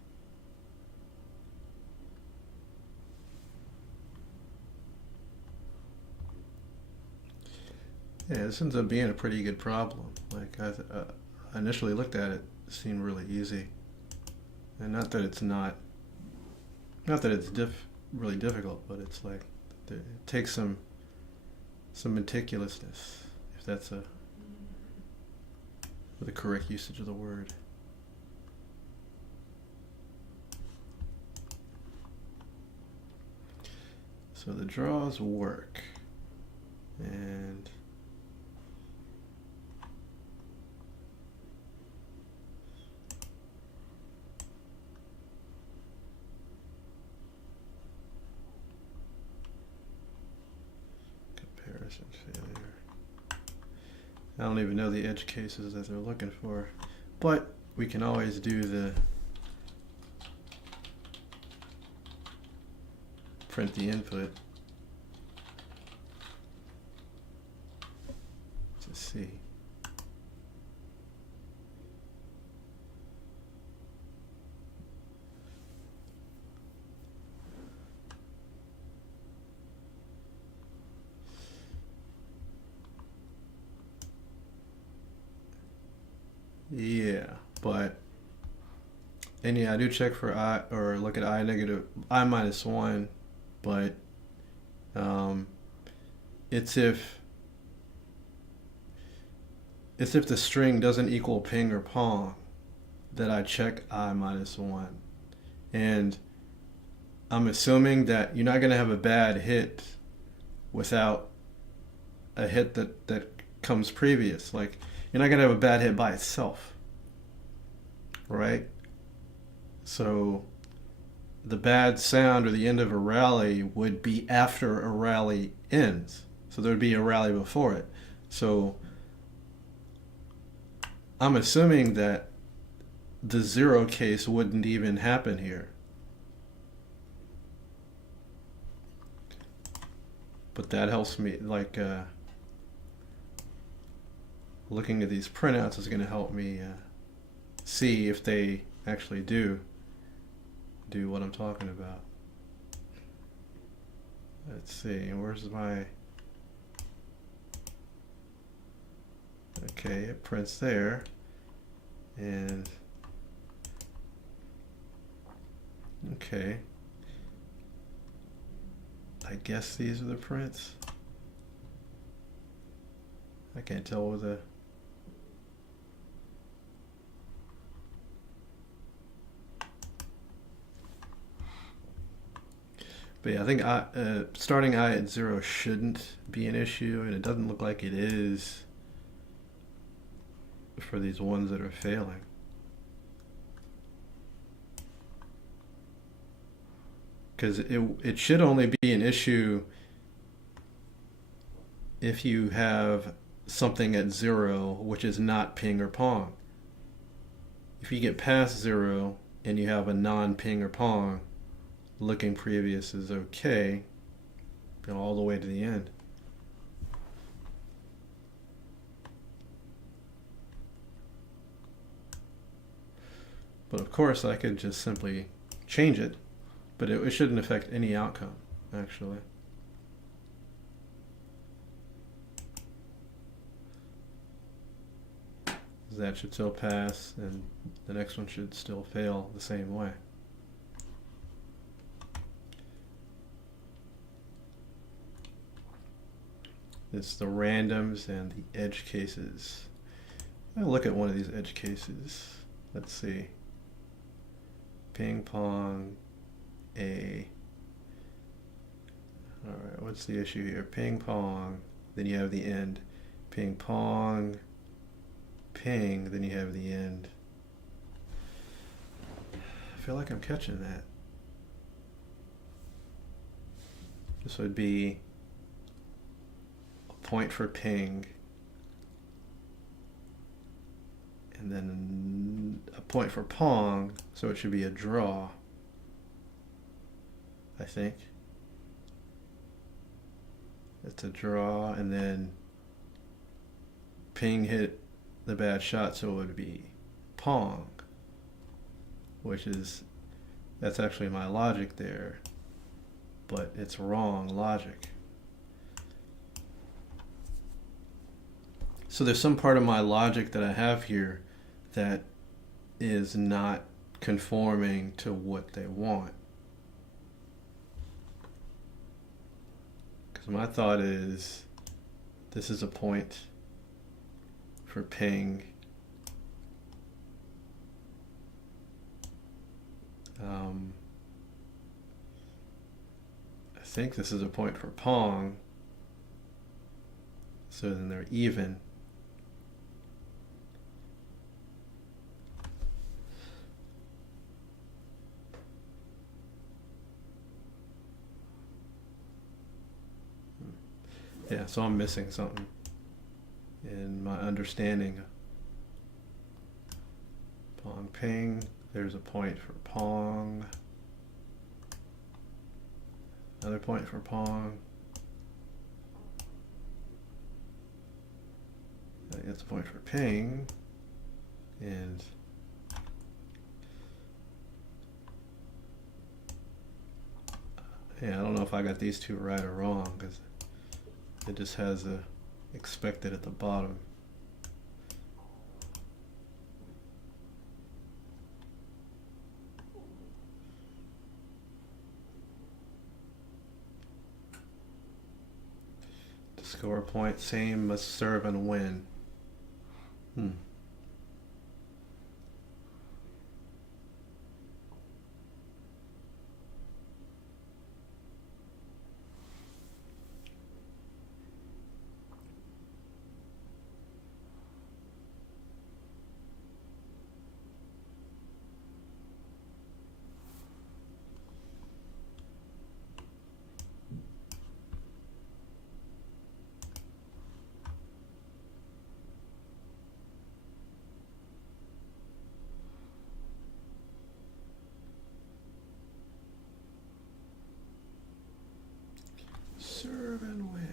Yeah, this ends up being a pretty good problem. Like I initially looked at it, it seemed really easy, and not that it's not that it's really difficult, but it's like it takes some meticulousness, if that's the correct usage of the word. So the draws work, and Comparison failure. I don't even know the edge cases that they're looking for, but we can always do the print the input to see. Yeah, but and yeah, I do check for I or look at I negative I minus one, but it's if the string doesn't equal ping or pong that I check I minus one, and I'm assuming that you're not gonna have a bad hit without a hit that comes previous. Like you're not gonna have a bad hit by itself, right? So the bad sound or the end of a rally would be after a rally ends. So there would be a rally before it. So I'm assuming that the zero case wouldn't even happen here. But that helps me, like looking at these printouts is going to help me see if they actually do what I'm talking about. Let's see, where's my... Okay, it prints there, and okay, I guess these are the prints. I can't tell with the... But yeah, I think starting I at 0 shouldn't be an issue, and it doesn't look like it is for these ones that are failing. Because it should only be an issue if you have something at 0 which is not ping or pong. If you get past 0 and you have a non-ping or pong, looking previous is okay, all the way to the end. But of course I could just simply change it, but it shouldn't affect any outcome, actually. That should still pass, and the next one should still fail the same way. It's the randoms and the edge cases. I'll look at one of these edge cases. Let's see. Ping pong, A. Alright, what's the issue here? Ping pong, then you have the end. Ping pong, ping, then you have the end. I feel like I'm catching that. This would be a point for ping, and then a point for pong, so it should be a draw, I think. It's a draw, and then ping hit the bad shot, so it would be pong, that's actually my logic there, but it's wrong logic. So there's some part of my logic that I have here that is not conforming to what they want. Because my thought is, this is a point for ping. I think this is a point for pong. So then they're even. Yeah, so I'm missing something in my understanding. Pong ping, there's a point for pong. Another point for pong. That's a point for ping. And yeah, I don't know if I got these two right or wrong, because it just has a expected at the bottom. To score a point, same must serve and win. Serve and win.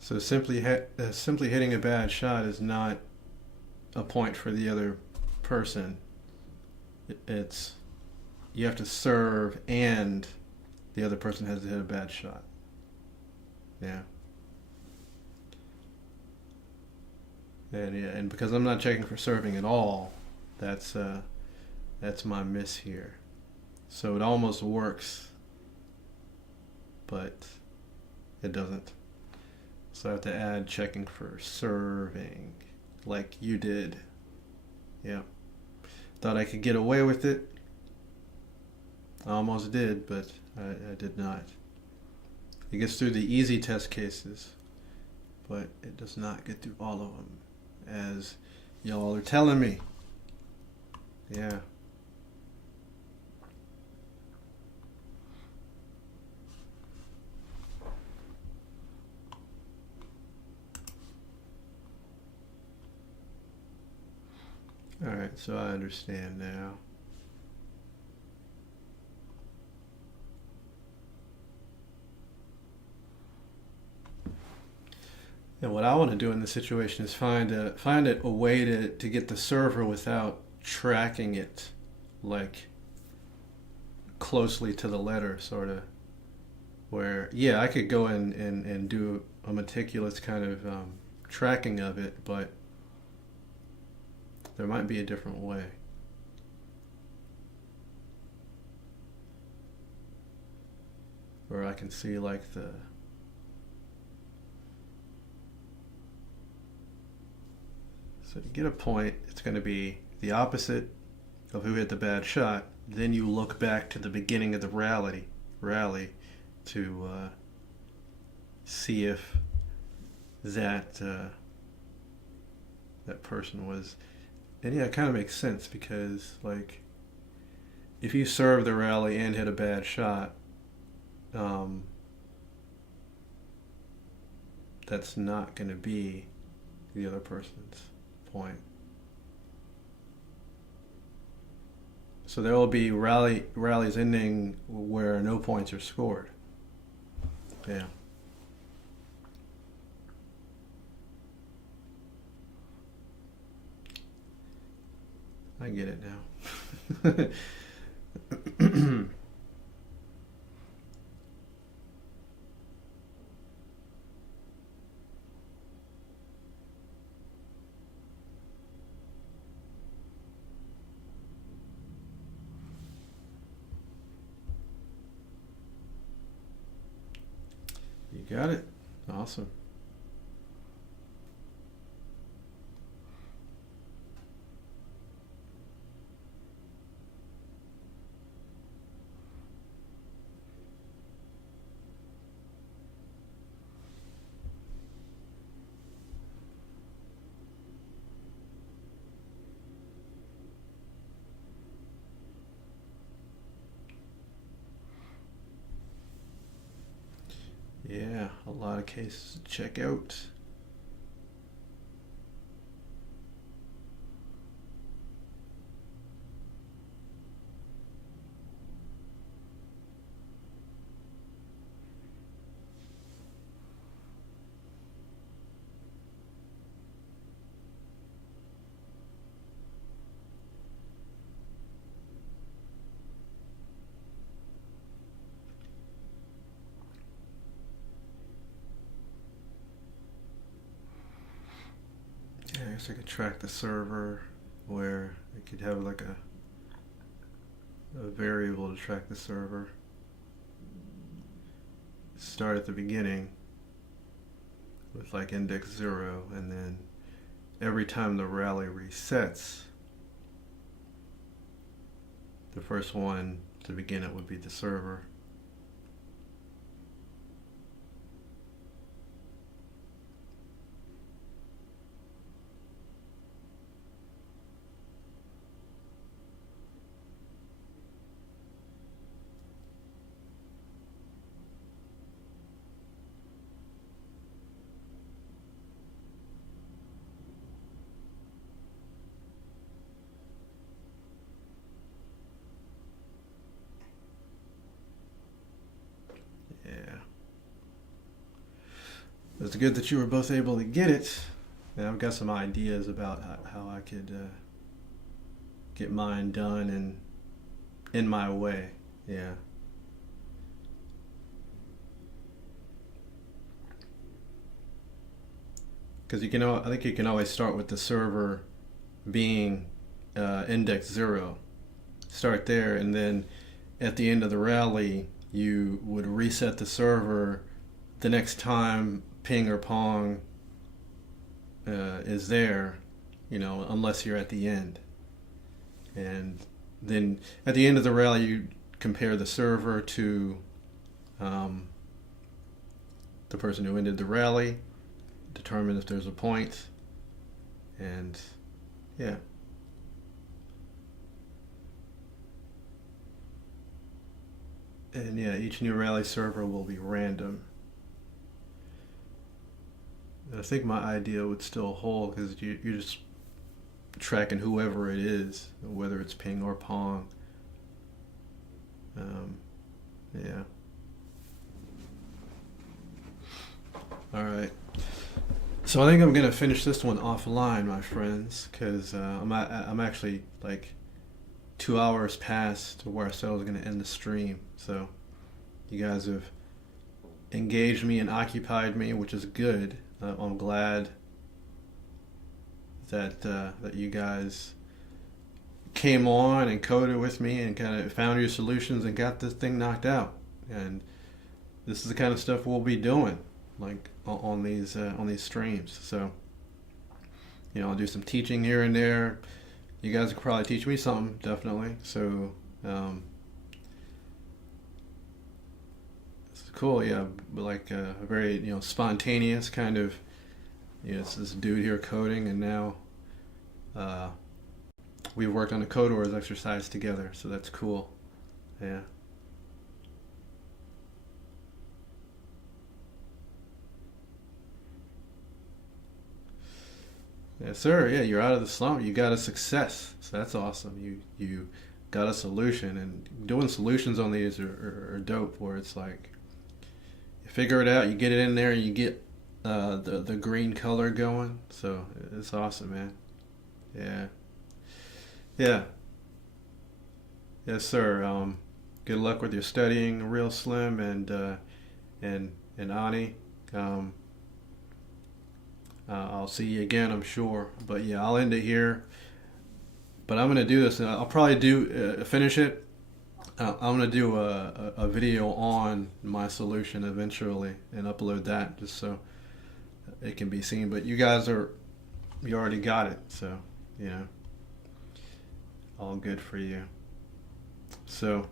So simply hitting a bad shot is not a point for the other person. It's you have to serve and the other person has to hit a bad shot. Yeah. And because I'm not checking for serving at all, that's my miss here. So it almost works, but it doesn't. So I have to add checking for serving, like you did. Yeah. Thought I could get away with it. I almost did, but I did not. It gets through the easy test cases, but it does not get through all of them, as y'all are telling me. Yeah. Alright, so I understand now. And what I want to do in this situation is find a way to get the server without tracking it like closely to the letter, sort of. Where, yeah, I could go and do a meticulous kind of tracking of it, but there might be a different way. Where I can see like so to get a point, it's going to be the opposite of who hit the bad shot. Then you look back to the beginning of the rally to see if that person was. And yeah, it kind of makes sense, because like if you serve the rally and hit a bad shot, that's not going to be the other person's point. So there will be rallies ending where no points are scored. Yeah. I get it now. You got it. Awesome. Yeah, a lot of cases to check out. Yeah, I guess I could track the server where I could have like a variable to track the server. Start at the beginning with like index 0, and then every time the rally resets, the first one to begin it would be the server. Yeah. It's good that you were both able to get it. And I've got some ideas about how I could get mine done and in my way. Yeah. Because I think you can always start with the server being index 0. Start there, and then at the end of the rally, you would reset the server the next time ping or pong is there, unless you're at the end. And then at the end of the rally, you compare the server to the person who ended the rally, determine if there's a point, and yeah. And yeah, each new rally server will be random. And I think my idea would still hold, because you're just tracking whoever it is, whether it's ping or pong. Yeah. All right. So I think I'm gonna finish this one offline, my friends, because I'm actually like 2 hours past where I said I was gonna end the stream. So you guys have engaged me and occupied me, which is good. I'm glad that you guys came on and coded with me and kind of found your solutions and got this thing knocked out. And this is the kind of stuff we'll be doing, like on these streams. So I'll do some teaching here and there. You guys could probably teach me something, definitely. So this is cool. Yeah, like a very spontaneous kind of. It's this dude here coding, and now we've worked on the Code Wars exercise together. So that's cool. Yeah. Yes, sir. Yeah, you're out of the slump. You got a success. So that's awesome. You got a solution. And doing solutions on these are dope, where it's like you figure it out, you get it in there, you get the green color going. So it's awesome, man. Yeah. Yeah. Yes, sir. Good luck with your studying, Real Slim, and Ani. I'll see you again, I'm sure. But yeah, I'll end it here. But I'm gonna do this, and I'll probably finish it. I'm gonna do a video on my solution eventually and upload that just so it can be seen. But you already got it, so you know, all good for you. So,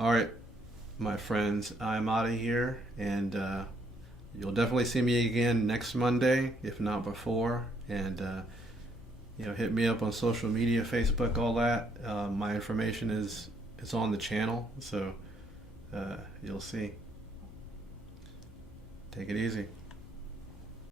all right, my friends, I'm out of here, and you'll definitely see me again next Monday, if not before. And hit me up on social media, Facebook, all that. My information is on the channel, so you'll see. Take it easy.